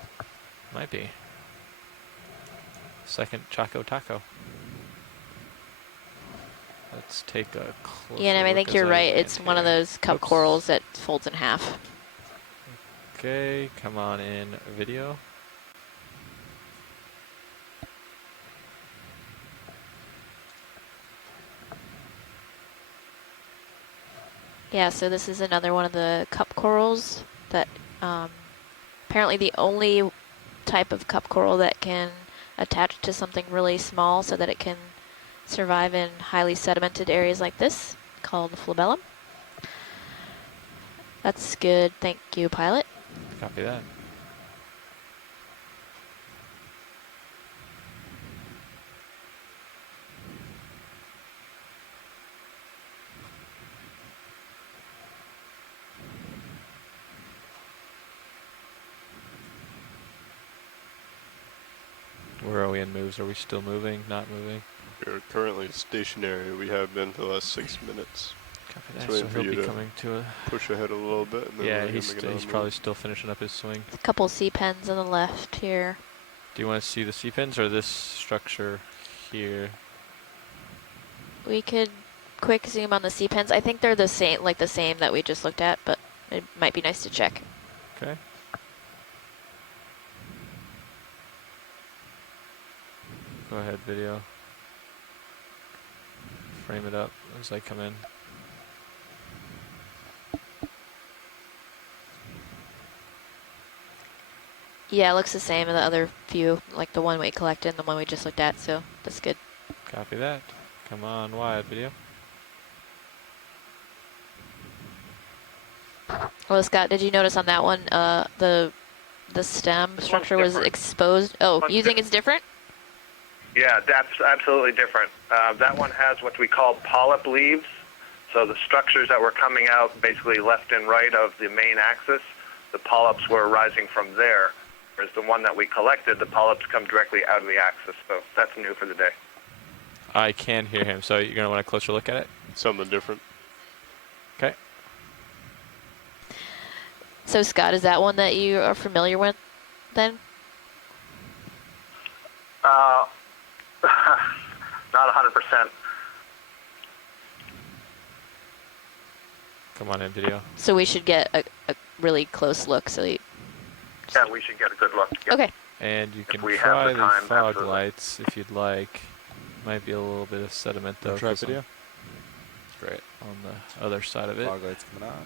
Might be. Second Choco Taco. Let's take a closer Yeah, and I look think as you're I right. land It's one of here. those cup Oops. corals that folds in half. Okay, come on in video. Yeah, so this is another one of the cup corals that apparently the only type of cup coral that can attach to something really small so that it can survive in highly sedimented areas like this, called flabellum. That's good. Thank you, pilot. Copy that. Where are we in moves? Are we still moving? Not moving? We're currently stationary. We have been for the last 6 minutes. Copy that. So he'll be coming to a push ahead a little bit. And then yeah, he's probably still finishing up his swing. A couple sea pens on the left here. Do you want to see the sea pens or this structure here? We could quick zoom on the sea pens. I think they're the same, like the same that we just looked at, but it might be nice to check. Okay. Go ahead, video. Frame it up as I come in. Yeah, it looks the same in the other view, like the one we collected and the one we just looked at, so that's good. Copy that. Come on, wide video. Well, Scott, did you notice on that one, the stem structure was exposed? Oh, you think it's different? Yeah, that's absolutely different. That one has what we call polyp leaves. So the structures that were coming out basically left and right of the main axis, the polyps were arising from there. Whereas the one that we collected, the polyps come directly out of the axis. So that's new for the day. I can hear him, so you're going to want a closer look at it? Something different. Okay. So Scott, is that one that you are familiar with then? Not 100%. Come on in, video. So we should get a really close look. So you yeah, we should get a good look. Yep. Okay. And you can try the fog lights if you'd like. Might be a little bit of sediment though. Try video. Great. On the other side of it. Fog lights coming on.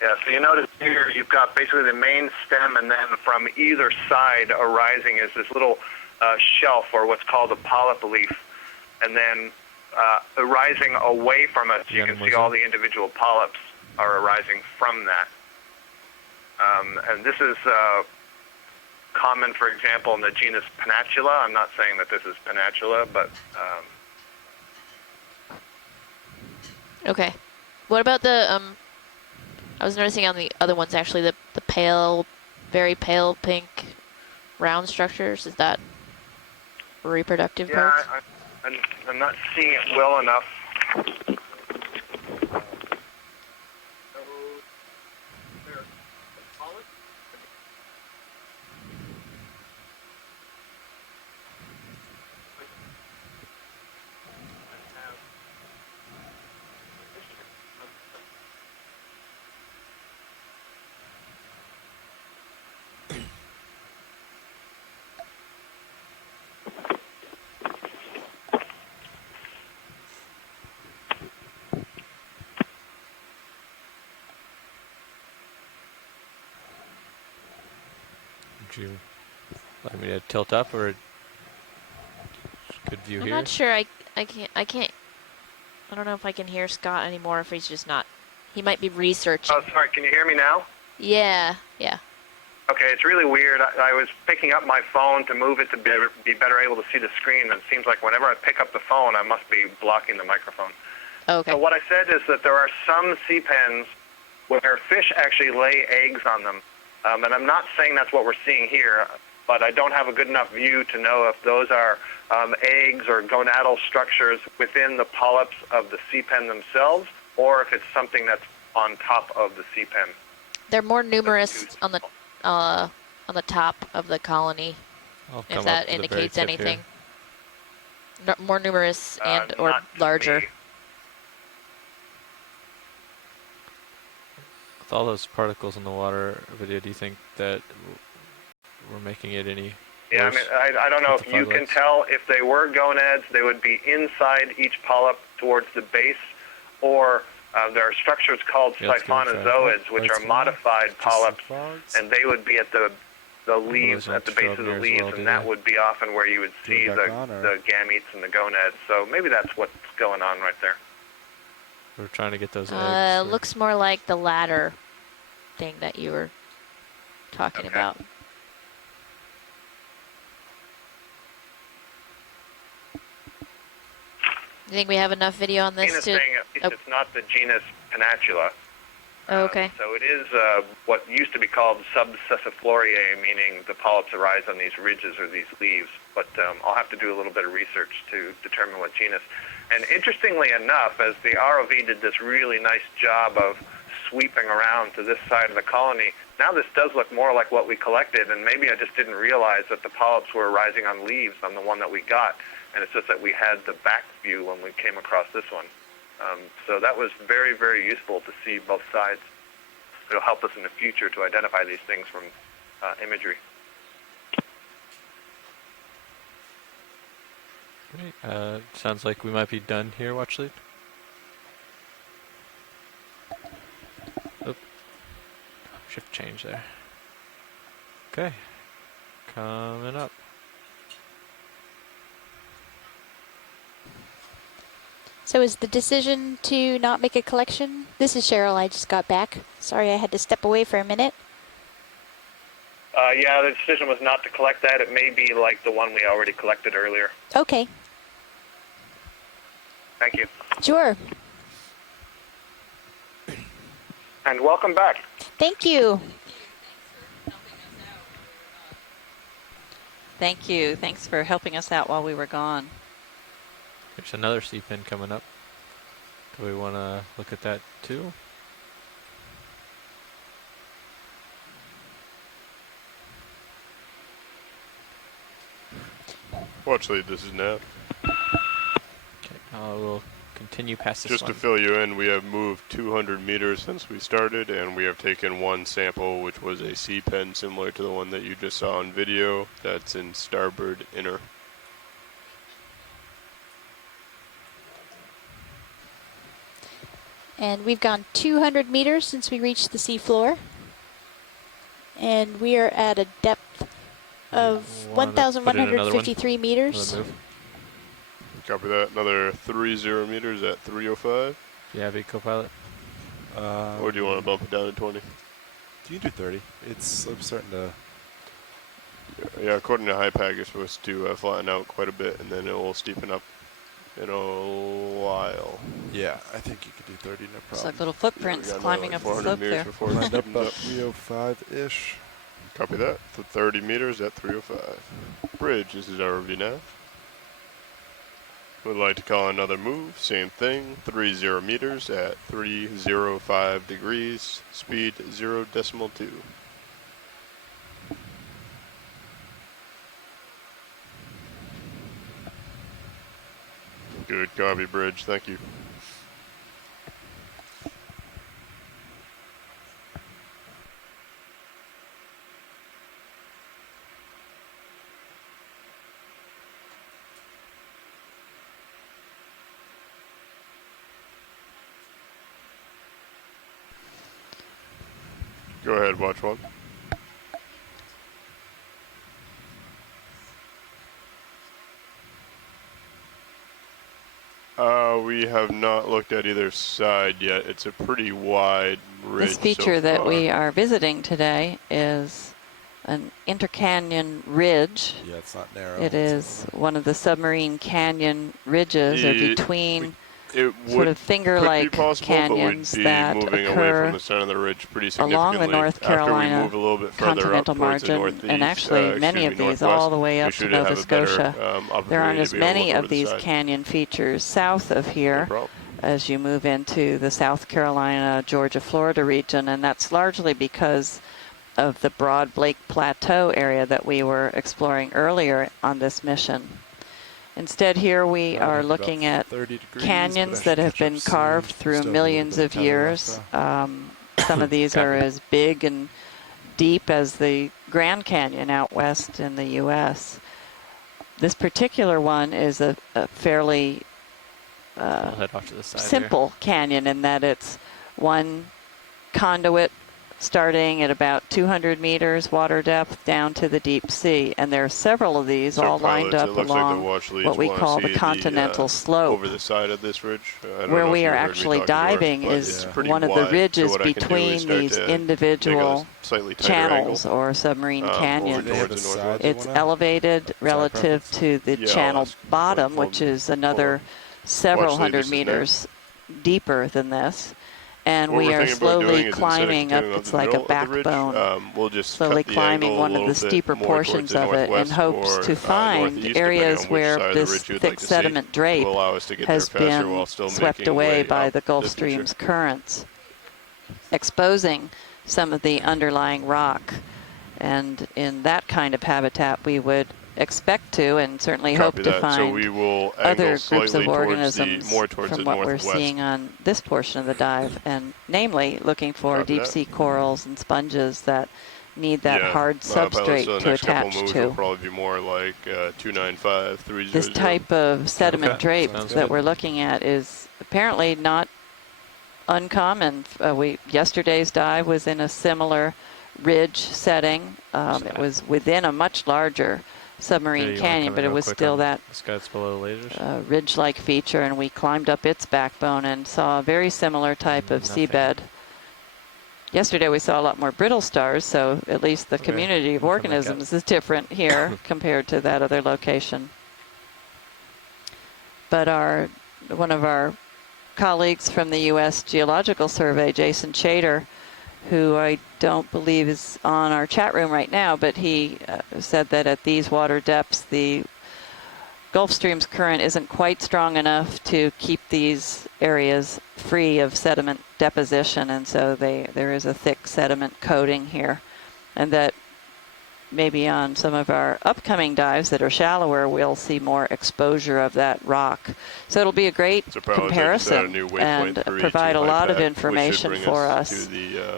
Yeah, so you notice here you've got basically the main stem, and then from either side arising is this little shelf, or what's called a polyp leaf, and then arising away from it, you can see all the individual polyps are arising from that. And this is common, for example, in the genus Panatula. I'm not saying that this is Panatula, but... Okay. What about the... I was noticing on the other ones, actually, the pale, very pale pink round structures. Is that reproductive parts? Yeah, I'm not seeing it well enough. Would you like me to tilt up or good view here? I'm not sure. I can't. I don't know if I can hear Scott anymore. If he's just not. He might be researching. Oh, sorry. Can you hear me now? Yeah. Yeah. Okay, it's really weird. I was picking up my phone to move it to be better able to see the screen, and it seems like whenever I pick up the phone, I must be blocking the microphone. Okay. So what I said is that there are some sea pens where fish actually lay eggs on them. And I'm not saying that's what we're seeing here, but I don't have a good enough view to know if those are eggs or gonadal structures within the polyps of the sea pen themselves, or if it's something that's on top of the sea pen. They're more numerous on the top of the colony, if that indicates anything. No, more numerous and or larger. With all those particles in the water, video, do you think that we're making it any Yeah, worse? I mean, I don't know if you can tell if they were gonads, they would be inside each polyp towards the base, or there are structures called siphonozoids, which are modified polyps, and they would be at the leaves, at the base of the leaves, and that would be often where you would see the gametes and the gonads. So maybe that's what's going on right there. We're trying to get those eggs. Looks more like the latter thing that you were talking about. You think we have enough video on this to... Saying it's not the genus Panatula. Okay. So it is what used to be called subsessifloriae, meaning the polyps arise on these ridges or these leaves. But I'll have to do a little bit of research to determine what genus. And interestingly enough, as the ROV did this really nice job of sweeping around to this side of the colony, now this does look more like what we collected, and maybe I just didn't realize that the polyps were rising on leaves on the one that we got, and it's just that we had the back view when we came across this one. So that was very, very useful to see both sides. It'll help us in the future to identify these things from imagery. Great. Sounds like we might be done here, watch lead. Oop. Shift change there. Okay. Coming up. So is the decision to not make a collection? This is Cheryl, I just got back. Sorry I had to step away for a minute. Yeah, the decision was not to collect that. It may be like the one we already collected earlier. Okay. Thank you. Sure. And welcome back. Thank you. Thank you. Thanks for helping us out while we were gone. There's another C-pin coming up. Do we want to look at that too? Watch lead, this is Nav. Okay, we'll continue past this Just one. to fill you in, we have moved 200 meters since we started, and we have taken one sample, which was a C-pen similar to the one that you just saw on video. That's in starboard inner. And we've gone 200 meters since we reached the seafloor. And we are at a depth of 1,153 meters. Copy that. Another 30 meters at 305. Yeah, be co-pilot. Or do you want to bump it down to 20? You can do 30. I'm starting to... Yeah, according to HiPAG, you're supposed to flatten out quite a bit, and then it will steepen up in a while. Yeah, I think you could do 30, no problem. It's like little footprints climbing up the slope there. Lined up about 305-ish. Copy that. For 30 meters at 305. Bridge, this is ROV now. Would like to call another move. Same thing. 30 meters at 305 degrees. Speed 0.2. Good copy, Bridge. Thank you. Go ahead, watch one. We have not looked at either side yet. It's a pretty wide ridge. This feature that we are visiting today is an Intercanyon ridge. Yeah, it's not narrow. It is one of the submarine canyon ridges, or between sort of finger-like canyons that occur from the center of the ridge pretty along the North Carolina continental margin, northeast, and actually many of these all the way up to Nova Scotia. There aren't as many of these canyon features south of here as you move into the South Carolina, Georgia, Florida region, and that's largely because of the broad Lake Plateau area that we were exploring earlier on this mission. Instead, here we are looking at canyons that have been carved through millions of years. Some of these are as big and deep as the Grand Canyon out west in the U.S. This particular one is a fairly simple canyon in that it's one conduit starting at about 200 meters water depth down to the deep sea. And there are several of these all lined up along what we call the continental slope. Over the side of this ridge. Where we are actually diving is one of the ridges between these individual channels or submarine canyons. It's elevated relative to the channel bottom, which is another several hundred meters deeper than this. and we are slowly climbing up. It's like a backbone. We'll just slowly climbing one of the steeper portions of it in hopes to find areas where this thick sediment drape has been swept away by the Gulf Stream's currents, exposing some of the underlying rock. And in that kind of habitat, we would expect to and certainly hope to find other groups of organisms from what we're seeing on this portion of the dive, and namely looking for deep sea corals and sponges that need that hard substrate to attach to. Will probably be more like 295, 300. This type of sediment drape that we're looking at is apparently not uncommon. Yesterday's dive was in a similar ridge setting. It was within a much larger submarine canyon, but it was still that ridge-like feature, and we climbed up its backbone and saw a very similar type of seabed. Yesterday we saw a lot more brittle stars, so at least the community of organisms is different here compared to that other location. But one of our colleagues from the U.S. Geological Survey, Jason Chater, who I don't believe is on our chat room right now, but he said that at these water depths, the Gulf Stream's current isn't quite strong enough to keep these areas free of sediment deposition, and so there is a thick sediment coating here, and that maybe on some of our upcoming dives that are shallower, we'll see more exposure of that rock. So it'll be a great comparison and provide a lot of information for us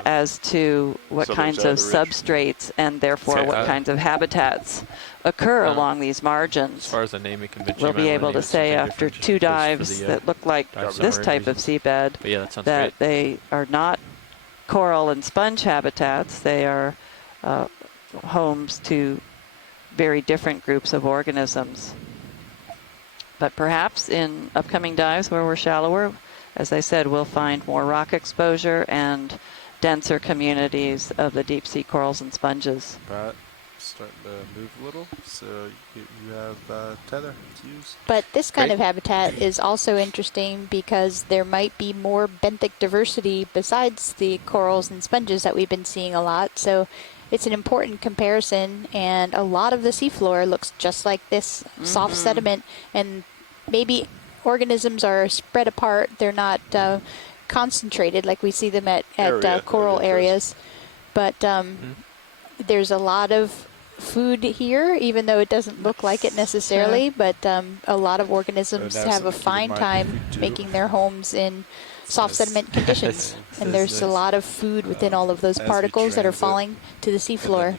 as to what kinds of substrates and therefore what kinds of habitats occur along these margins. As far as the naming convention, we'll be able to say after 2 dives that look like this type of seabed that they are not coral and sponge habitats. They are homes to very different groups of organisms. But perhaps in upcoming dives where we're shallower, as I said, we'll find more rock exposure and denser communities of the deep sea corals and sponges. Right. Starting to move a little, so you have tether to use. But this kind of habitat is also interesting because there might be more benthic diversity besides the corals and sponges that we've been seeing a lot. So it's an important comparison, and a lot of the seafloor looks just like this soft sediment, and maybe organisms are spread apart. They're not concentrated like we see them at coral areas, but there's a lot of food here, even though it doesn't look like it necessarily, but a lot of organisms have a fine time making their homes in soft sediment conditions, and there's a lot of food within all of those particles that are falling to the seafloor.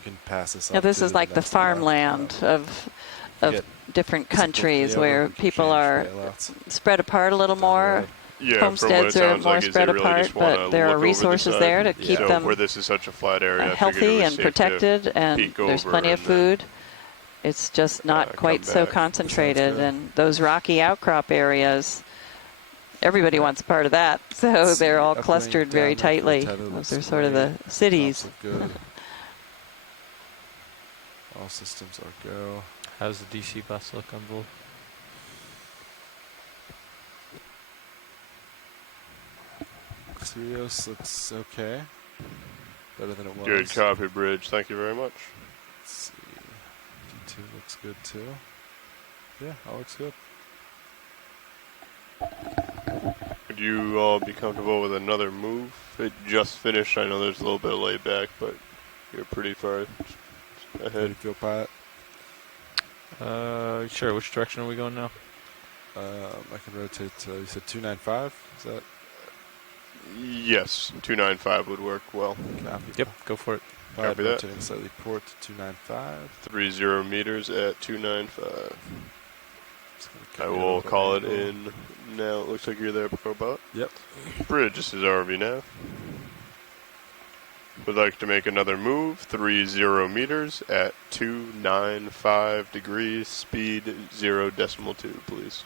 Now this is like the farmland of different countries where people are spread apart a little more. Homesteads are more spread apart, but there are resources there to keep them where this is such a flat area, healthy and protected, and there's plenty of food. It's just not quite so concentrated, and those rocky outcrop areas, everybody wants part of that, so they're all clustered very tightly. Those are sort of the cities. All systems are go. How's the DC bus look on both? Sirius looks okay. Better than it was. Good copy, Bridge. Thank you very much. Let's see. D2 looks good too. Yeah, all looks good. Would you all be comfortable with another move? It just finished. I know there's a little bit of layback, but you're pretty far ahead. How do you feel, Pat? Sure. Which direction are we going now? I can rotate to, you said 295? Is that? Yes, 295 would work well. Copy. Yep, go for it. Copy that. Rotating slightly port to 295. 30 meters at 295. I will call it in now. It looks like you're there, Probot. Yep. Bridge, this is RV nav. Would like to make another move, 30 meters at 295 degrees, speed 0.2, please.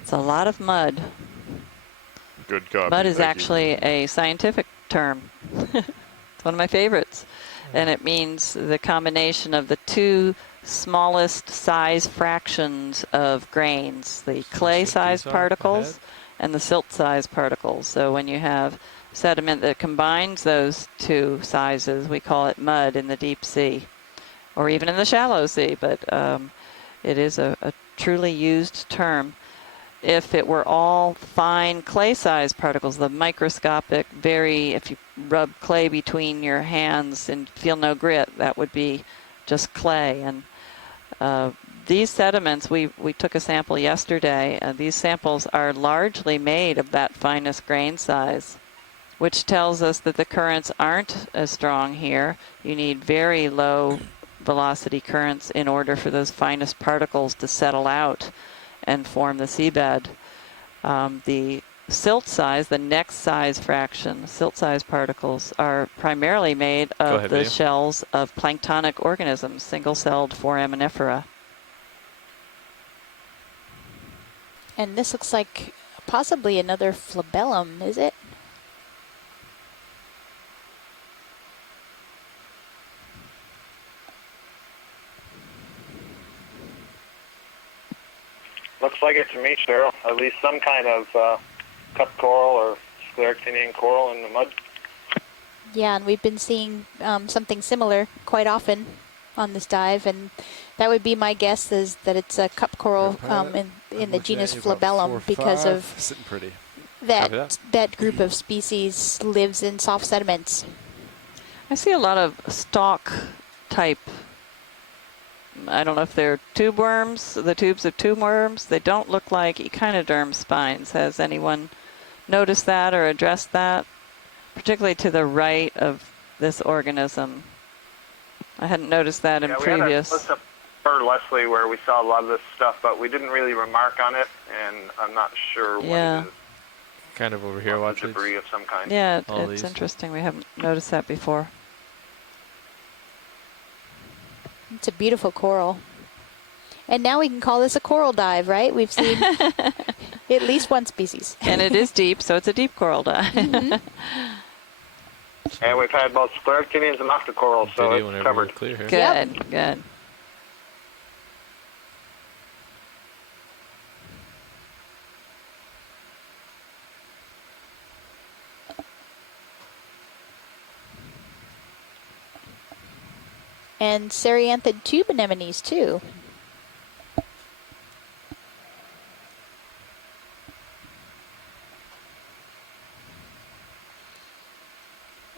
It's a lot of mud. Good copy. Mud is actually a scientific term. It's one of my favorites. And it means the combination of the two smallest size fractions of grains, the clay size particles and the silt size particles. So when you have sediment that combines those two sizes, we call it mud in the deep sea, or even in the shallow sea, but it is a truly used term. If it were all fine clay size particles, the microscopic, if you rub clay between your hands and feel no grit, that would be just clay. And these sediments, we took a sample yesterday. These samples are largely made of that finest grain size, which tells us that the currents aren't as strong here. You need very low velocity currents in order for those finest particles to settle out and form the seabed. The silt size, the next size fraction, silt size particles are primarily made of the shells of planktonic organisms, single-celled foraminifera. And this looks like possibly another flabellum, is it? Looks like it to me, Cheryl. At least some kind of cup coral or scleractinian coral in the mud. Yeah, and we've been seeing something similar quite often on this dive, and that would be my guess, is that it's a cup coral in the genus Flabellum, because of that group of species lives in soft sediments. I see a lot of stalk type. I don't know if they're tube worms, the tubes of tube worms. They don't look like echinoderm spines. Has anyone noticed that or addressed that? Particularly to the right of this organism. I hadn't noticed that in previous. We had a for Leslie where we saw a lot of this stuff, but we didn't really remark on it, and I'm not sure what it is. Kind of over here, watch debris of some kind. Yeah, it's interesting. We haven't noticed that before. It's a beautiful coral. And now we can call this a coral dive, right? We've seen at least one species. And it is deep, so it's a deep coral dive. Mm-hmm. And we've had both scleractinians and octocorals, so it's covered. Clear here. Good, good. And Serianthid tube anemones too.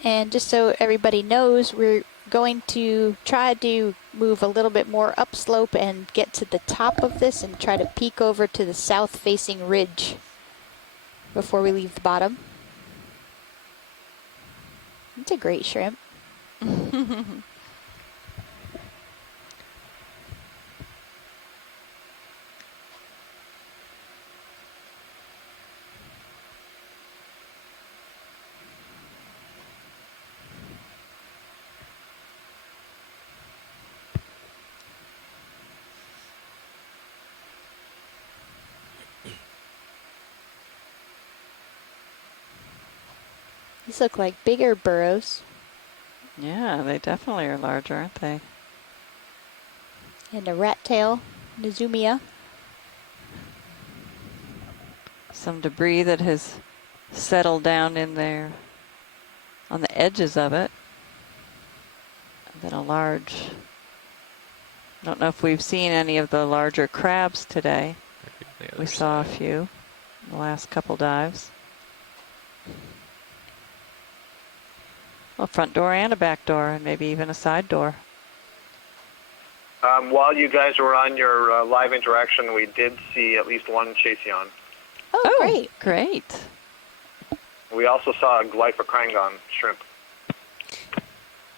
And just so everybody knows, we're going to try to move a little bit more upslope and get to the top of this and try to peek over to the south-facing ridge before we leave the bottom. It's a great shrimp. These look like bigger burrows. Yeah, they definitely are larger, aren't they? And a rat tail, Nizumia. Some debris that has settled down in there on the edges of it. And then a large, I don't know if we've seen any of the larger crabs today. We saw a few in the last couple dives. A front door and a back door, and maybe even a side door. While you guys were on your live interaction, we did see at least one Chasion. Oh, great. Great. We also saw a Glyphocrangon shrimp.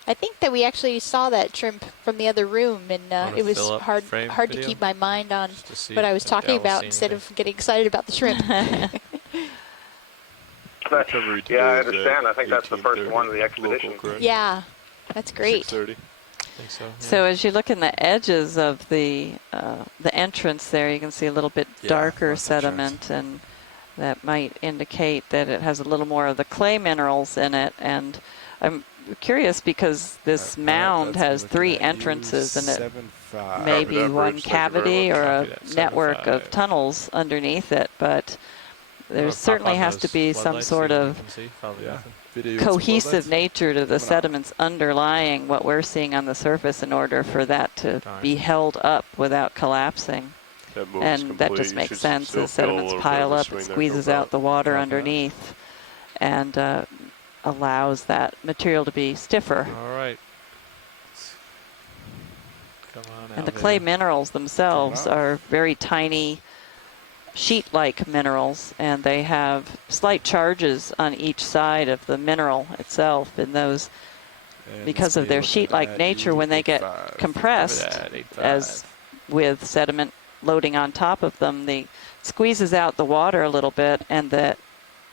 I think that we actually saw that shrimp from the other room, and it was hard to keep my mind on what I was talking about instead of getting excited about the shrimp. Yeah, I understand. I think that's the first one of the expedition. Yeah, that's great. 6:30. I think so. Yeah. So as you look in the edges of the entrance there, you can see a little bit darker sediment, and that might indicate that it has a little more of the clay minerals in it. And I'm curious because this mound has 3 entrances and it may be one cavity or a network of tunnels underneath it, but there certainly has to be some sort of cohesive nature to the sediments underlying what we're seeing on the surface in order for that to be held up without collapsing. And that just makes sense. The sediments pile up, it squeezes out the water underneath, and allows that material to be stiffer. All right. Come on And the clay minerals themselves are very tiny sheet-like minerals, and they have slight charges on each side of the mineral itself. And those, because of their sheet-like nature, when they get compressed, as with sediment loading on top of them, they squeezes out the water a little bit, and the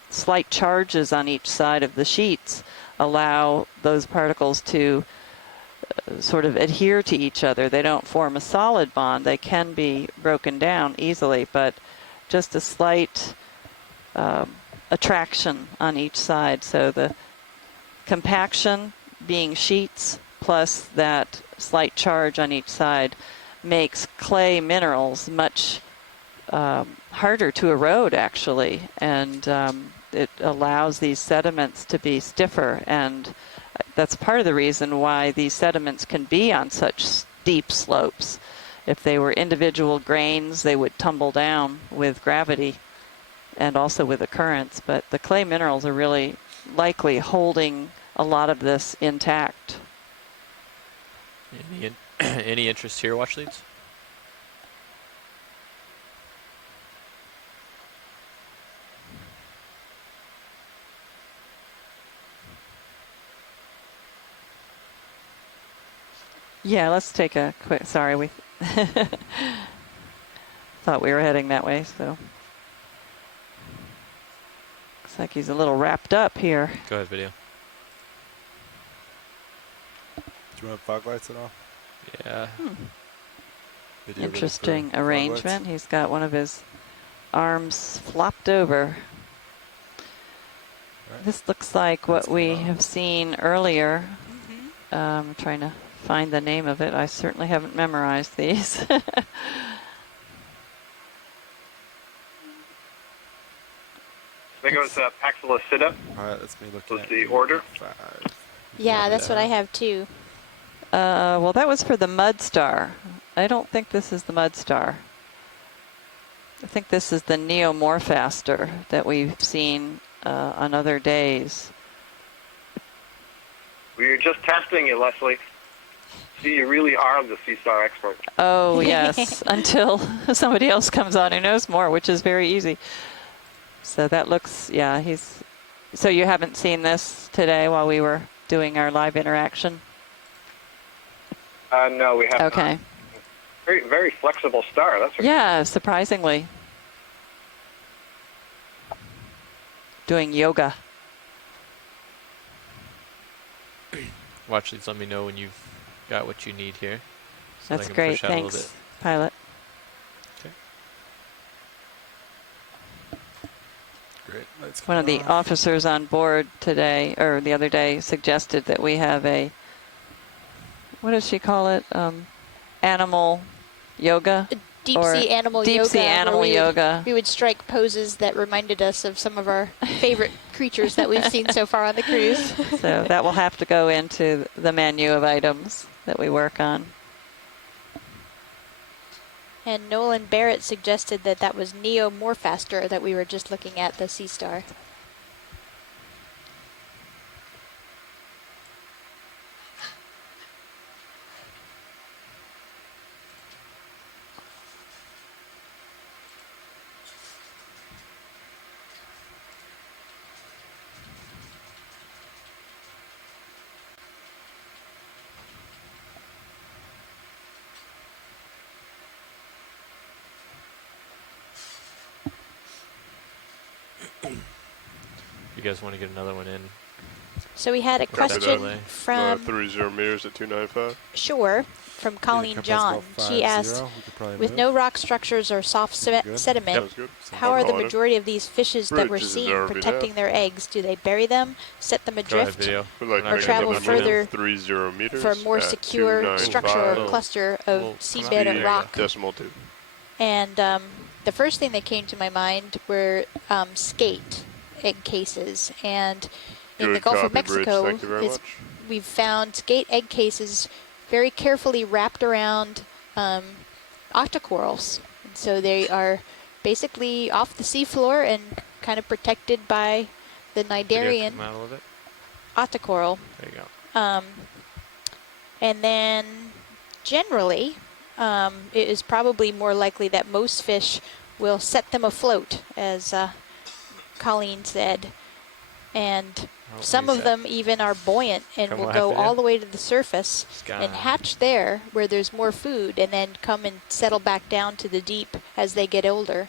slight charges on each side of the sheets allow those particles to sort of adhere to each other. They don't form a solid bond. They can be broken down easily, but just a slight attraction on each side. So the compaction being sheets plus that slight charge on each side makes clay minerals much harder to erode, actually, and it allows these sediments to be stiffer, and that's part of the reason why these sediments can be on such steep slopes. If they were individual grains, they would tumble down with gravity and also with the currents, but the clay minerals are really likely holding a lot of this intact. Any interest here, watch leads? Yeah, let's take a quick, sorry, we thought we were heading that way, so. Looks like he's a little wrapped up here. Go ahead, video. Do you want fog lights at all? Yeah. Interesting arrangement. He's got one of his arms flopped over. Right. This looks like what we have seen earlier. I'm trying to find the name of it. I certainly haven't memorized these. I think it was Paxillosida. All right, that's me looking at the order. 5. Yeah, that's what I have too. Well, that was for the mud star. I don't think this is the mud star. I think this is the neomorphaster that we've seen on other days. We were just testing you, Leslie. See, you really are the C-star expert. Oh, yes, until somebody else comes on who knows more, which is very easy. So that looks, yeah, so you haven't seen this today while we were doing our live interaction? No, we haven't. Okay. Very, very flexible star, that's for Yeah, surprisingly. Doing yoga. Watch leads, let me know when you've got what you need here. So that's great, thanks, pilot. Okay. Great. One of the officers on board today, or the other day, suggested that we have a, what does she call it? Animal yoga? Deep sea animal yoga. Deep sea animal yoga. We would strike poses that reminded us of some of our favorite creatures that we've seen so far on the cruise. So that will have to go into the menu of items that we work on. And Nolan Barrett suggested that that was neomorphaster that we were just looking at, the sea star. You guys want to get another one in? So we had a question from 30 meters at 295. Sure, from Colleen John. She asked, with no rock structures or soft sediment, how are the majority of these fishes that we're seeing protecting their eggs? Do they bury them, set them adrift, or travel further for a more secure structure or cluster of seabed and rock? And the first thing that came to my mind were skate egg cases. And in the Gulf of Mexico, we've found skate egg cases very carefully wrapped around octocorals. And so they are basically off the seafloor and kind of protected by the Cnidarian octocoral. There you go. And then generally, it is probably more likely that most fish will set them afloat, as Colleen said. And some of them even are buoyant and will go all the way to the surface and hatch there where there's more food and then come and settle back down to the deep as they get older.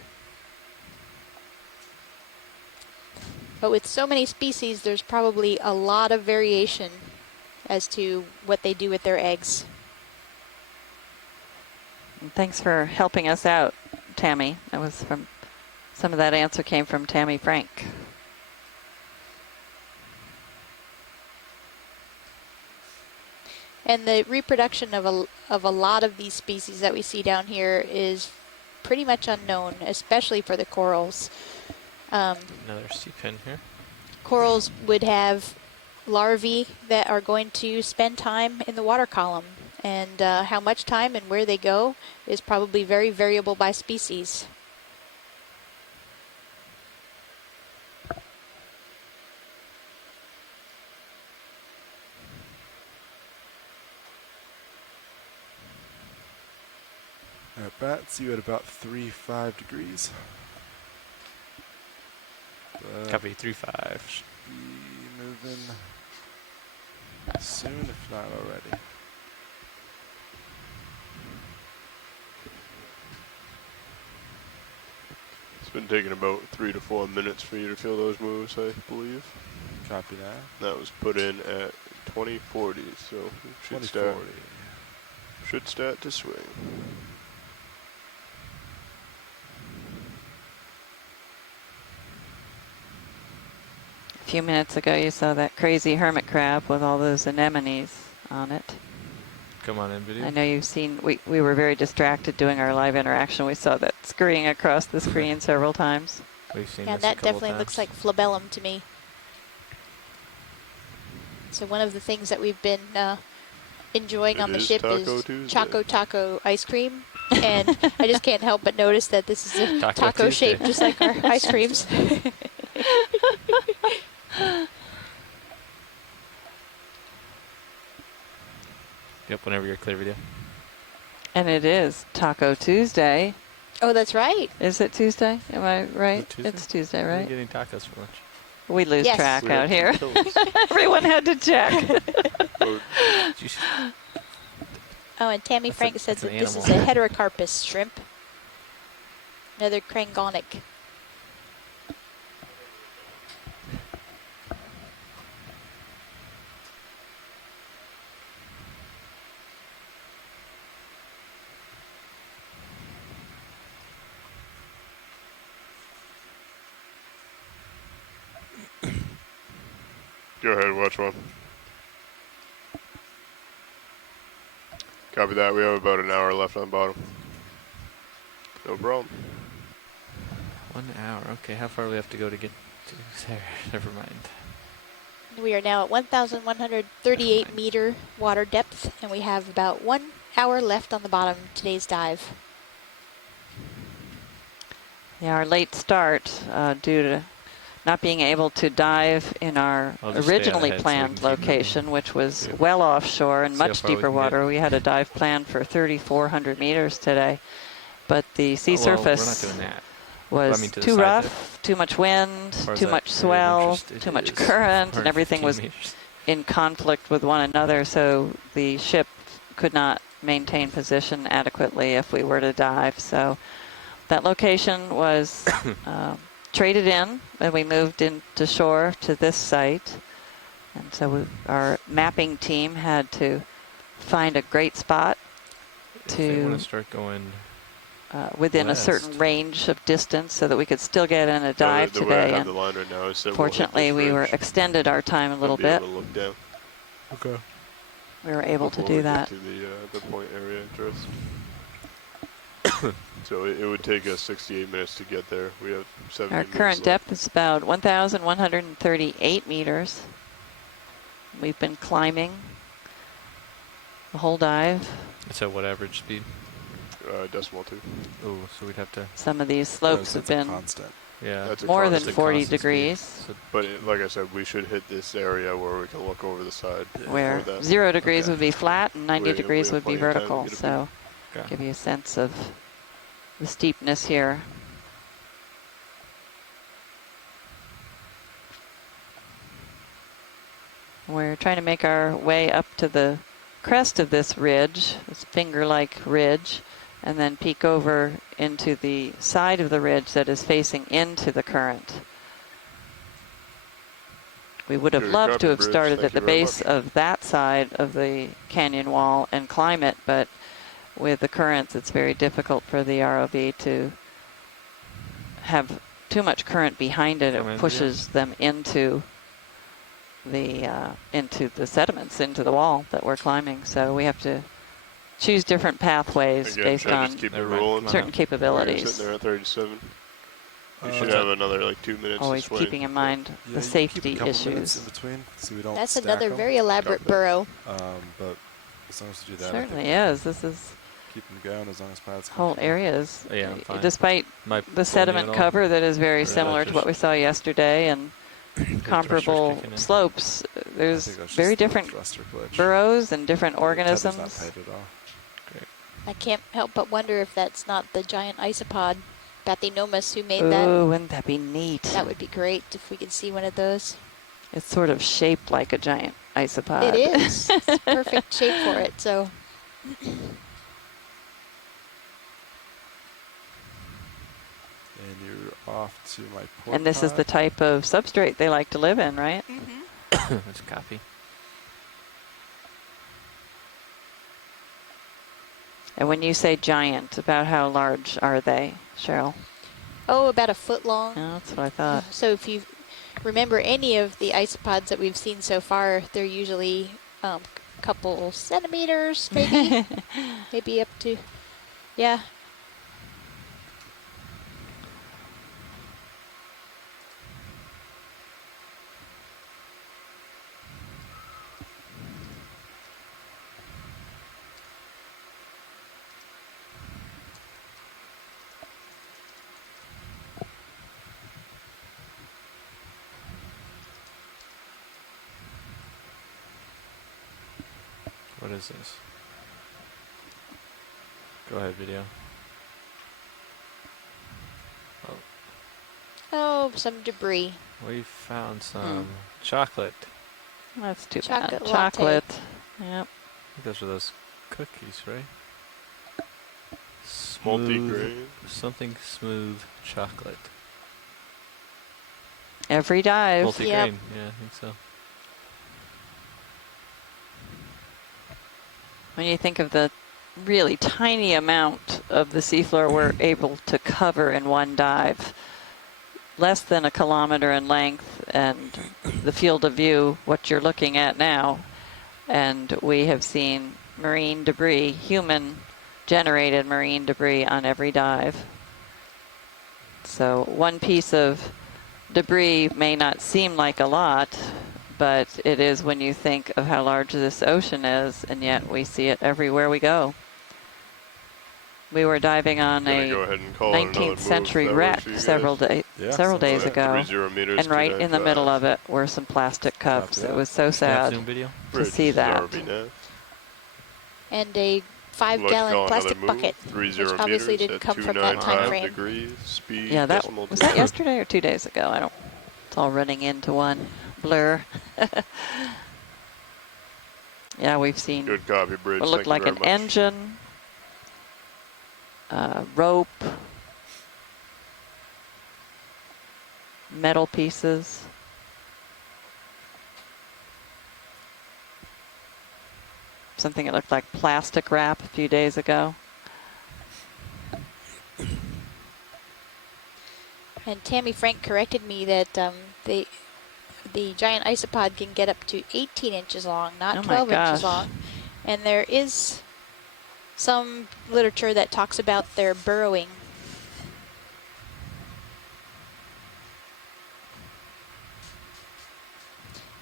But with so many species, there's probably a lot of variation as to what they do with their eggs. Thanks for helping us out, Tammy. That was from some of that answer came from Tammy Frank. And the reproduction of a lot of these species that we see down here is pretty much unknown, especially for the corals. Another sea pin here. Corals would have larvae that are going to spend time in the water column. And how much time and where they go is probably very variable by species. At bats, you at about 3-5 degrees. Copy 3-5. Should be moving soon, if not already. It's been taking about 3 to 4 minutes for you to feel those moves, I believe. Copy that. That was put in at 2040, so should start to swing. A few minutes ago, you saw that crazy hermit crab with all those anemones on it. Come on in, video. I know you've seen, we were very distracted doing our live interaction. We saw that scurrying across the screen several times. We've seen yeah, this that a couple definitely times. looks like flabellum to me. So one of the things that we've been enjoying on the ship is Choco Taco ice cream. And I just can't help but notice that this is a taco shape, just like our ice creams. Yep, whenever you're clear, video. And it is Taco Tuesday. Oh, that's right. Is it Tuesday? Am I right? Tuesday? It's Tuesday, right? We're getting tacos for lunch. We lose track out here. Everyone had to check. Oh, and Tammy Frank says that this is a heterocarpus shrimp. Another crangonic. Go ahead, watch one. Copy that. We have about an hour left on bottom. No problem. 1 hour. Okay, how far do we have to go to get to there? Never mind. We are now at 1,138 meter water depth, and we have about 1 hour left on the bottom of today's dive. Yeah, our late start due to not being able to dive in our originally planned location, which was well offshore and much deeper water. We had a dive planned for 3,400 meters today, but the sea surface was too rough, too much wind, too much swell, too much current, and everything was in conflict with one another, so the ship could not maintain position adequately if we were to dive. So that location was traded in, and we moved into shore to this site. And so our mapping team had to find a great spot They want to to start going within west. a certain range of distance so that we could still get in a dive the way I today. have And the line right now is that fortunately, we'll hit we this were ridge extended our time a little and be bit. able to look down. Okay. We were able to before do we that. get to the point area interest. So it would take us 68 minutes to get there. We have 70 Our minutes current left. depth is about 1,138 meters. We've been climbing the whole dive. It's at what average speed? Decimal 2. Oh, so we'd have to. Some of these slopes so have been constant. Yeah, That's a more than constant. 40 constant degrees. So But like I said, we should hit this area where we can look over the side. Where before that. 0 degrees Okay. would be flat and 90 We degrees have would be plenty of time to vertical. get a So Okay. give you a sense of the steepness here. We're trying to make our way up to the crest of this ridge, this finger-like ridge, and then peek over into the side of the ridge that is facing into the current. We would have Good loved copy, to have Bridge. started Thank at the you very base much. of that side of the canyon wall and climb it, but with the currents, it's very difficult for the ROV to have too much current behind it. Come in, It yeah. pushes them into the sediments, into the wall that we're climbing. So we have to choose different pathways Again, based should I on just keep it Never mind, rolling? come on certain up. We're capabilities. sitting there at 37. You Uh, should have another like 2 minutes Always to swing. keeping in mind Yeah, the you can keep a safety couple minutes issues. in between, so we don't That's stack another 'em. very elaborate Copy. burrow. But as long as we do that, I Certainly think is. This is keep them going as long as pilots can. whole areas. Yeah, I'm fine. Despite My the sediment full cover that is very Or similar to just- what we saw yesterday and comparable kicking in. slopes, I there's think that's very just the different thruster glitch. burrows and different The tether's not organisms. tight at all. I can't help but wonder if that's not the giant isopod, Bathynomus, who made Ooh, that. wouldn't that be neat? That would be great if we could see one of those. It's sort of shaped like a giant isopod. It is. It's perfect shape for it. So And you're off to my port And this is pod. the type of substrate they like to live in, right? That's copy. And when you say giant, about how large are they, Cheryl? oh, about a foot long. Yeah, that's what I thought. So if you remember any of the isopods that we've seen so far, they're usually a couple centimeters, maybe, maybe up to, yeah. What is this? Go ahead, video. Oh, some debris. We found some chocolate. That's too Chocolate bad. latte. Chocolate. Yep. I think those are those cookies, right? Multi-grain. Something smooth chocolate. Every dive. Multi-grain, yeah, I think so. When you think of the really tiny amount of the seafloor we're able to cover in one dive, less than a kilometer in length, and the field of view, what you're looking at now, and we have seen marine debris, human-generated marine debris on every dive. So one piece of debris may not seem like a lot, but it is when you think of how large this ocean is, and yet we see it everywhere we go. We were diving on Gonna a go ahead and call it another 19th move century that wreck works for you several guys. days So ago, 30 meters and right in the middle 295. of it were some plastic cups. Copy It that. was so sad Zoom video? to Bridge see that. RV nav. And a Let's call 5-gallon another plastic move. bucket, 30 which obviously meters didn't at come from that 295 time frame. degrees, speed Yeah, that decimal was two. that yesterday or 2 days ago. I don't. It's all running into one blur. Yeah, we've seen Good copy, Bridge. what looked Thank like you an very much. engine, rope, metal pieces. something that looked like plastic wrap a few days ago. And Tammy Frank corrected me that the giant isopod can get up to 18 inches long, not 12 inches long. And there is some literature that talks about their burrowing.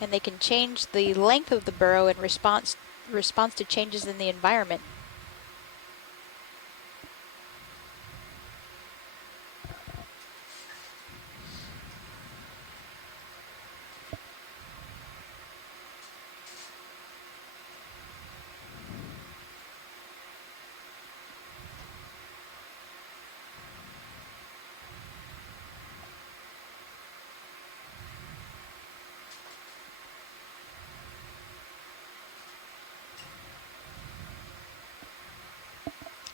And they can change the length of the burrow in response to changes in the environment.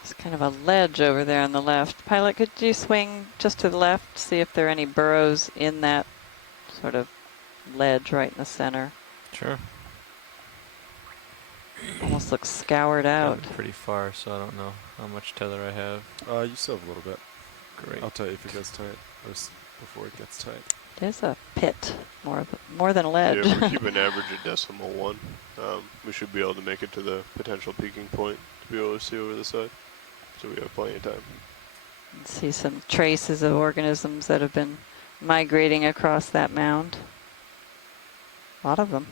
It's kind of a ledge over there on the left. Pilot, could you swing just to the left, see if there are any burrows in that sort of ledge right in the center? Sure. Almost looks scoured out. I'm pretty far, so I don't know how much tether I have. You still have a little bit. Great. I'll tell you if it gets tight, or before it gets tight. There's a pit, more than a ledge. Yeah, if we keep an average at decimal 1, we should be able to make it to the potential peaking point to be able to see over the side. So we have plenty of time. See some traces of organisms that have been migrating across that mound. A lot of them.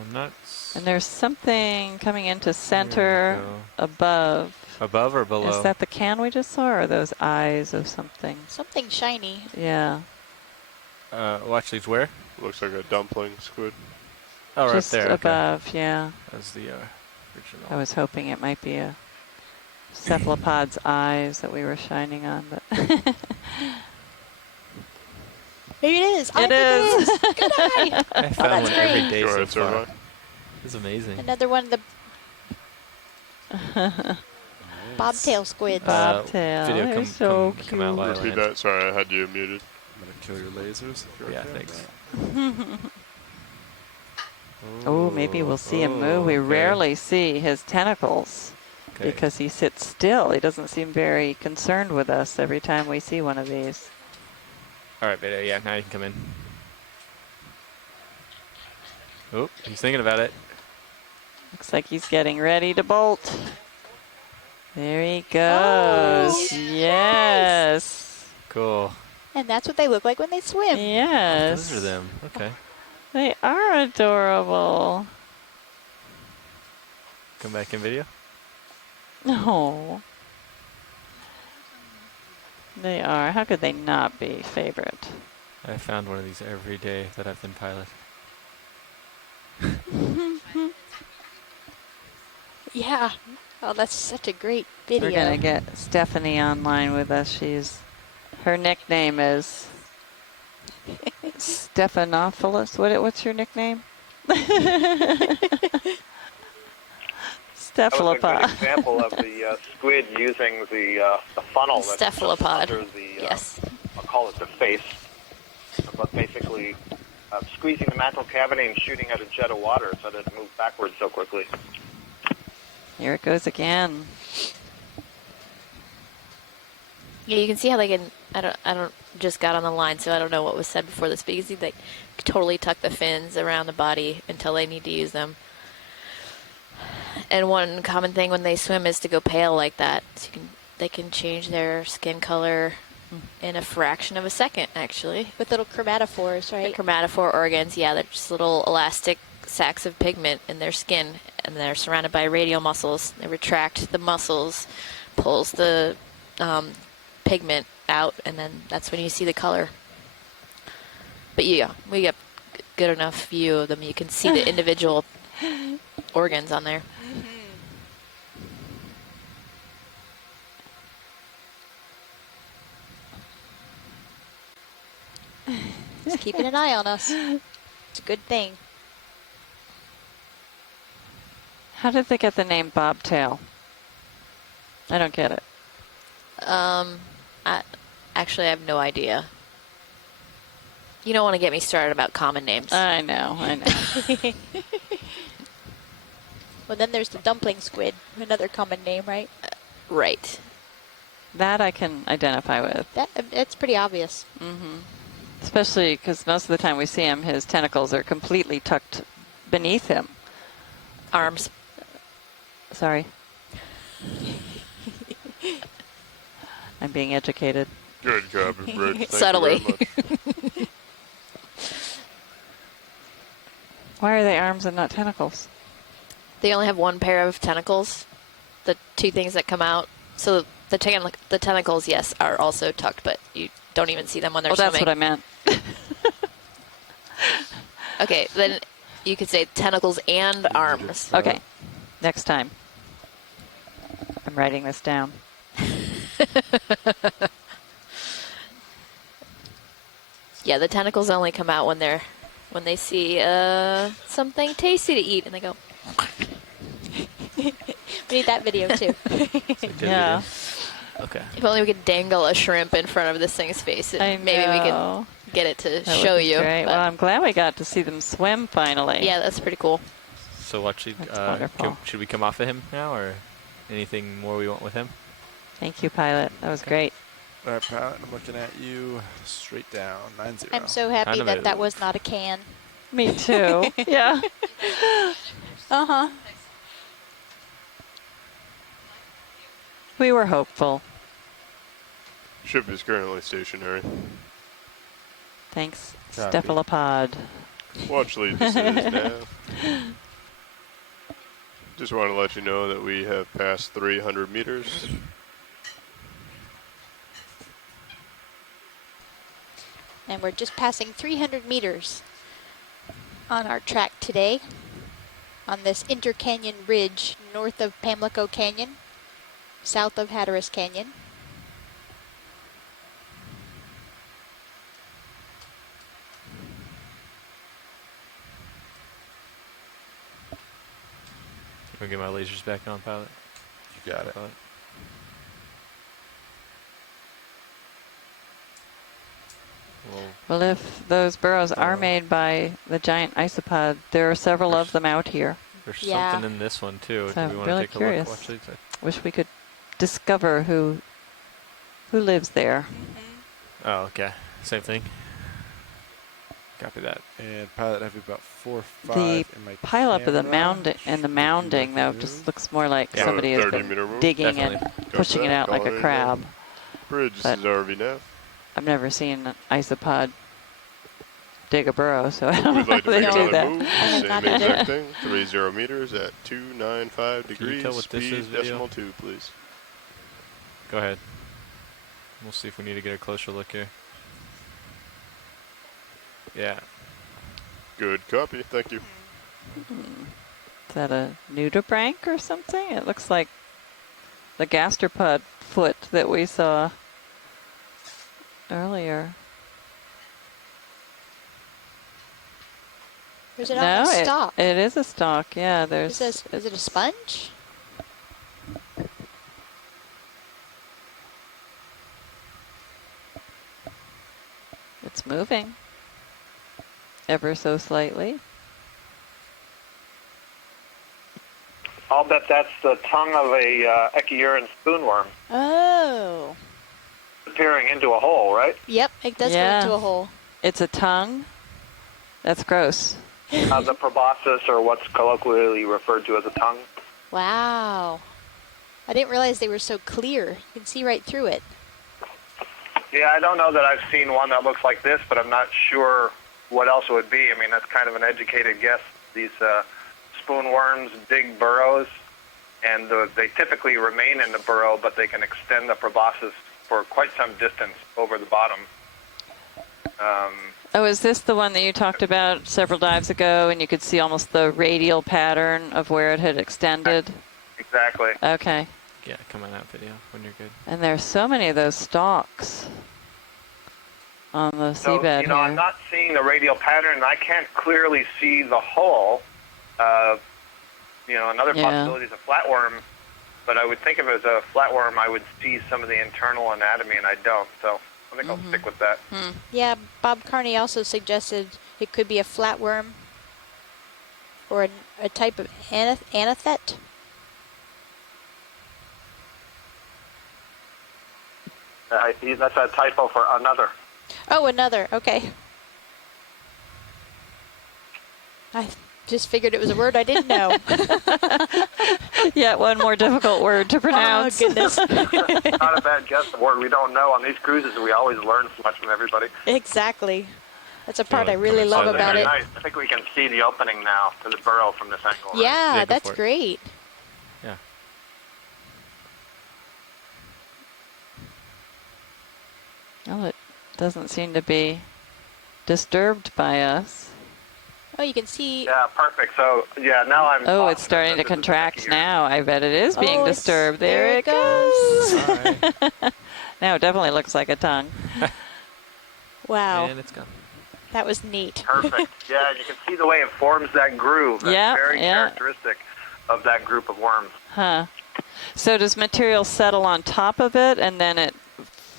I'm not. And there's something coming into center above. Above or below? Is that the can we just saw, or are those eyes of something? Something shiny. Yeah. Watch these where? Looks like a dumpling squid. Oh, right just there. above, okay. Yeah. That's the original. I was hoping it might be a cephalopod's eyes that we were shining on, but Maybe it is. It is. Good eye. I found one every day Sure, so far. It's amazing. Another one of the bobtail squids. Bobtail. Video They're so cute. come out while I Repeat land. that. Sorry, I had you muted. I'm gonna kill your lasers. Yeah, thanks. Oh, maybe we'll see him move. We rarely see his tentacles because he sits still. He doesn't seem very concerned with us every time we see one of these. All right, Vito, yeah, now you can come in. Oh, he's thinking about it. Looks like he's getting ready to bolt. There he goes. Oh, yes. Cool. And that's what they look like when they swim. Yes. Those are them. Okay. They are adorable. Come back in video. No. They are. How could they not be favorite? I found one of these every day that I've been pilot. Yeah. Oh, that's such a great video. We're gonna get Stephanie online with us. Her nickname is Stephanopoulos. What's your nickname? Cephalopod. That was a good example of the squid using the funnel. Cephalopod. Under the, yes. I'll call it the face, but basically squeezing the mantle cavity and shooting out a jet of water so that it moved backwards so quickly. Here it goes again. Yeah, you can see how they can. I don't just got on the line, so I don't know what was said before this. But you can see they totally tuck the fins around the body until they need to use them. And one common thing when they swim is to go pale like that. So they can change their skin color in a fraction of a second, actually. With little chromatophores, right? The chromatophore organs, yeah, they're just little elastic sacs of pigment in their skin, and they're surrounded by radial muscles. They retract the muscles, pulls the pigment out, and then that's when you see the color. But yeah, we get good enough view of them. You can see the individual organs on there. He's keeping an eye on us. It's a good thing. How did they get the name Bobtail? I don't get it. Actually, I have no idea. You don't want to get me started about common names. I know. Well, then there's the dumpling squid, another common name, right? Right. That I can identify with. It's pretty obvious. Mm-hmm. Especially because most of the time we see him, his tentacles are completely tucked beneath him. Arms. Sorry. I'm being educated. Good copy, Bridge. Thank Subtly. you very much. Why are they arms and not tentacles? They only have one pair of tentacles, the two things that come out. So the tentacles, yes, are also tucked, but you don't even see them when they're swimming. That's what I meant. Okay, then you could say tentacles and arms. Okay, next time. I'm writing this down. Yeah, the tentacles only come out when they see something tasty to eat, and they go. We need that video too. Yeah. Okay. If only we could dangle a shrimp in front of this thing's face, maybe we could get it to That show would be you. Great. Well, I'm glad we got to see them swim finally. Yeah, that's pretty cool. So what should wonderful. should we come off of him now, or anything more we want with him? Thank you, pilot. That was great. All right, pilot, I'm looking at you straight down, 90. I'm so happy that was not a can. Me too. Yeah. Uh-huh. We were hopeful. Ship is currently stationary. Thanks, Copy. Cephalopod. Watch lead this is now. Just want to let you know that we have passed 300 meters. And we're just passing 300 meters on our track today on this Intercanyon Ridge north of Pamlico Canyon, south of Hatteras Canyon. Can I get my lasers back on, pilot? You got it. Pilot. Well, if those burrows are made by the giant isopod, there are several of them out here. There's something in this one too. So Do we want really to take curious. a look? Watch these. Wish we could discover who lives there. Oh, okay. Same thing. Copy that. And pilot, I have about 4 or 5 The in my pileup of the camera. mound and the mounding, though, just looks more like Yeah. somebody has 30-meter been move. digging Definitely. and pushing it out like a crab. Bridge, this But- is RV nav. I've never seen an isopod dig a burrow, so I don't We'd know like how to they make do another that. move. have Same not exact either. thing. 30 meters at 295 Can you degrees. tell what this Speed is, video? decimal 2, please. Go ahead. We'll see if we need to get a closer look here. Yeah. Good copy. Thank you. Is that a nudibranch or something? It looks like the gastropod foot that we saw earlier. Or is it on a stalk? It is a stalk, yeah. There's. Is it a sponge? It's moving. Ever so slightly. I'll bet that's the tongue of a Echiuran spoonworm Oh. appearing into a hole, right? Yep, it does go into a hole. It's a tongue? That's gross. The proboscis, or what's colloquially referred to as a tongue. Wow. I didn't realize they were so clear. You can see right through it. Yeah, I don't know that I've seen one that looks like this, but I'm not sure what else it would be. I mean, that's kind of an educated guess. These spoonworms dig burrows, and they typically remain in the burrow, but they can extend the proboscis for quite some distance over the bottom. Oh, is this the one that you talked about several dives ago, and you could see almost the radial pattern of where it had extended? Exactly. Okay. Yeah, come on that video when you're good. And there's so many of those stalks on the So, seabed you know, here. I'm not seeing the radial pattern, and I can't clearly see the hole. You know, another Yeah. possibility is a flatworm, but I would think if it was a flatworm, I would see some of the internal anatomy, and I don't. So I think I'll stick with that. Yeah, Bob Carney also suggested it could be a flatworm or a type of anathet. That's a typo for another. Oh, another. Okay. I just figured it was a word I didn't know. Yeah, one more difficult word to pronounce. Oh, goodness. Not a bad guess. The word we don't know on these cruises. We always learn so much from everybody. Exactly. That's a part I really love about it. Nice. I think we can see the opening now to the burrow from this angle. Right? Yeah, that's great. Yeah. Well, it doesn't seem to be disturbed by us. Oh, you can see. Yeah, perfect. So, yeah, now I'm. Oh, it's starting to contract now. I bet it is being disturbed. There it goes. Now it definitely looks like a tongue. Wow. And it's gone. That was neat. Perfect. Yeah, you can see the way it forms that groove. That's very characteristic of that group of worms. Huh. So does material settle on top of it and then it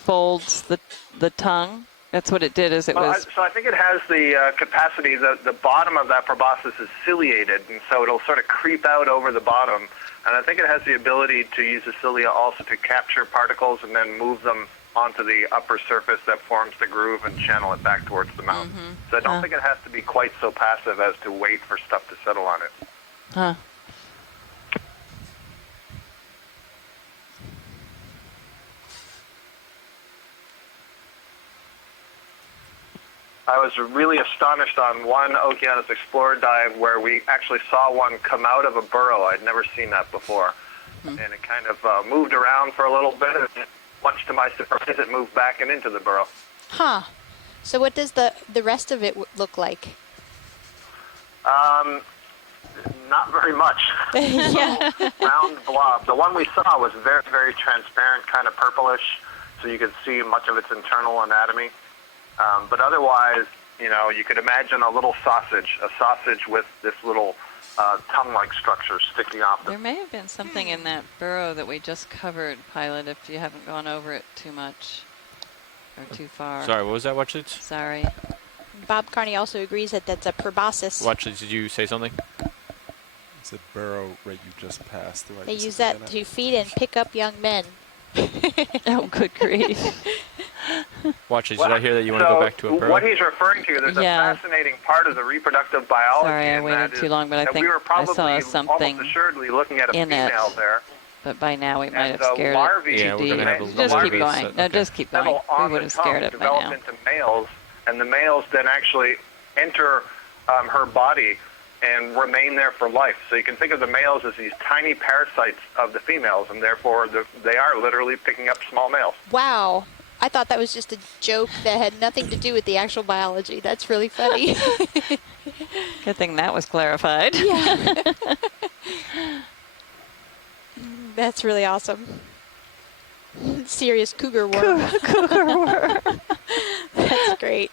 folds the tongue? That's what it did. So I think it has the capacity. The bottom of that proboscis is ciliated, and so it'll sort of creep out over the bottom. And I think it has the ability to use the cilia also to capture particles and then move them onto the upper surface that forms the groove and channel it back towards the mouth. So I don't think it has to be quite so passive as to wait for stuff to settle on it. Huh. I was really astonished on one Okeanos Explorer dive where we actually saw one come out of a burrow. I'd never seen that before. And it kind of moved around for a little bit, and much to my surprise, it moved back and into the burrow. Huh. So what does the rest of it look like? Not very much. Yeah. Round blob. The one we saw was very, very transparent, kind of purplish, so you could see much of its internal anatomy. But otherwise, you could imagine a little sausage, with this little tongue-like structure sticking off. There may have been something in that burrow that we just covered, Pilot, if you haven't gone over it too much or too far. Sorry, what was that, Watchlitz? Sorry. Bob Carney also agrees that that's a proboscis. Watchlitz, did you say something? It's a burrow right you just passed. They use that to feed and pick up young men. Oh, good grief. Watchlitz, did I hear that you want to go back to a burrow? What he's referring to, there's a fascinating part of the reproductive biology. Sorry, I waited too long, but I think I saw something almost assuredly looking at a female there. But by now we might have scared larvae, it too deep. Just keep going. No, just keep going. We would have scared it by now. Into males, and the males then actually enter her body and remain there for life. So you can think of the males as these tiny parasites of the females, and therefore they are literally picking up small males. Wow. I thought that was just a joke that had nothing to do with the actual biology. That's really funny. Good thing that was clarified. Yeah. That's really awesome. Serious cougar worm. Cougar worm. That's great.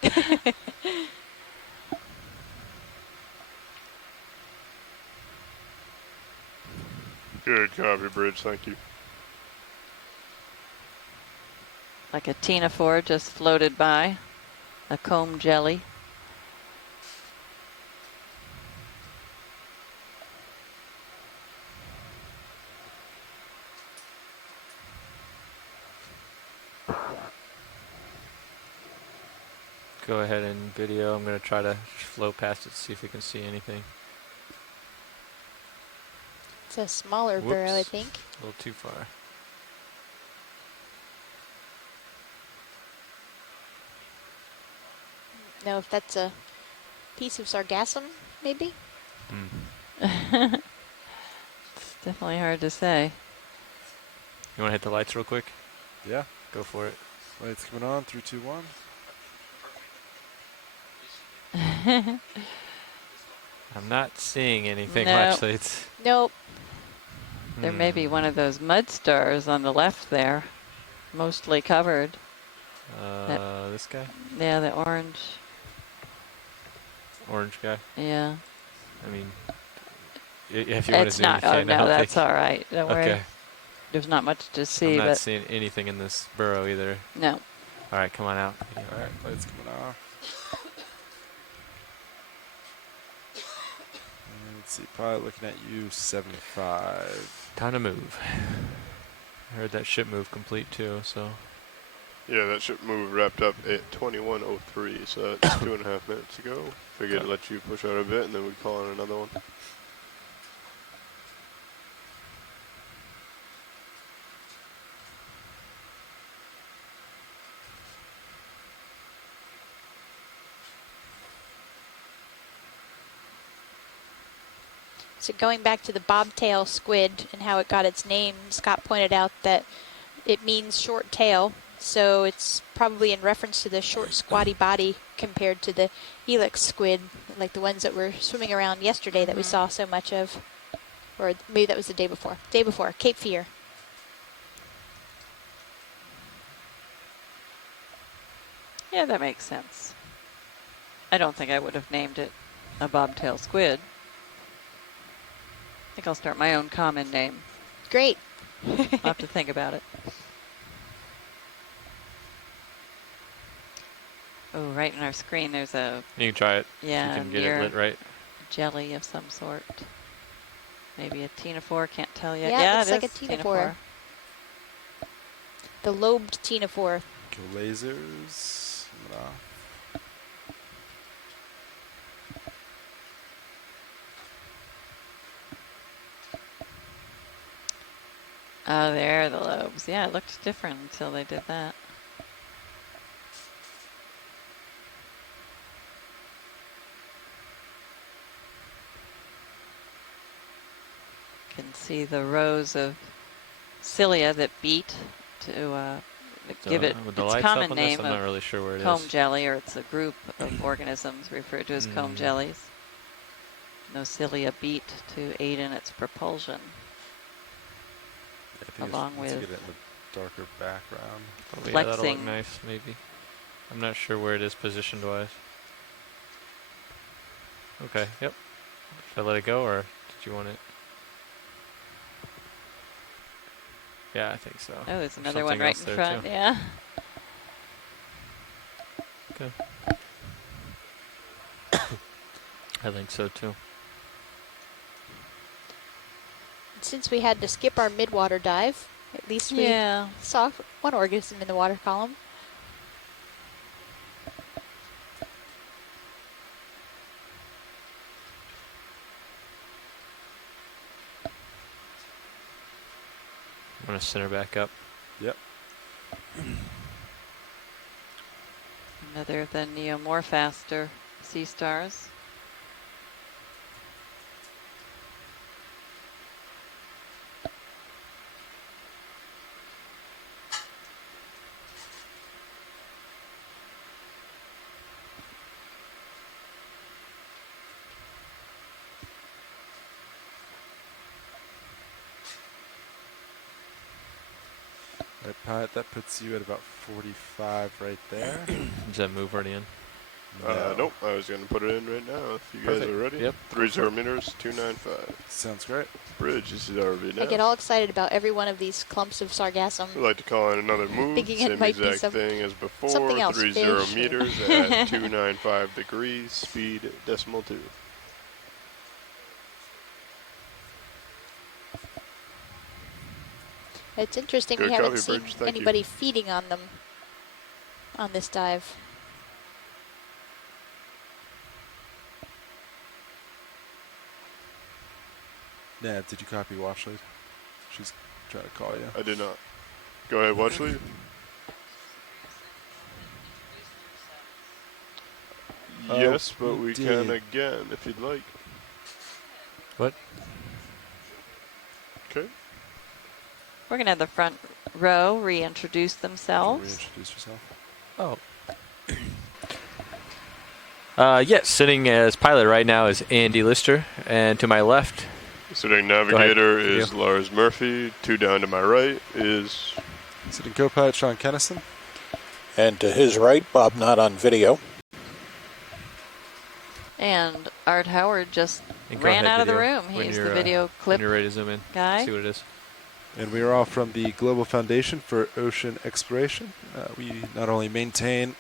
Good copy, Bridge. Thank you. Like a ctenophore just floated by. A comb jelly. Go ahead and video. I'm going to try to flow past it, see if we can see anything. It's a smaller burrow, I think. A little too far. No, if that's a piece of sargassum, maybe? It's definitely hard to say. You want to hit the lights real quick? Yeah. Go for it. Lights coming on. 3, 2, 1. I'm not seeing anything, nope. actually. Nope. There may be one of those mud stars on the left there, mostly covered. This guy? Yeah, the orange. Orange guy? Yeah. I mean, if you want to It's zoom, not. you Oh can. no, that's all right. Don't worry. Okay. There's not much to see. I'm not but seeing anything in this burrow either. No. All right, come on out. All right, lights coming off. Let's see, pilot looking at you, 75. Time to move. I heard that ship move complete too, so. Yeah, that ship move wrapped up at 21:03, so that's 2.5 minutes ago. Figured I'd let you push out a bit, and then we'd call on another one. So going back to the bobtail squid and how it got its name, Scott pointed out that it means short tail, so it's probably in reference to the short squatty body compared to the helix squid, like the ones that were swimming around yesterday that we saw so much of. Or maybe that was the day before. Day before, Cape Fear. Yeah, that makes sense. I don't think I would have named it a bobtail squid. I think I'll start my own common name. Great. I'll have to think about it. Oh, right in our screen there's a... You can try it. Yeah, you can get it lit right. Jelly of some sort. Maybe a ctenophore, can't tell yet. Yeah, it looks like is a ctenophore. The lobed ctenophore. Go lasers. Oh, there are the lobes. Yeah, it looked different until they did that. You can see the rows of cilia that beat to give it its common name I'm not really sure where it comb is. jelly, or it's a group of organisms referred to as comb jellies. Those cilia beat to aid in its propulsion. Along with get it in the darker background. Oh, yeah, that'll look nice, maybe. I'm not sure where it is positioned wise. Okay, yep. Should I let it go, or did you want it? Yeah, I think so. Oh, there's another one right in front, yeah. Okay. I think so too. Since we had to skip our mid-water dive, at least we saw one organism in the water column. I'm going to center back up. Yep. Another of the Neomorphaster sea stars. Right, Pat, that puts you at about 45 right there. Does that move already in? Nope, I was going to put it in right now if you guys are ready. Yep. 30 meters, 295. Sounds great. Bridge, this is RV now. I get all excited about every one of these clumps of sargassum. We'd like to call in another move, Thinking same it might be exact thing as before, something else, 30 fish. meters at 295 degrees, speed decimal 2. It's interesting Good we haven't copy, seen Bridge. Thank anybody you. feeding on them on this dive. Nav, did you copy watch lead? She's trying to call you. I did not. Go ahead, watch lead. Yes, but we can again if you'd like. What? Okay. We're going to have the front row reintroduce themselves. Reintroduce yourself. Oh. Yes, sitting as pilot right now is Andy Lister, and to my left... Sitting navigator is Lars Murphy. 2 down to my right is... Sitting co-pilot Sean Kennison. And to his right, Bob, not on video. And Art Howard just ran out of the room. He's the video clip when you're ready to zoom in. guy. See what it is. And we are all from the Global Foundation for Ocean Exploration. We not only maintain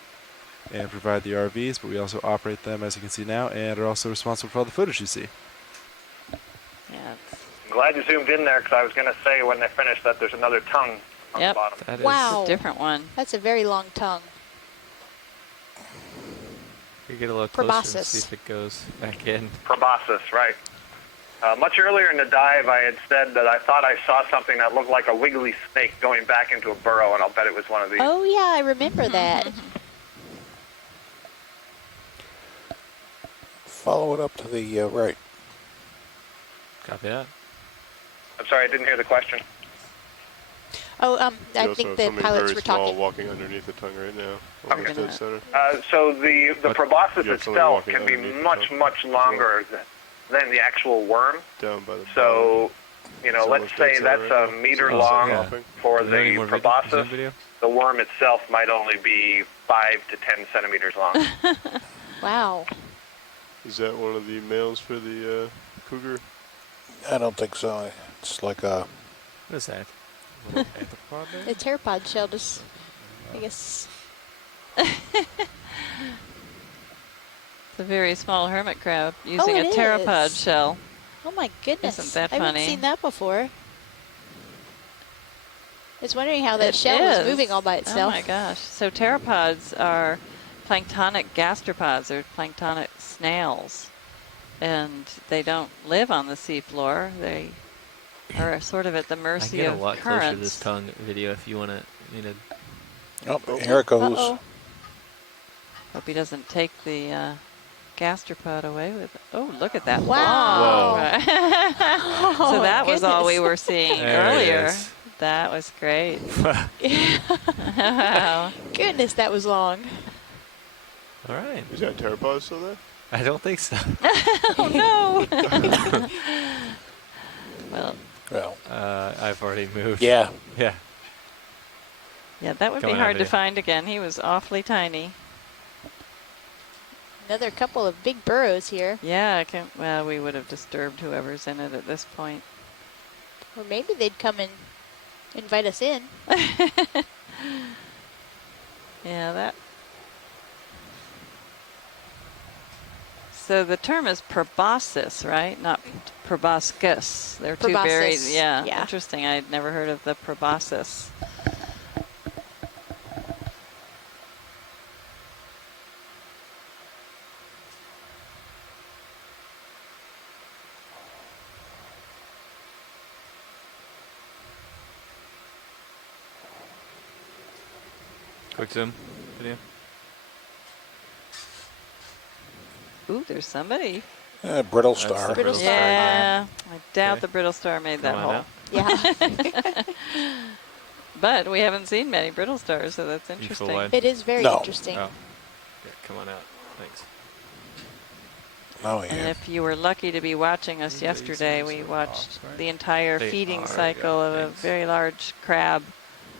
and provide the RVs, but we also operate them, as you can see now, and are also responsible for all the footage you see. Yeah. I'm glad you zoomed in there, because I was going to say when they finish that there's another tongue on the bottom. That wow. is a different one. That's a very long tongue. You get a little closer and see if it goes back in. Proboscis, right. Much earlier in the dive, I had said that I thought I saw something that looked like a wiggly snake going back into a burrow, and I'll bet it was one of these. Oh, yeah, I remember that. Follow it up to the right. Copy that. I'm sorry, I didn't hear the question. Oh, I think the pilots were talking. Walking underneath the tongue right now. Okay. So the proboscis itself can be much longer than the actual worm. Down by the so, you know, let's say that's a meter long for the proboscis. The worm itself might only be 5 to 10 centimeters long. Wow. Is that one of the males for the cougar? I don't think so. It's like a... What is that? The pteropod shell just, I guess. It's a very small hermit crab using a pteropod shell. Oh my goodness. Isn't that funny? I haven't seen that before. I was wondering how that shell was moving all by itself. Oh my gosh. So pteropods are planktonic gastropods. They're planktonic snails. And they don't live on the seafloor. They are sort of at the mercy of currents. I get a lot closer to this tongue video if you want to, Oh, here it goes. Uh-oh. Hope he doesn't take the gastropod away with it. Oh, look at that. Wow. Whoa. So that was all we were seeing earlier. It That was great. Wow. Goodness, that was long. All right. Is that pteropod still there? I don't think so. Oh, no. Well, I've already moved. Yeah. Yeah. Yeah, that would be hard to find again. He was awfully tiny. Another couple of big burrows here. Yeah, well, we would have disturbed whoever's in it at this point. Or maybe they'd come and invite us in. Yeah, that. So the term is proboscis, right? Not proboscis. They're two very, yeah, interesting. I'd never heard of the proboscis. Quick zoom video. Ooh, there's somebody. Brittle star. Brittle star. Yeah, I doubt the brittle star made that hole. Yeah. But we haven't seen many brittle stars, so that's interesting. It is very interesting. Oh. Yeah, come on out. Thanks. Oh, yeah. And if you were lucky to be watching us yesterday, we watched the entire feeding cycle of a very large crab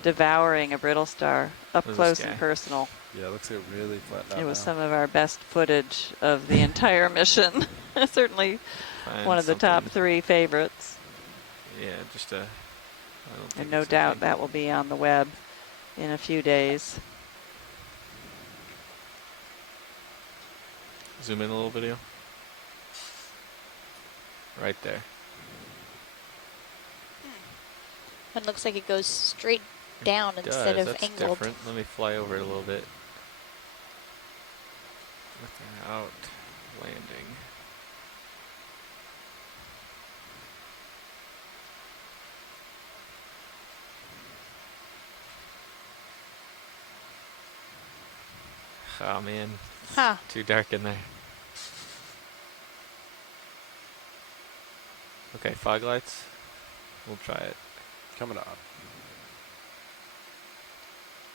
devouring a brittle star up close and personal. Yeah, it looks like it really flattened out. It was some of our best footage of the entire mission. Certainly one of the top 3 favorites. Yeah, just a... And no doubt that will be on the web in a few days. Zoom in a little video. Right there. It looks like it goes straight down instead of That's angled. Different. Let me fly over it a little bit. Without landing. Oh man, too dark in there. Okay, fog lights. We'll try it. Coming on.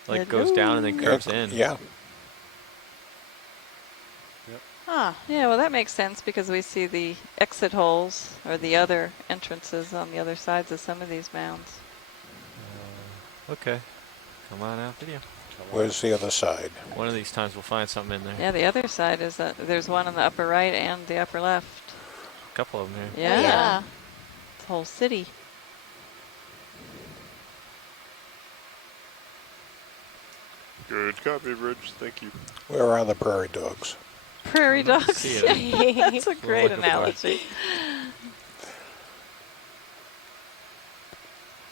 Like goes down and then curves in. Yeah. Yep. Yeah, well that makes sense because we see the exit holes or the other entrances on the other sides of some of these mounds. Okay. Come on out video. Where's the other side? One of these times we'll find something in there. Yeah, the other side is that there's one on the upper right and the upper left. A couple of them here. Yeah. It's a whole city. Good copy, Bridge. Thank you. Where are the prairie dogs? Prairie dogs. That's a great analogy.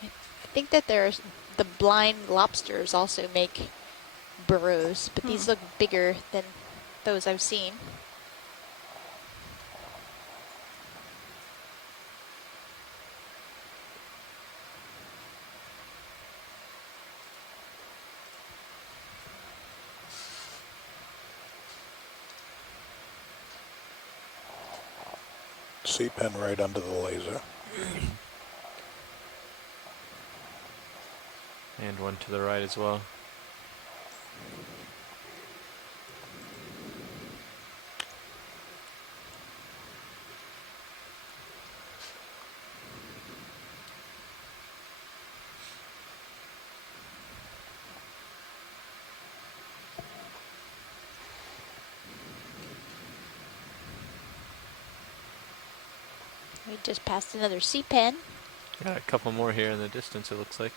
I think that there's the blind lobsters also make burrows, but these look bigger than those I've seen. C-pen right under the laser. And one to the right as well. We just passed another C-pen. Got a couple more here in the distance, it looks like.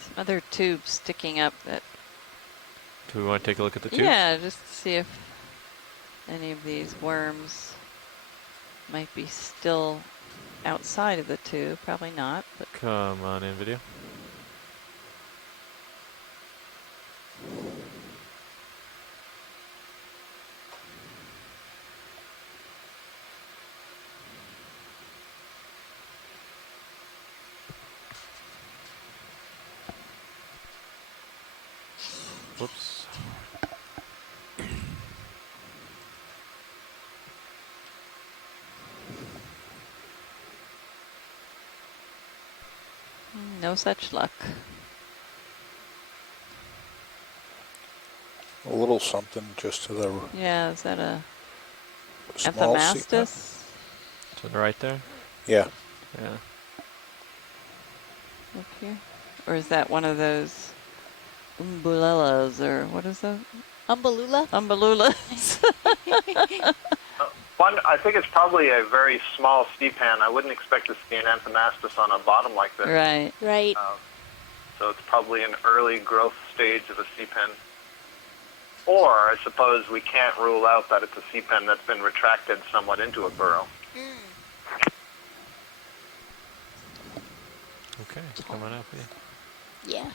Some other tubes sticking up that. Do we want to take a look at the tubes? Yeah, just to see if any of these worms might be still outside of the tube. Probably not, but. Come on in, video. Whoops. No such luck. A little something just to the Yeah, is that a small Anthomastus? To the right there? Yeah. Yeah. Up here? Or is that one of those umbulellas, or what is that? Umbellula? Umbellulas. One, I think it's probably a very small C-pan. I wouldn't expect to see an Anthomastus on a bottom like this. Right. Right. So it's probably an early growth stage of a C-pen. Or I suppose we can't rule out that it's a C-pen that's been retracted somewhat into a burrow. Okay, come on up here. Yeah.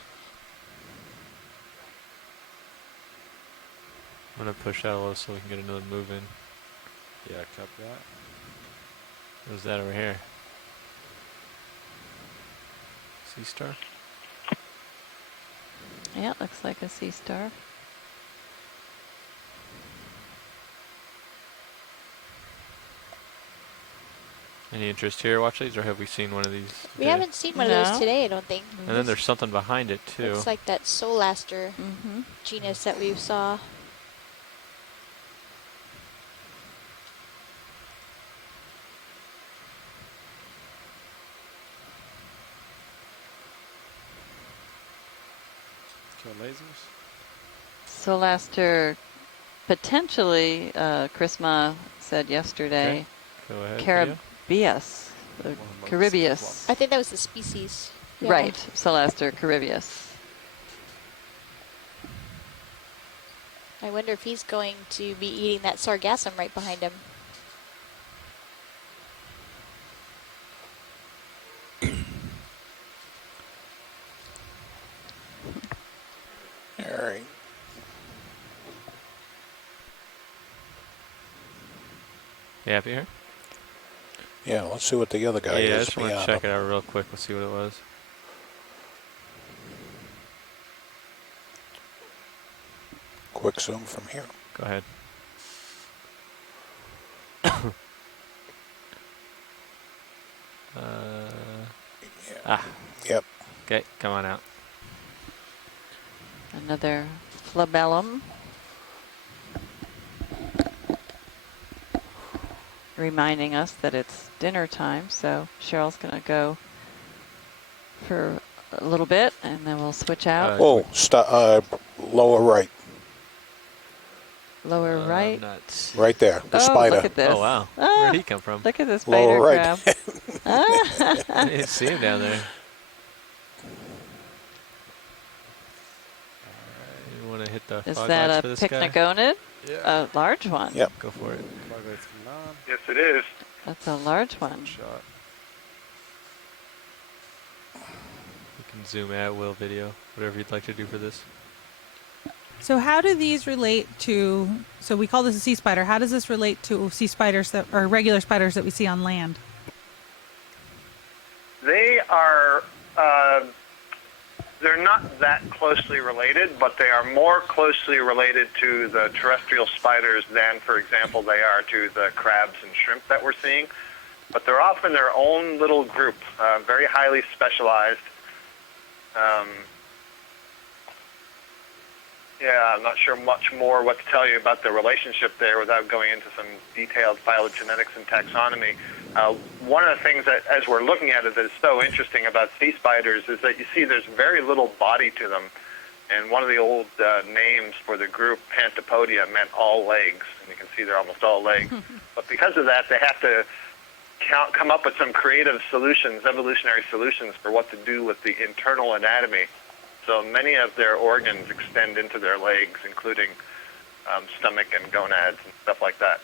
I'm going to push out a little so we can get another move in. Yeah, copy that. What's that over here? Sea star? Yeah, it looks like a sea star. Any interest here, watch these, or have we seen one of these today? We haven't seen one of those today, I don't think. And then there's something behind it, too. Looks like that Solaster genus that we saw. Kill lasers. Solaster, potentially, Chrisma said yesterday. Okay. Go ahead. Caribeus. Caribeus. I think that was the species. Yeah. Right, Solaster caribeus. I wonder if he's going to be eating that sargassum right behind him. All right. You happy here? Yeah, let's see what the other guy is. Yeah, I just want to check it out real quick. Let's see what it was. Quick zoom from here. Go ahead. Yep. Okay, come on out. Another flabellum. Reminding us that it's dinner time, so Cheryl's going to go for a little bit, and then we'll switch out. Lower right. Lower right. Right there, the spider. Look at this. Oh, wow. Where'd he come from? Look at this spider Lower right. crab. I didn't see him down there. You want to hit the Is fog that lights a for this guy? pycnogonid? Yeah. A large one. Yep. Go for it. Yes, it is. That's a large one. Shot. You can zoom out, will video, whatever you'd like to do for this. So how do these relate to, so we call this a sea spider, how does this relate to sea spiders that are regular spiders that we see on land? They are, they're not that closely related, but they are more closely related to the terrestrial spiders than, for example, they are to the crabs and shrimp that we're seeing. But they're often their own little group, very highly specialized. Yeah, I'm not sure much more what to tell you about the relationship there without going into some detailed phylogenetics and taxonomy. One of the things that, as we're looking at it, that is so interesting about sea spiders is that you see there's very little body to them. And one of the old names for the group, Pantopodia, meant all legs. And you can see they're almost all legs. But because of that, they have to come up with some creative solutions, evolutionary solutions for what to do with the internal anatomy. So many of their organs extend into their legs, including stomach and gonads and stuff like that.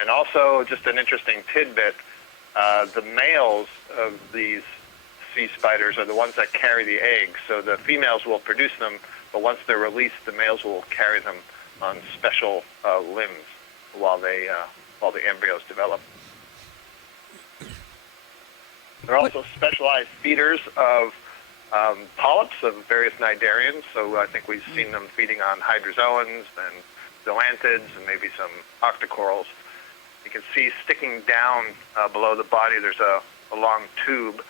And also, just an interesting tidbit, the males of these sea spiders are the ones that carry the eggs. So the females will produce them, but once they're released, the males will carry them on special limbs while the embryos develop. They're also specialized feeders of polyps of various cnidarians, so I think we've seen them feeding on hydrozoans and zoanthids and maybe some octocorals. You can see sticking down below the body there's a long tube,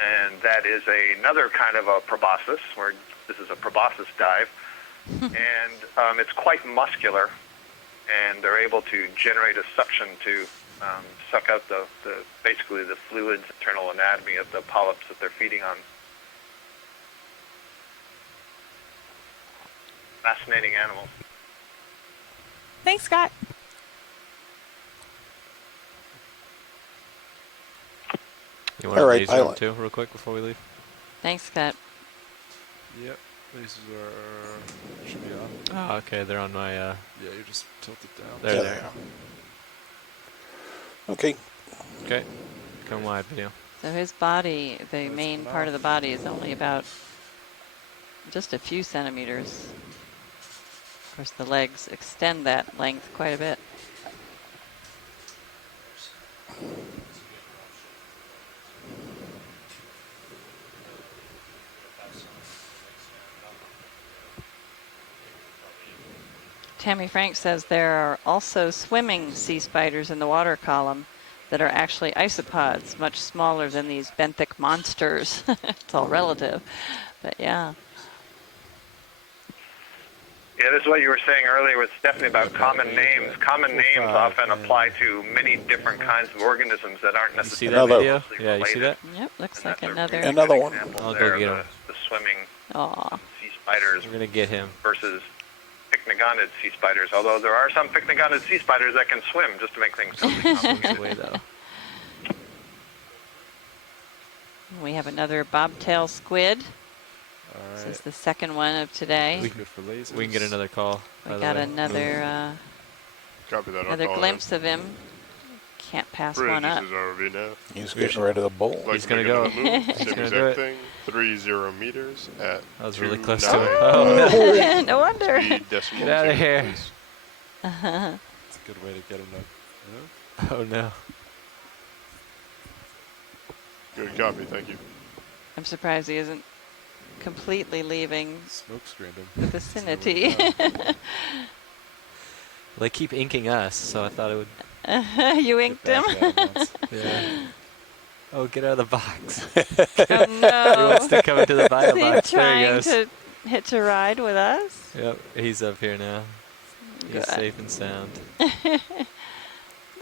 and that is another kind of a proboscis, where this is a proboscis dive, and it's quite muscular, and they're able to generate a suction to suck out basically the fluids, internal anatomy of the polyps that they're feeding on. Fascinating animals. Thanks, Scott. You want to laser them too, real quick, before we leave? Thanks, Scott. Yep, lasers should be on. Oh, okay, they're on my... yeah, you just tilt it down. There they are. Okay. Okay, come wide, video. So his body, the main part of the body, is only about just a few centimeters. Of course, the legs extend that length quite a bit. Tammy Frank says there are also swimming sea spiders in the water column that are actually isopods, much smaller than these benthic monsters. It's all relative, but yeah. Yeah, this is what you were saying earlier with Stephanie about common names. Common names often apply to many different kinds of organisms that aren't necessarily see that video? Yeah, you see that? Yep, looks like another one. I'll go get him. The swimming sea spiders. We're gonna get him. Versus pycnogonid sea spiders. Although there are some pycnogonid sea spiders that can swim, just to make things totally complicated. Way though. We have another bobtail squid. All right. This is the second one of today. We can get another call. We got another glimpse of him. Can't pass one up. He's getting rid of the bowl. Like He's going to go. Same exact thing. 30 meters at I was really close to him. Oh, no. No wonder. Get out of here. That's a good way to get him to move. Oh, no. Good copy, thank you. I'm surprised he isn't completely leaving the vicinity. They keep inking us, so I thought it would... You inked him? Yeah. Oh, get out of the box. Oh, no. He wants to come into the bio box. Is he There he goes. trying to hitch a ride with us? Yep, he's up here now. He's Good. safe and sound.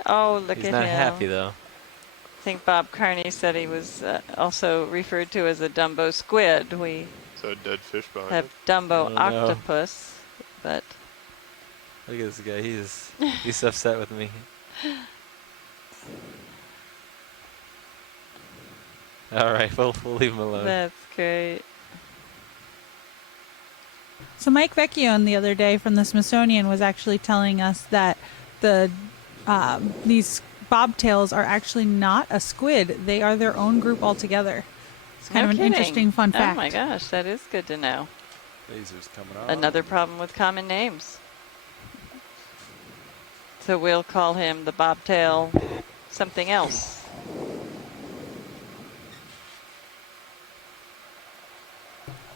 Oh, look at him. He's not happy, though. I think Bob Carney said he was also referred to as a Dumbo squid. We So a dead fish behind have it? Dumbo octopus, but Look at this guy. He's upset with me. All right, we'll leave him alone. That's great. So Mike Vecchione the other day from the Smithsonian was actually telling us that the these bobtails are actually not a squid. They are their own group altogether. It's kind of an interesting fun fact. Oh my gosh, that is good to know. Lasers coming on. Another problem with common names. So we'll call him the bobtail something else.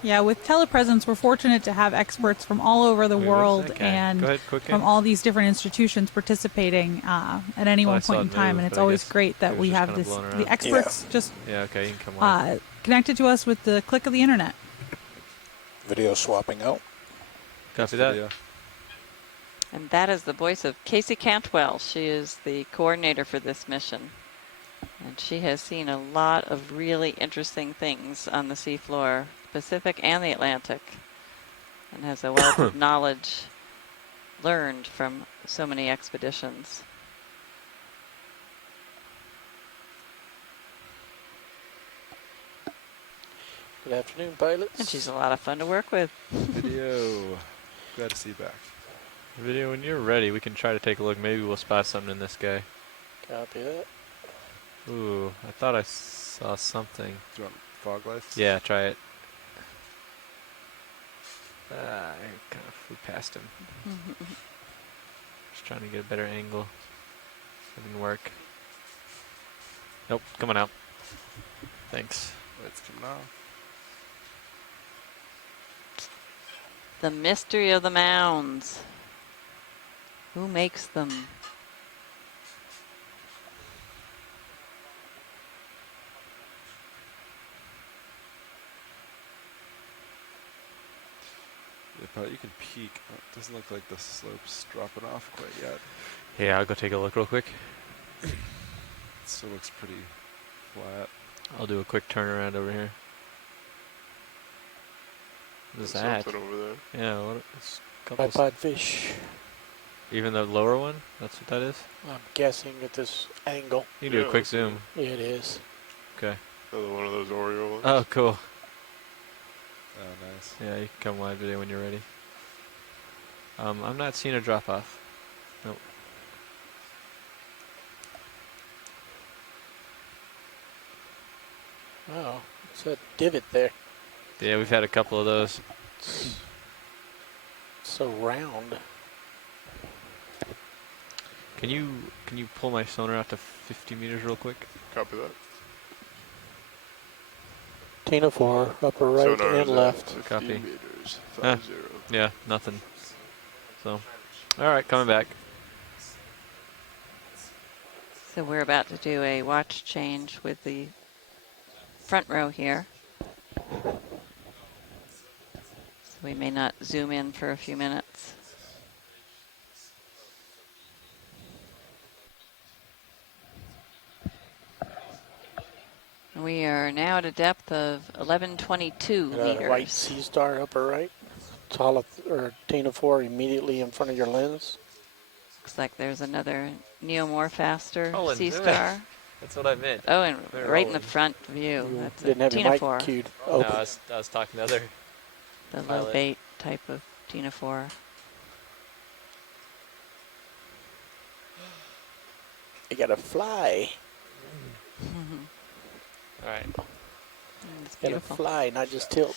Yeah, with telepresence, we're fortunate to have experts from all over the world and from all these different institutions participating at any one point in time. And it's always great that we have the experts just you can come connected to us with the click of the internet. Video swapping out. Copy that. And that is the voice of Casey Cantwell. She is the coordinator for this mission. And she has seen a lot of really interesting things on the seafloor, Pacific and the Atlantic, and has a wealth of knowledge learned from so many expeditions. Good afternoon, pilots. And she's a lot of fun to work with. Video. Glad to see you back. Video, when you're ready, we can try to take a look. Maybe we'll spot something in this guy. Copy that. Ooh, I thought I saw something. Do you want fog lights? Yeah, try it. I kind of flew past him. Just trying to get a better angle. It didn't work. Nope, coming out. Thanks. Lights coming off. The mystery of the mounds. Who makes them? You can peek. Oh, it doesn't look like the slope's dropping off quite yet. Yeah, I'll go take a look real quick. It still looks pretty flat. I'll do a quick turnaround over here. What is that? Something over there. Yeah, what? It's a couple Bipod fish. Even the lower one? That's what that is? I'm guessing at this angle. You can do a quick zoom. Yeah, it is. Okay. Another one of those Oreo ones. Oh, cool. Oh, nice. Yeah, you can come live video when you're ready. I'm not seeing a drop off. Nope. Oh, it's a divot there. Yeah, we've had a couple of those. It's so round. Can you pull my sonar out to 50 meters real quick? Copy that. Tina 4, upper right Sonar and left. Copy. Meters, 50. Yeah, nothing. So, all right, coming back. So we're about to do a watch change with the front row here. So we may not zoom in for a few minutes. We are now at a depth of 1122 meters. White Sea Star upper right. Tala or Tina 4 immediately in front of your lens. Looks like there's another Neomorphaster Sea zoom Star. in. That's what I meant. Oh, and They're right in the rolling. front view. That's Didn't a have your Tina mic 4. cued. No, Oh, I was talking to other The low pilot. bait type of Tina 4. you gotta fly. All right. It's Gotta beautiful. fly, not just tilt.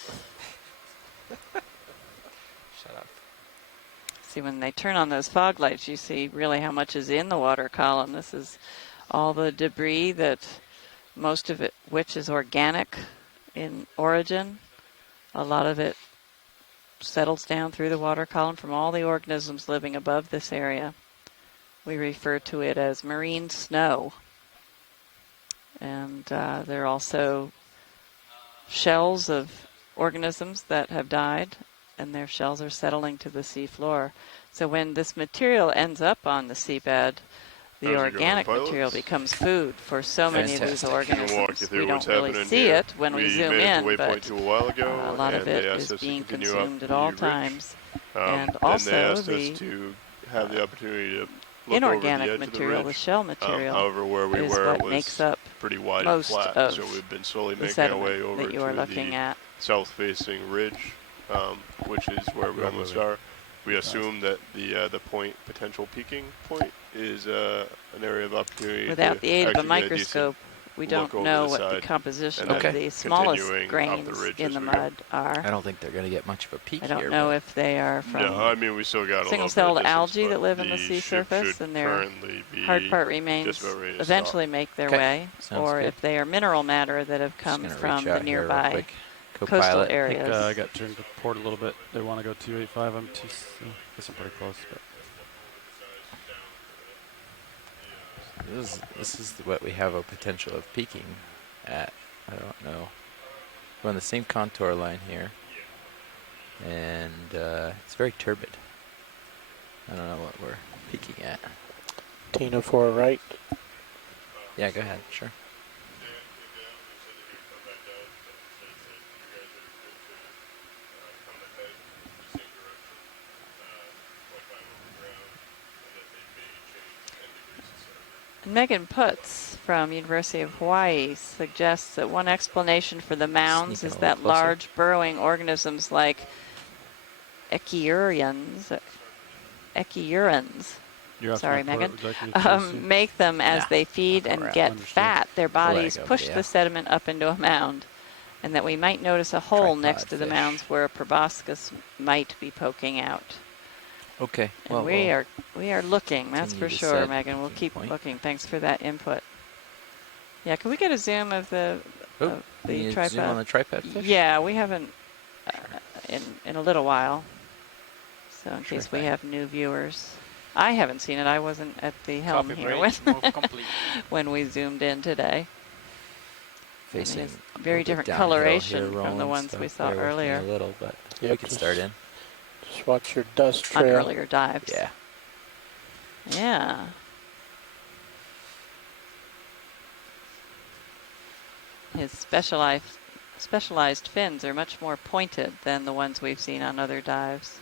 Shut up. See, when they turn on those fog lights, you see really how much is in the water column. This is all the debris that most of it, which is organic in origin. A lot of it settles down through the water column from all the organisms living above this area. We refer to it as marine snow. And there are also shells of organisms that have died, and their shells are settling to the sea floor. So when this material ends up on the seabed, the organic material becomes food for so many of these organisms. We don't really see it when we zoom in, but a lot of it is being consumed at all times. And also the have the opportunity to look inorganic over the edge material, of the ridge. shell material, however, where we is were what was makes up pretty wide most and flat, of so we've been slowly the making our way sediment over that you are to looking the at. south-facing ridge, which is where we almost are. We assume that the potential peaking point is an area of opportunity. Without the aid of a actually get microscope, we don't over know the what the side composition and of then the smallest continuing up grains the ridge in as the we go. mud are. I don't think they're going to get much of a peak I here. don't know if they are from No, I mean, we still got a little bit of single-celled distance, algae but that live in the the sea ship surface, should and their currently be hard part just remains about ready to eventually stop. make their Okay. way, Sounds or good. if they are mineral matter that have come gonna from reach the out here real nearby quick. coastal Co-pilot. I think areas. I got turned to port a little bit. They want to go 285. I'm guess I'm pretty close. But This is what we have a potential of peaking at. I don't know. We're on the same contour line here, and it's very turbid. I don't know what we're peaking at. Tina for right. Yeah, go ahead. Sure. Megan Putz from University of Hawaii suggests that one explanation for the mounds Sneaking is a little that closer. large burrowing organisms like Echiurans, you're sorry, asking Megan, exactly make them as they feed and get Understood. fat. Their bodies Leg of, push yeah. the sediment up into a mound, and that we might notice a hole next to the fish. mounds where a proboscis might be poking out. Okay. And Well, we are looking, that's for continue to sure, set Megan. We'll peaking keep point. looking. Thanks for that input. Yeah, can we get a zoom of the tripod? Zoom on the tripod fish? Yeah, we haven't in a little while. So in Sure case we thing. have new viewers. I haven't seen it. I wasn't at the helm Copy, here bridge, move complete. when we zoomed in today. Facing it's a very little bit different downhill coloration here, from rolling, the ones so we saw bear with me earlier. a little, but Yep, we can start in. Just watch your dust On trail. earlier dives. Yeah. Yeah. His specialized fins are much more pointed than the ones we've seen on other dives.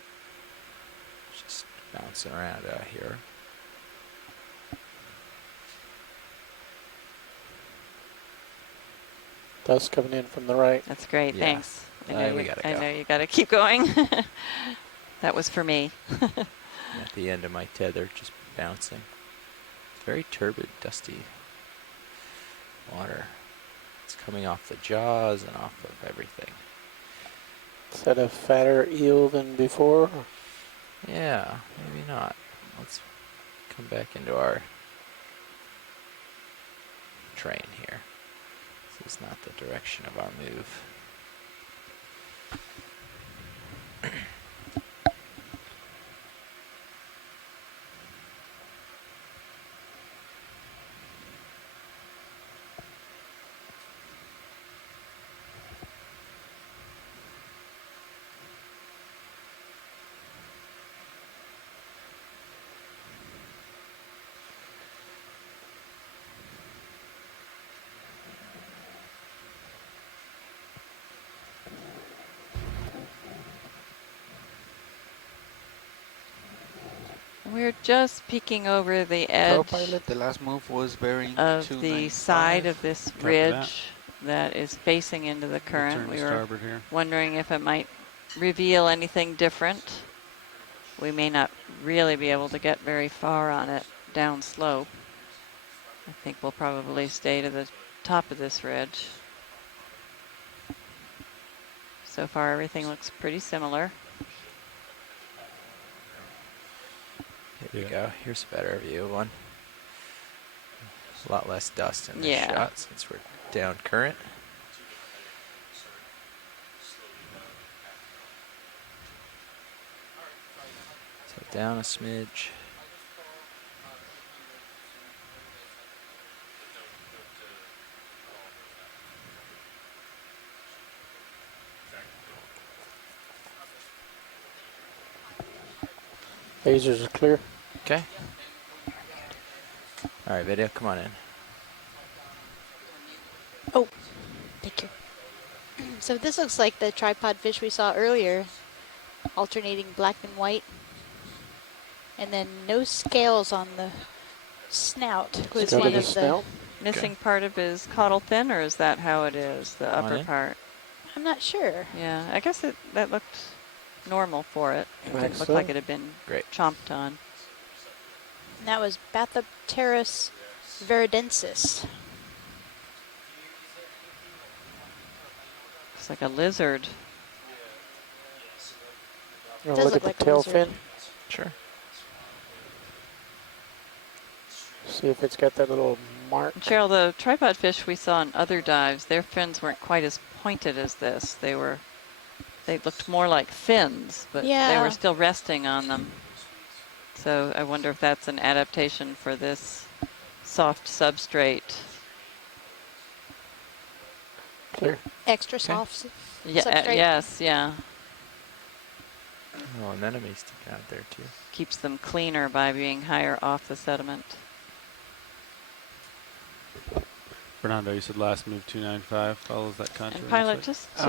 Just bouncing around out here. Dust coming in from the right. That's great. Yeah. Thanks. I We gotta I go. know you got to keep going. That was for me. I'm at the end of my tether, just bouncing. It's very turbid, dusty water. It's coming off the jaws and off of everything. Is that a fatter eel than before? Yeah, maybe not. Let's come back into our train here. This is not the direction of our move. We're just peeking over the edge Co-pilot, the last move was bearing of 295. the side of this Copy ridge that is facing into the current. Turn to We were starboard here. wondering if it might reveal anything different. We may not really be able to get very far on it downslope. I think we'll probably stay to the top of this ridge. So far, everything looks pretty similar. Here we go. Here's a better view of one. A lot less dust in this Yeah. shot since we're down current. So down a smidge. Lasers are clear. Okay. All right, video, come on in. Oh, thank you. So this looks like the tripod fish we saw earlier, alternating black and white. And then no scales on the snout was one of the missing part of his caudal fin, or is that how it is, the upper part? I'm not sure. Yeah, I guess that looked normal for it. It didn't look like it had been chomped on. And that was Bathopterus viridensis. It's like a lizard. You want to look at the tail fin? Sure. See if it's got that little mark. Cheryl, the tripod fish we saw in other dives, their fins weren't quite as pointed as this. They looked more like fins, but they were still resting on them. So I wonder if that's an adaptation for this soft substrate. Clear. Extra soft substrate? Yes, yeah. Oh, anemone sticking out there too. Keeps them cleaner by being higher off the sediment. Fernando, you said last move 295 follows that contour. And pilot, just to...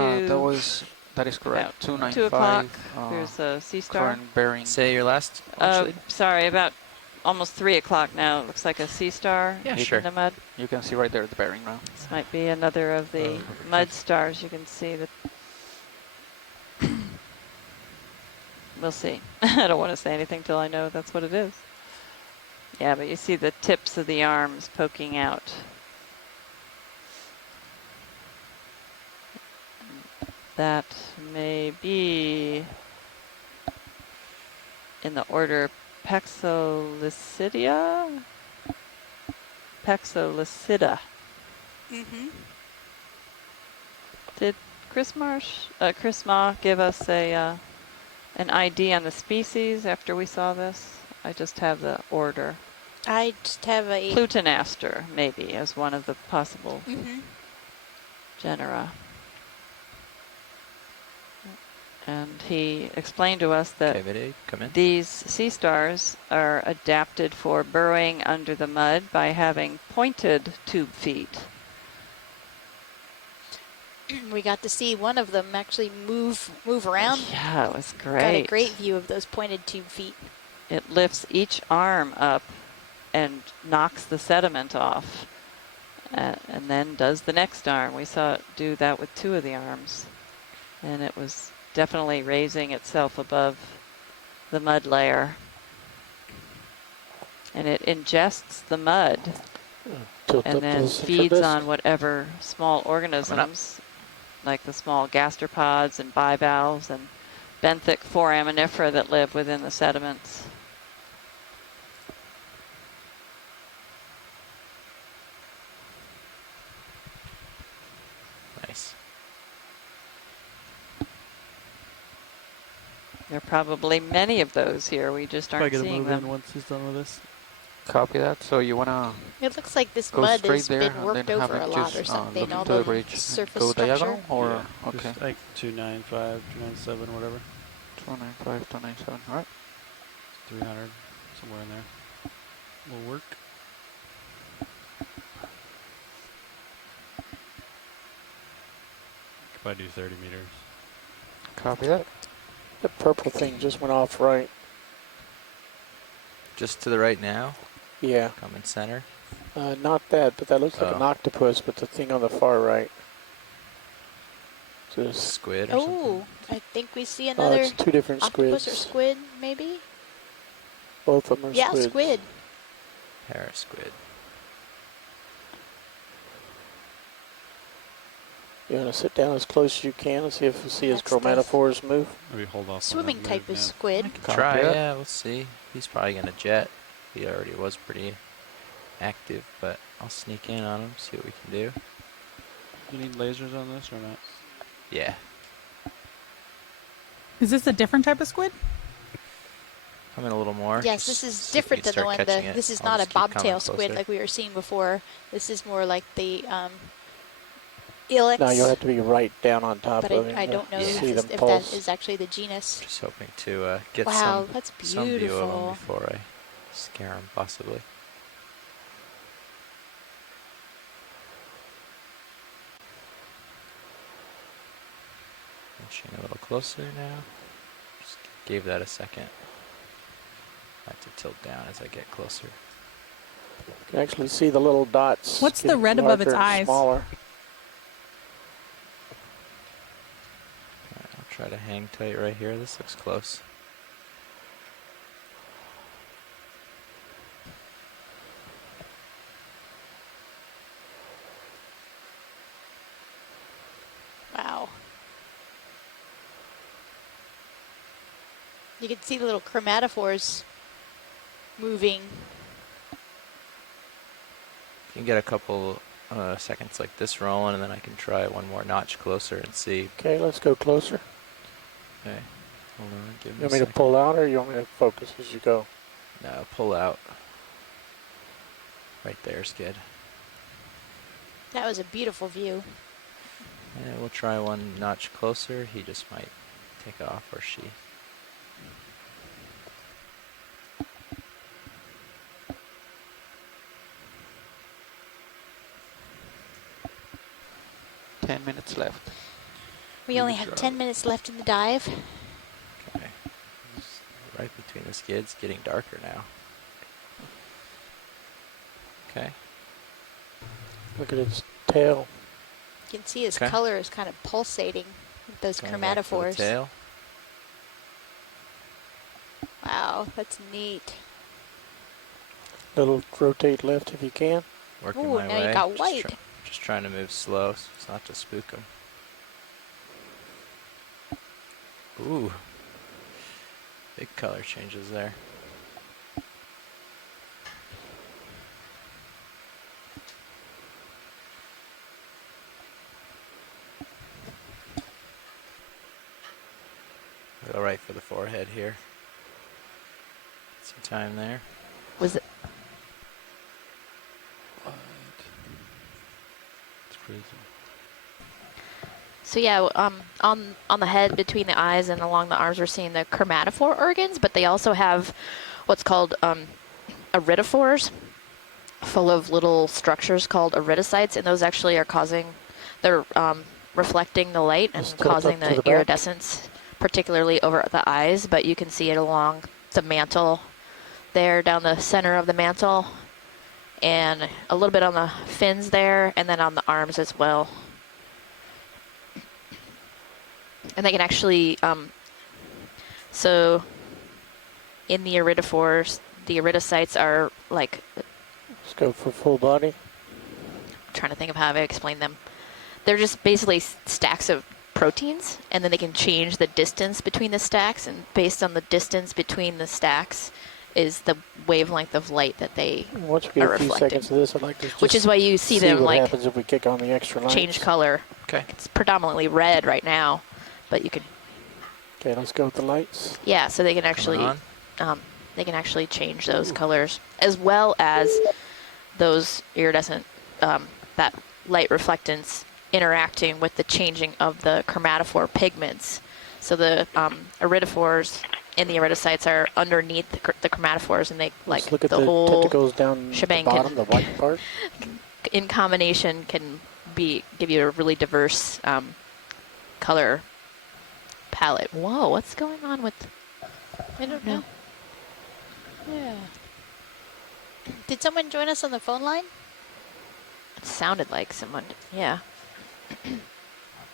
that is correct. 295. 2 o'clock. There's a sea star. Current bearing. Say your last. Sorry, about almost 3 o'clock now. It looks like a sea star in the mud. You can see right there the bearing now. This might be another of the mud stars. You can see that. We'll see. I don't want to say anything till I know that's what it is. Yeah, but you see the tips of the arms poking out. That may be in the order Paxilicidia? Paxilicida. Did Chris Ma give us an ID on the species after we saw this? I just have the order. I just have a... Plutinaster, maybe, as one of the possible genera. And he explained to us that these sea stars are adapted for burrowing under the mud by having pointed tube feet. We got to see one of them actually move around. Yeah, it was great. Got a great view of those pointed tube feet. It lifts each arm up and knocks the sediment off, and then does the next arm. We saw it do that with 2 of the arms, and it was definitely raising itself above the mud layer. And it ingests the mud and then feeds on whatever small organisms, like the small gastropods and bivalves and benthic foraminifera that live within the sediments. Nice. There are probably many of those here. We just aren't seeing them. Once he's done with this. Copy that. So you wanna? It looks like this mud has been worked over a lot or something. All the surface go structure. diagonal or okay. Just like 295, 297, whatever. 295, 297. All right. 300, somewhere in there. Will work. Could probably do 30 meters. Copy that. The purple thing just went off right. Just to the right now? Yeah. Coming center? Not that, but that looks like an octopus, but the thing on the far right. So a squid or something? I think we see another it's 2 different octopus squids. or squid, maybe? Both of them are squids. Yeah, squid. Parasquid. You want to sit down as close as you can and see if you see his chromatophores move? Maybe hold off. Swimming type of squid. Try, yeah, we'll see. He's probably going to jet. He already was pretty active, but I'll sneak in on him, see what we can do. You need lasers on this or not? Yeah. Is this a different type of squid? Come in a little more. Yes, this is different than the one. This is not a bobtail squid like we were seeing before. This is more like the EX. No, you'll have to be right down on top but of him. I don't know if that is actually the genus. Just hoping to get that's some view of them before I scare them, possibly. Inching a little closer now. Just gave that a second. have to tilt down as I get closer. You can actually see the little dots. What's the red above its eyes? Smaller. Right, I'll try to hang tight right here. This looks close. Wow. You can see the little chromatophores moving. You can get a couple seconds like this rolling, and then I can try one more notch closer and see. Okay, let's go closer. Okay, hold on. Give me You want me to pull out, or you want me to focus as you go? No, pull out. Right there, Skid. That was a beautiful view. And we'll try one notch closer. He just might take off, or she. Minutes left. We only have 10 minutes left in the dive. Okay. Just right between the skids, getting darker now. Okay. Look at its tail. You can see his color is kind of pulsating with those chromatophores. Tail. Wow, that's neat. Little rotate left if you can. Working Ooh, my now way. you got white. Just trying to move slow, so it's not to spook them. Ooh. Big color changes there. Go right for the forehead here. Some time there. Was it? It's crazy. So yeah, on the head, between the eyes, and along the arms, we're seeing the chromatophore organs, but they also have what's called iridophores, full of little structures called iridocytes, and those actually are they're reflecting the light and causing the iridescence, particularly over the eyes, but you can see it along the mantle there, down the center of the mantle, and a little bit on the fins there, and then on the arms as well. And they can actually, so in the iridophores, the iridocytes are like... Let's go for full body. I'm trying to think of how I explain them. They're just basically stacks of proteins, and then they can change the distance between the stacks, and based on the distance between the stacks is the wavelength of light that they Once we get a few seconds of this, I'd like to just which is why you see them what like happens if we kick on the extra lights. Change color. Okay. It's predominantly red right now, but you could. Okay, let's go with the lights. Yeah, so they can actually change those colors, as well as those iridescent, that light reflectance interacting with the changing of the chromatophore pigments. So the iridophores and the iridocytes are underneath the chromatophores, and they like look at the the whole tentacles down shebang the bottom, the white part. in combination can give you a really diverse color palette. Whoa, what's going on with? I don't know. Yeah. Did someone join us on the phone line? It sounded like someone. Yeah.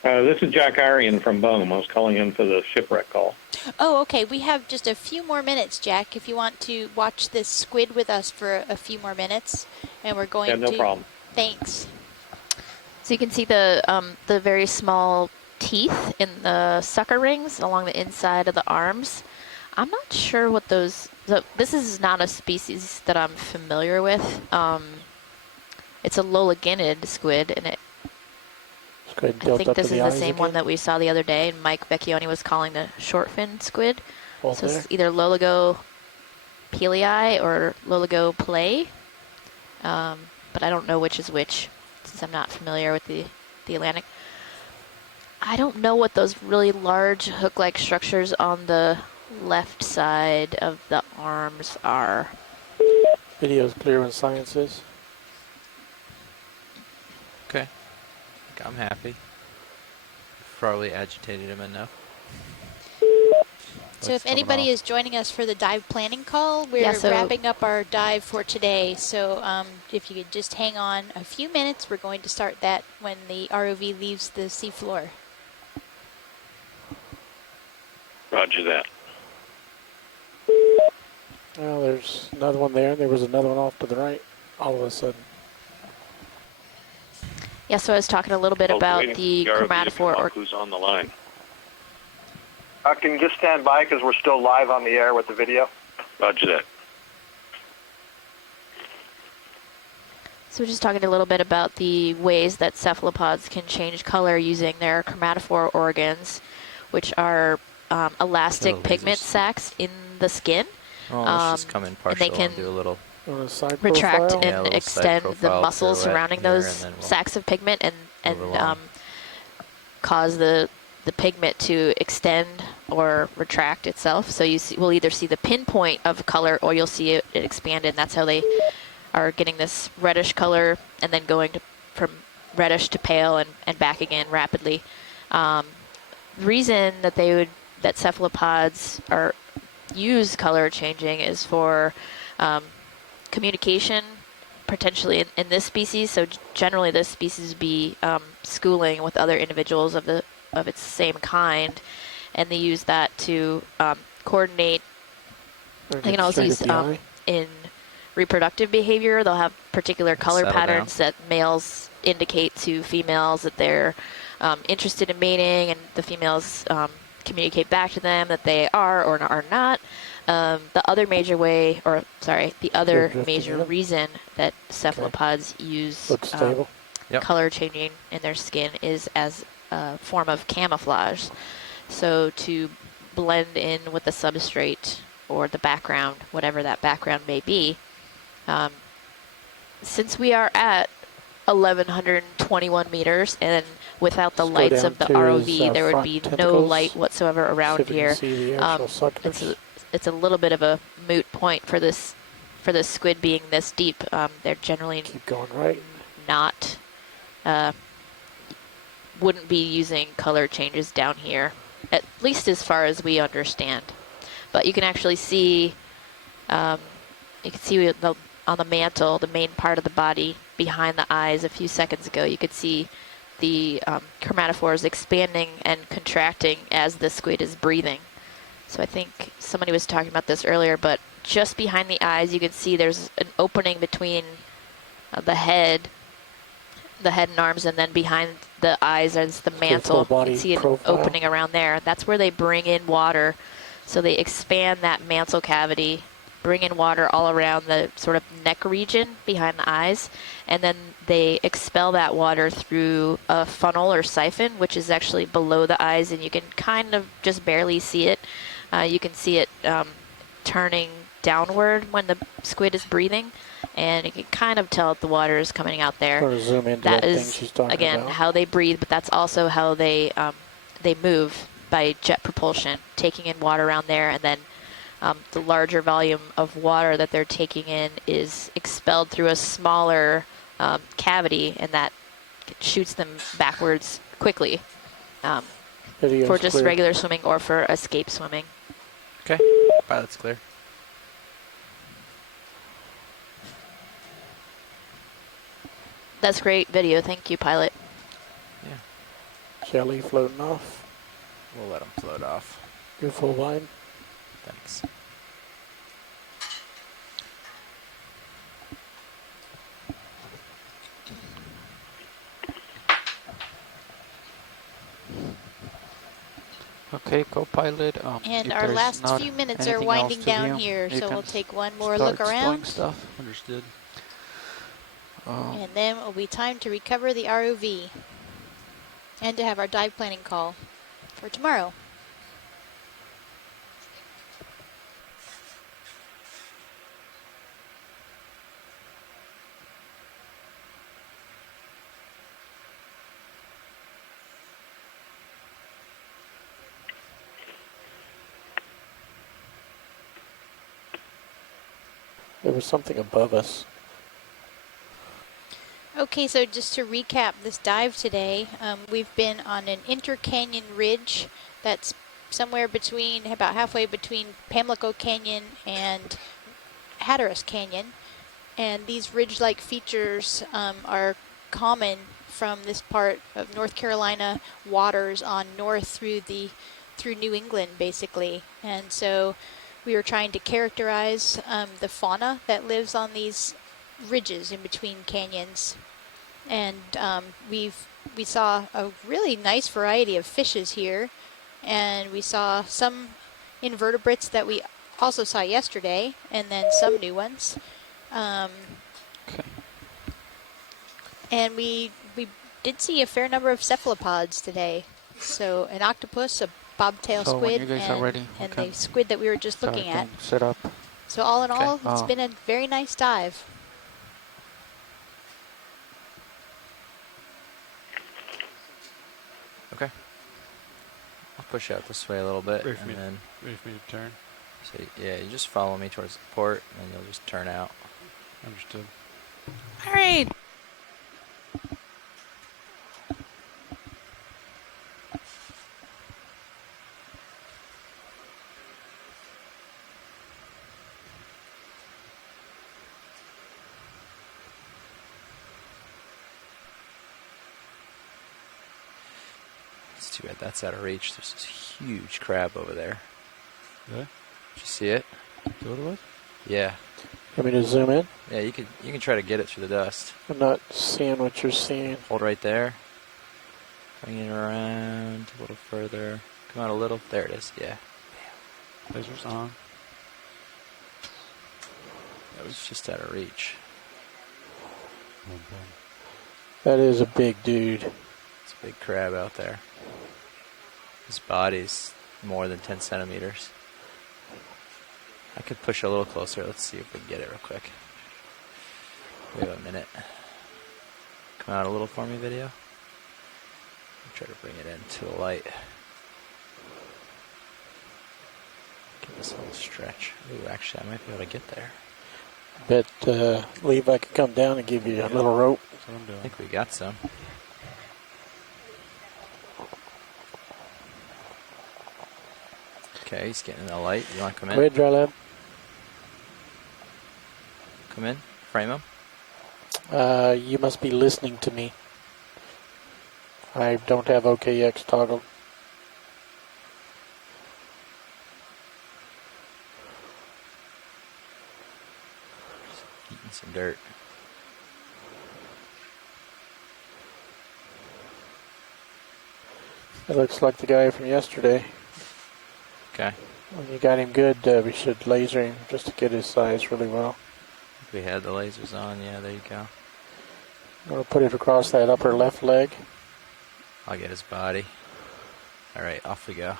This is Jack Arian from Bohm. I was calling in for the shipwreck call. Oh, okay. We have just a few more minutes, Jack, if you want to watch this squid with us for a few more minutes. And we're going to... Yeah, no problem. Thanks. So you can see the very small teeth in the sucker rings along the inside of the arms. I'm not sure what those... So this is not a species that I'm familiar with. It's a loliginid squid, and I think this is the same one that we saw the other day, and Mike Vecchione was calling the short fin squid. So it's either Loligo-pelei or Loligo-play, but I don't know which is which, since I'm not familiar with the Atlantic. I don't know what those really large hook-like structures on the left side of the arms are. Video's clear when science is. Okay. I'm happy. Probably agitated him enough. So if anybody is joining us for the dive planning call, we're wrapping up our dive for today. So if you could just hang on a few minutes, we're going to start that when the ROV leaves the seafloor. Roger that. Well, there's another one there. There was another one off to the right all of a sudden. Yeah, so I was talking a little bit about the chromatophore. Who's on the line? Can you just stand by because we're still live on the air with the video? Roger that. So we're just talking a little bit about the ways that cephalopods can change color using their chromatophore organs, which are elastic pigment sacs in the skin. Oh, let's just come in partial and they can do a little retract and extend the muscles surrounding those sacs of pigment and cause the pigment to extend or retract itself. So we'll either see the pinpoint of color or you'll see it expanded, and that's how they are getting this reddish color and then going from reddish to pale and back again rapidly. The reason that cephalopods use color changing is for communication, potentially in this species. So generally this species be schooling with other individuals of its same kind, and they use that to coordinate. They can also use in reproductive behavior. They'll have particular color patterns that males indicate to females that they're interested in mating, and the females communicate back to them that they are or are not. The other major reason that cephalopods use color changing in their skin is as a form of camouflage. So to blend in with the substrate or the background, whatever that background may be. Since we are at 1,121 meters and without the lights of the ROV, there would be no light whatsoever around here. It's a little bit of a moot point for this squid being this deep. They're generally not wouldn't be using color changes down here, at least as far as we understand. But you can actually see, on the mantle, the main part of the body behind the eyes a few seconds ago, you could see the chromatophores expanding and contracting as the squid is breathing. So I think somebody was talking about this earlier, but just behind the eyes, you can see there's an opening between the head and arms, and then behind the eyes is the mantle. You can see an opening around there. That's where they bring in water. So they expand that mantle cavity, bring in water all around the sort of neck region behind the eyes, and then they expel that water through a funnel or siphon, which is actually below the eyes, and you can kind of just barely see it. You can see it turning downward when the squid is breathing, and you can kind of tell that the water is coming out there. Or zoom into that thing is, she's talking again, about. how they breathe, but that's also how they move by jet propulsion, taking in water around there, and then the larger volume of water that they're taking in is expelled through a smaller cavity, and that shoots them backwards quickly for just regular swimming or for escape swimming. Okay, pilot's clear. That's great video. Thank you, pilot. Yeah. Jelly floating off. We'll let them float off. You're full line. Thanks. Okay, co-pilot. And our last few minutes are winding down here, so we'll take one more look around. Stuff. Understood. And then it will be time to recover the ROV and to have our dive planning call for tomorrow. There was something above us. Okay, so just to recap this dive today, we've been on an Intercanyon ridge that's somewhere between, about halfway between Pamlico Canyon and Hatteras Canyon. And these ridge-like features are common from this part of North Carolina waters on north through New England, basically. And so we were trying to characterize the fauna that lives on these ridges in between canyons. And we saw a really nice variety of fishes here, and we saw some invertebrates that we also saw yesterday, and then some new ones. And we did see a fair number of cephalopods today. So an octopus, a bobtail squid, and the squid that we were just looking at. Set up. So all in all, it's been a very nice dive. Okay. I'll push out this way a little bit, Ready for and then me to turn. So yeah, you just follow me towards the port, and you'll just turn out. Understood. All right. It's too bad that's out of reach. There's this huge crab over there. Yeah? Did you see it? Is that what it was? Yeah. You want me to zoom in? Yeah, you can try to get it through the dust. I'm not seeing what you're seeing. Hold right there. Bring it around a little further. Come out a little. There it is. Yeah. Lasers on. That was just out of reach. That is a big dude. It's a big crab out there. His body's more than 10 centimeters. I could push a little closer. Let's see if we can get it real quick. We have a minute. Come out a little for me, video. I'll try to bring it into the light. Give this a little stretch. Ooh, actually, I might be able to get there. Bet Levi could come down and give you a little rope. That's what I'm doing. I think we got some. Okay, he's getting in the light. You want to come in? Go ahead, Dry Lab. Come in. Frame him. You must be listening to me. I don't have OKX toggled. Eating some dirt. It looks like the guy from yesterday. Okay. When you got him good, we should laser him just to get his size really well. We had the lasers on. Yeah, there you go. I'm going to put it across that upper left leg. I'll get his body. All right, off we go.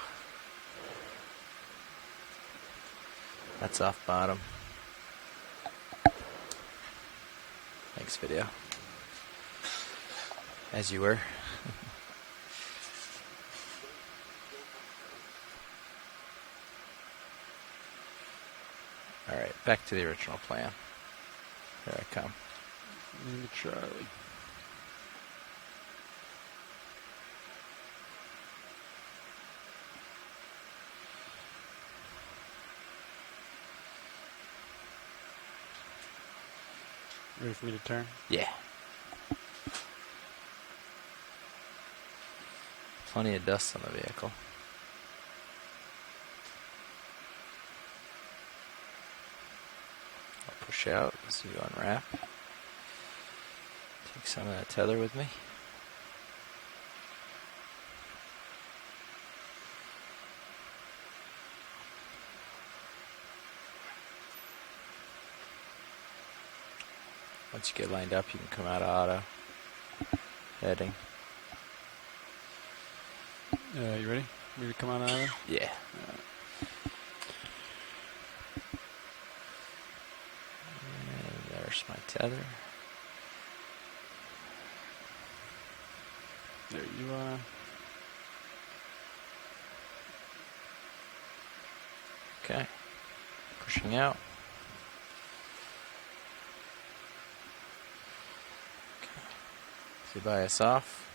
That's off bottom. Thanks, video. As you were. All right, back to the original plan. Here I come. Charlie. Ready for me to turn? Yeah. Plenty of dust on the vehicle. I'll push out as you unwrap. Take some of that tether with me. Once you get lined up, you can come out of auto. Heading. You ready? Me to come on out of there? Yeah. And there's my tether. There you are. Okay. Pushing out. Okay. So you buy us off.